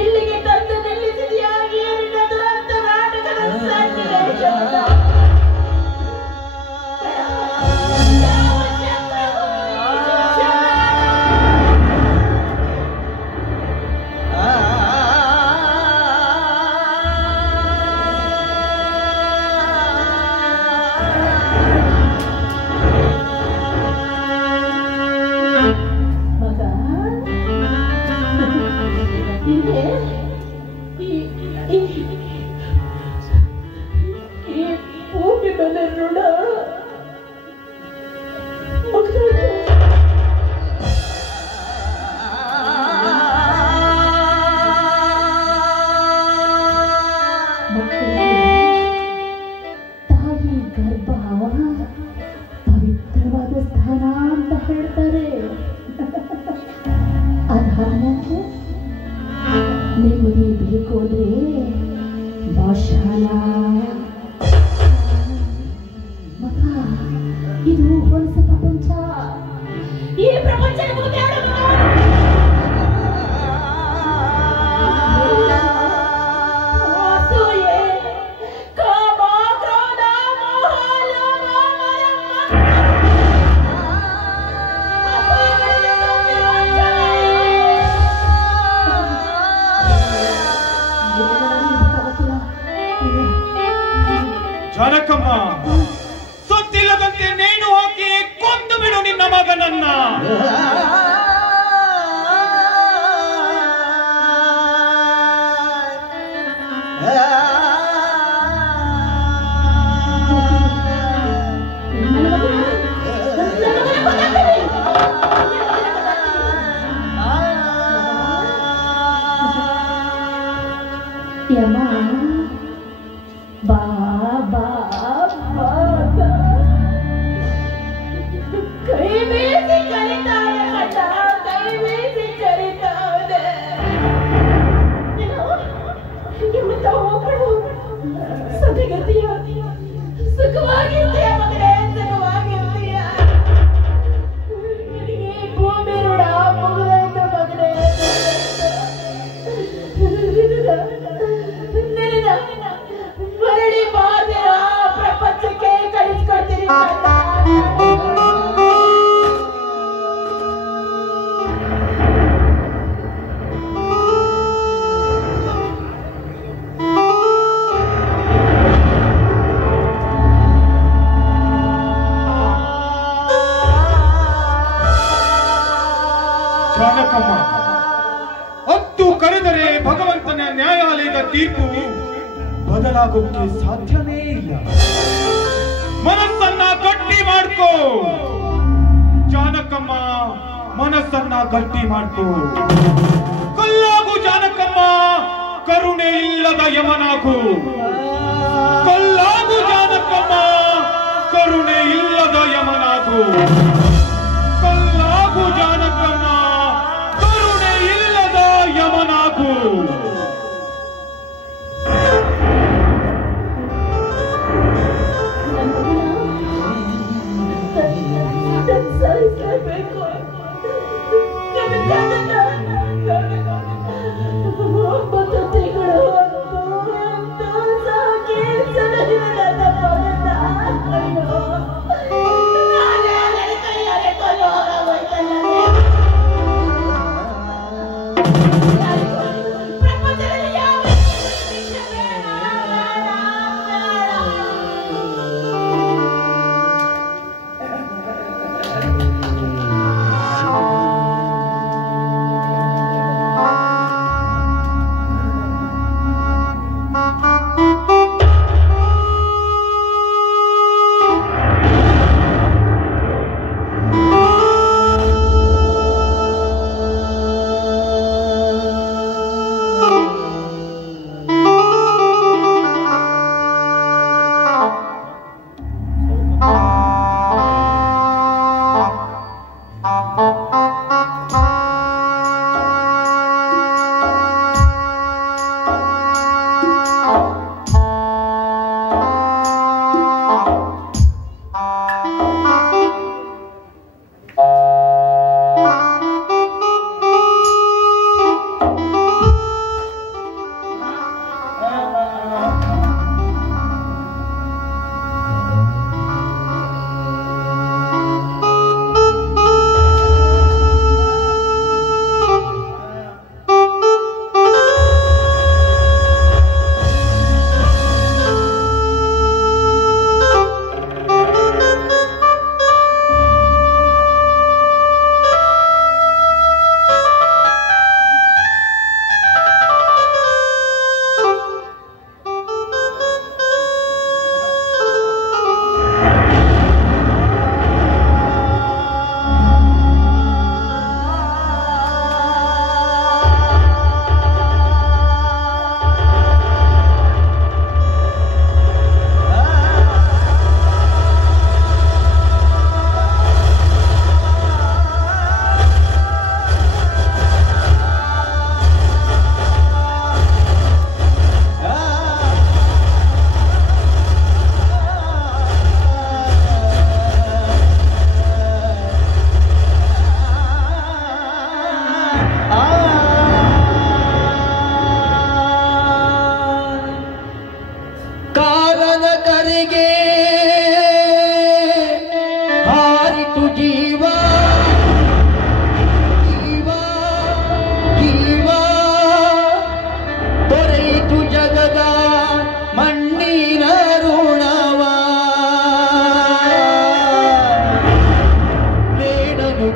ಎಲ್ಲಿಗೆ ತಂದು ನಿಲ್ಲಿಸಿದೆಯಾ ನಿನ್ನ ದುರಂತ ನಾಟಕದ ಸನ್ನಿವೇಶವನ್ನ? ಯಾವ ಚಕ್ರವೂ ಈ ಶಿಕ್ಷೆ ಮಗ ಜಾನಕಮ್ಮ, ಸೊತ್ತಿಲ್ಲದಂತೆ ನೇಣು ಹಾಕಿ ಕೊಂದು ಬಿಡು ನಿನ್ನ ಮಗನನ್ನ. ಯಮ ಬಾ ಬಾ ಬಾ ಕೈ ಬೀಸಿ ಕರೀತಾವೆ ಅಣ್ಣ, ಕೈ ಬೀಸಿ ಕರೀತಾವೆ. ಎಂತ ಹೋಗ್ಬಿಡು, ಸತಿಗತಿಯ ಸುಖವಾಗಿರ್ತೀಯ ಮಗನೇ, ಸುಖವಾಗಿರ್ತೀಯ. ನನಗೆ ಭೂಮಿ ಋಣ ಮುಗಿದಾಯ್ತು ಮಗನೇ. ಮರಳಿ ಬಾದಿರ ಪ್ರಪಂಚಕ್ಕೆ ಕಳಿಸ್ಕೊಡ್ತೀನಿ. ಜಾನಕಮ್ಮ, ಹತ್ತು ಕರೆದರೆ ಭಗವಂತನ ನ್ಯಾಯಾಲಯದ ತೀರ್ಪು ಬದಲಾಗೋಕೆ ಸಾಧ್ಯವೇ ಇಲ್ಲ. ಮನಸ್ಸನ್ನ ಗಟ್ಟಿ ಮಾಡ್ಕೋ ಜಾನಕಮ್ಮ, ಮನಸ್ಸನ್ನ ಗಟ್ಟಿ ಮಾಡ್ಕೋ. ಕಲ್ಲಾಗು ಜಾನಕಮ್ಮ, ಕರುಣೆ ಇಲ್ಲದ ಯಮನಾಗು. ಕಲ್ಲಾಗು ಜಾನಕಮ್ಮ, ಕರುಣೆ ಇಲ್ಲದ ಯಮನಾಗು. ಕಲ್ಲಾಗು ಜಾನಕಮ್ಮ, ಕರುಣೆ ಇಲ್ಲದ ಯಮನಾಗು. ಸಹಿಸಬೇಕು. ಒಂಬತ್ತು ತಿಂಗಳು ಸಾಕಿ ನನ್ನ ಮಗನ. ಕೈಯಾರೆ ಕೊಲ್ಲ ಹೋಗೋಯ್ತಲ್ಲ. ಪ್ರಪಂಚದಲ್ಲಿ ಯಾವ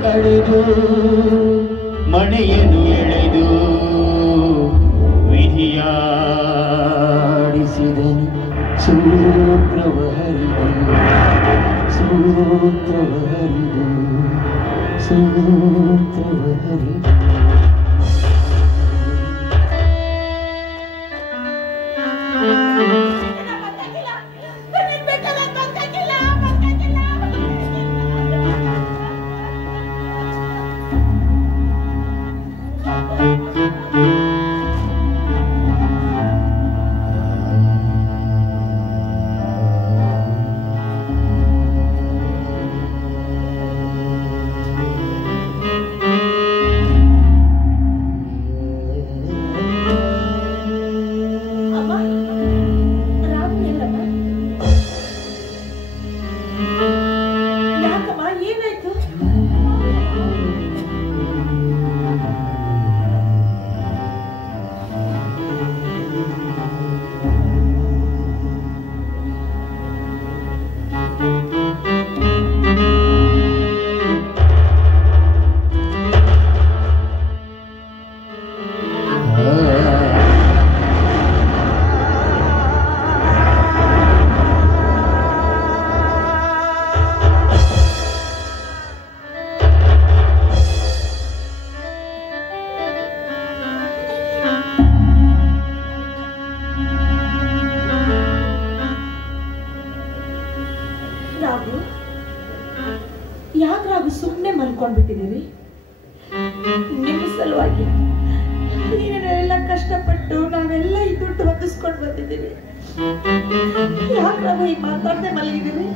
ಕಳೆದು ಮನೆಯನ್ನು ಎಳೆದು ವಿಧಿಯಾಡಿಸಿದನು ಸೂತ್ರವ ಹರಿದು ಸೂತ್ರವ ಹರಿದು ಸೂತ್ರವ ಹರಿದು ಯಾಕ್ರಾಗು ಸುಮ್ಮನೆ ಮಲ್ಕೊಂಡ್ಬಿಟ್ಟಿದ್ದೀರಿ? ನಿಮ್ಮ ಸಲುವಾಗಿ ನೀನೆಲ್ಲ ಕಷ್ಟಪಟ್ಟು ನಾವೆಲ್ಲ ಈ ದುಡ್ಡು ಹೊತ್ತಿಸ್ಕೊಂಡು ಬಂದಿದ್ದೀವಿ. ಯಾಕ್ರಾಗು ಈಗ ಮಾತಾಡದೆ ಮಲಗಿದ್ದೀರಿ?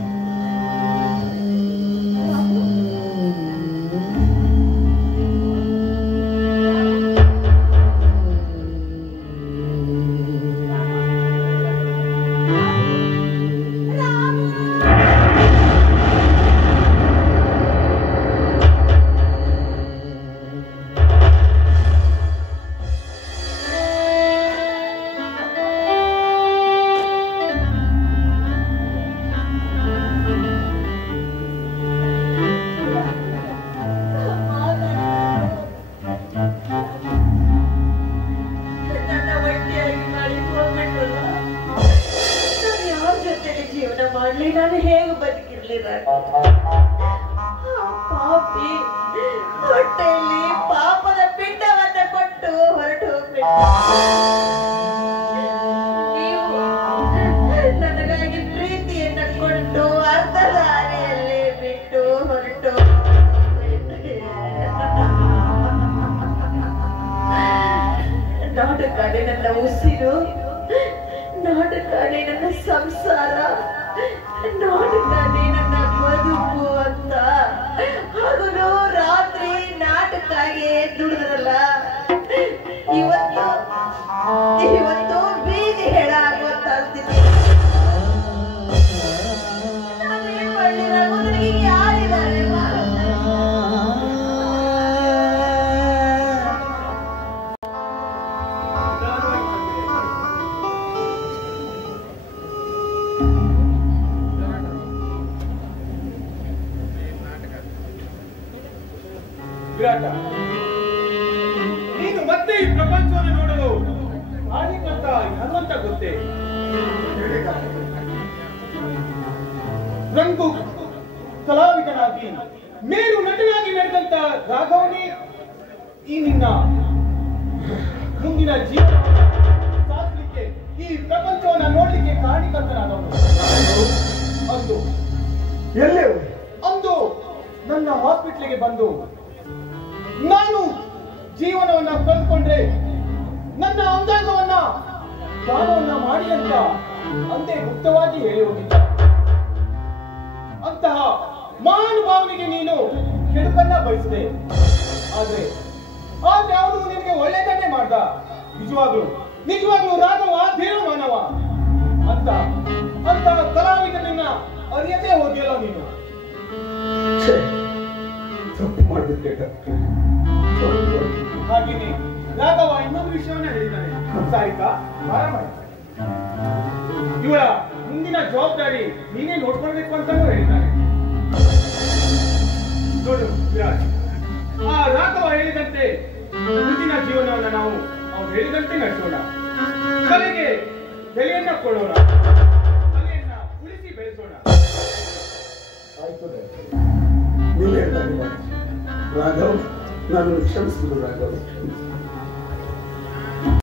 ನಾನು ಹೇಗೆ ಬದುಕಿರ್ಲಿಲ್ಲ? ಪಾಪಿ ಹೊಟ್ಟೆಯಲ್ಲಿ ಪಾಪದ ಪಿಂಡವನ್ನ ಕೊಟ್ಟು ಹೊರಟು ಹೋಗ್ಬಿಟ್ಟು ನೀವು ನನಗಾಗಿ ಪ್ರೀತಿಯನ್ನ ಕೊಟ್ಟು ಅರ್ಧ ದಾರಿಯಲ್ಲಿ ಬಿಟ್ಟು ಹೊರಟು ನಾಡು ಕಾಡೆ ನನ್ನ ಉಸಿರು, ನಾಡು ಕಾಡೆ ನನ್ನ ಸಂಸಾರ, ನಾಟಕಾಗಿ ನನ್ನ ಬದುಕು ಅಂತ ಹಗಲು ರಾತ್ರಿ ನಾಟಕಾಗಿ ದುಡಿದ್ರಲ್ಲ. ಇವತ್ತು ಬೀದಿ ಹೆಣ ಆಗುವಂತ ನಾನೇನ್ ಮಾಡಿರಾಗು? ನನಗೆ ಯಾರಿದ್ದಾರೆ? ವಿರಾಟ, ನೀನು ಮತ್ತೆ ಈ ಪ್ರಪಂಚವನ್ನು ನೋಡಲು ಆದಿಕರ್ತ ಹನುಮಂತ ಗೊತ್ತೇ? ರಂಗು ಕಲಾವಿದನಾಗಿ ಮೇರು ನಟನಾಗಿ ನಡೆದಂತ ರಾಘವನೇ ಈ ನಿನ್ನ ಮುಂದಿನ ಜೀವನ ಸಾಧಿಸಲಿಕ್ಕೆ, ಈ ಪ್ರಪಂಚವನ್ನ ನೋಡ್ಲಿಕ್ಕೆ ಕಾರಣಕರ್ತನಾದವನು. ಅಂದು ನನ್ನ ಹಾಸ್ಪಿಟ್ಲಿಗೆ ಬಂದು ನಾನು ಜೀವನವನ್ನ ಕಳ್ಕೊಂಡ್ರೆ ನನ್ನ ಅಂಗಾಂಗವನ್ನ ದಾನವನ್ನ ಮಾಡಿ ಅಂತ ಅಂದೇ ಗುಪ್ತವಾಗಿ ಹೇಳಿ ಹೋಗಿದ್ದ. ಅಂತಹ ಮಹಾನುಭಾವನಿಗೆ ನೀನು ಕೆಡುಕನ್ನ ಬಯಸಿದೆ. ಆದ್ರೆ ಅವನು ನಿನಗೆ ಒಳ್ಳೆದನ್ನೇ ಮಾಡ್ದ. ನಿಜವಾಗ್ಲೂ ರಾಘವ ಧೀರ ಮಾನವ ಅಂತ ಕಲಾವಿದನನ್ನ ಅರಿಯದೇ ಹೋಗಿಲ್ಲ ನೀನು. ತಪ್ಪು ಮಾಡಿಬಿಟ್ಟೆ. ಹಾಗೇನೆ ರಾಘವ ಇನ್ನೊಂದು ವಿಷಯವನ್ನ ಹೇಳಿದ್ದಾನೆ. ಸಾರಿಕಾ, ಆರಾಮಾಗಿ ಇವಳ ಮುಂದಿನ ಜವಾಬ್ದಾರಿ ನೀನೇ ನೋಡ್ಕೊಳ್ಬೇಕು ಅಂತಾನೂ ಹೇಳಿದ್ದಾನೆ. ನೋಡು ವಿರಾಟ್, ಆ ರಾಘವ ಹೇಳಿದಂತೆ ಮುಂದಿನ ಜೀವನವನ್ನು ನಾವು ಅವ್ರು ಹೇಳಿದಂತೆ ನಡೆಸೋಣ. ಕಲೆಗೆ ಬೆಲೆಯನ್ನ ಕೊಡೋಣ, ಕಲೆಯನ್ನ ಉಳಿಸಿ ಬೆಳೆಸೋಣ. ಆಯ್ತದೆ, ನೀವು ಹೇಳ್ತಾ ರಾಘವ್, ನಾನು ಕ್ಷಮಿಸ್ಬಿಡು ರಾಘವ್.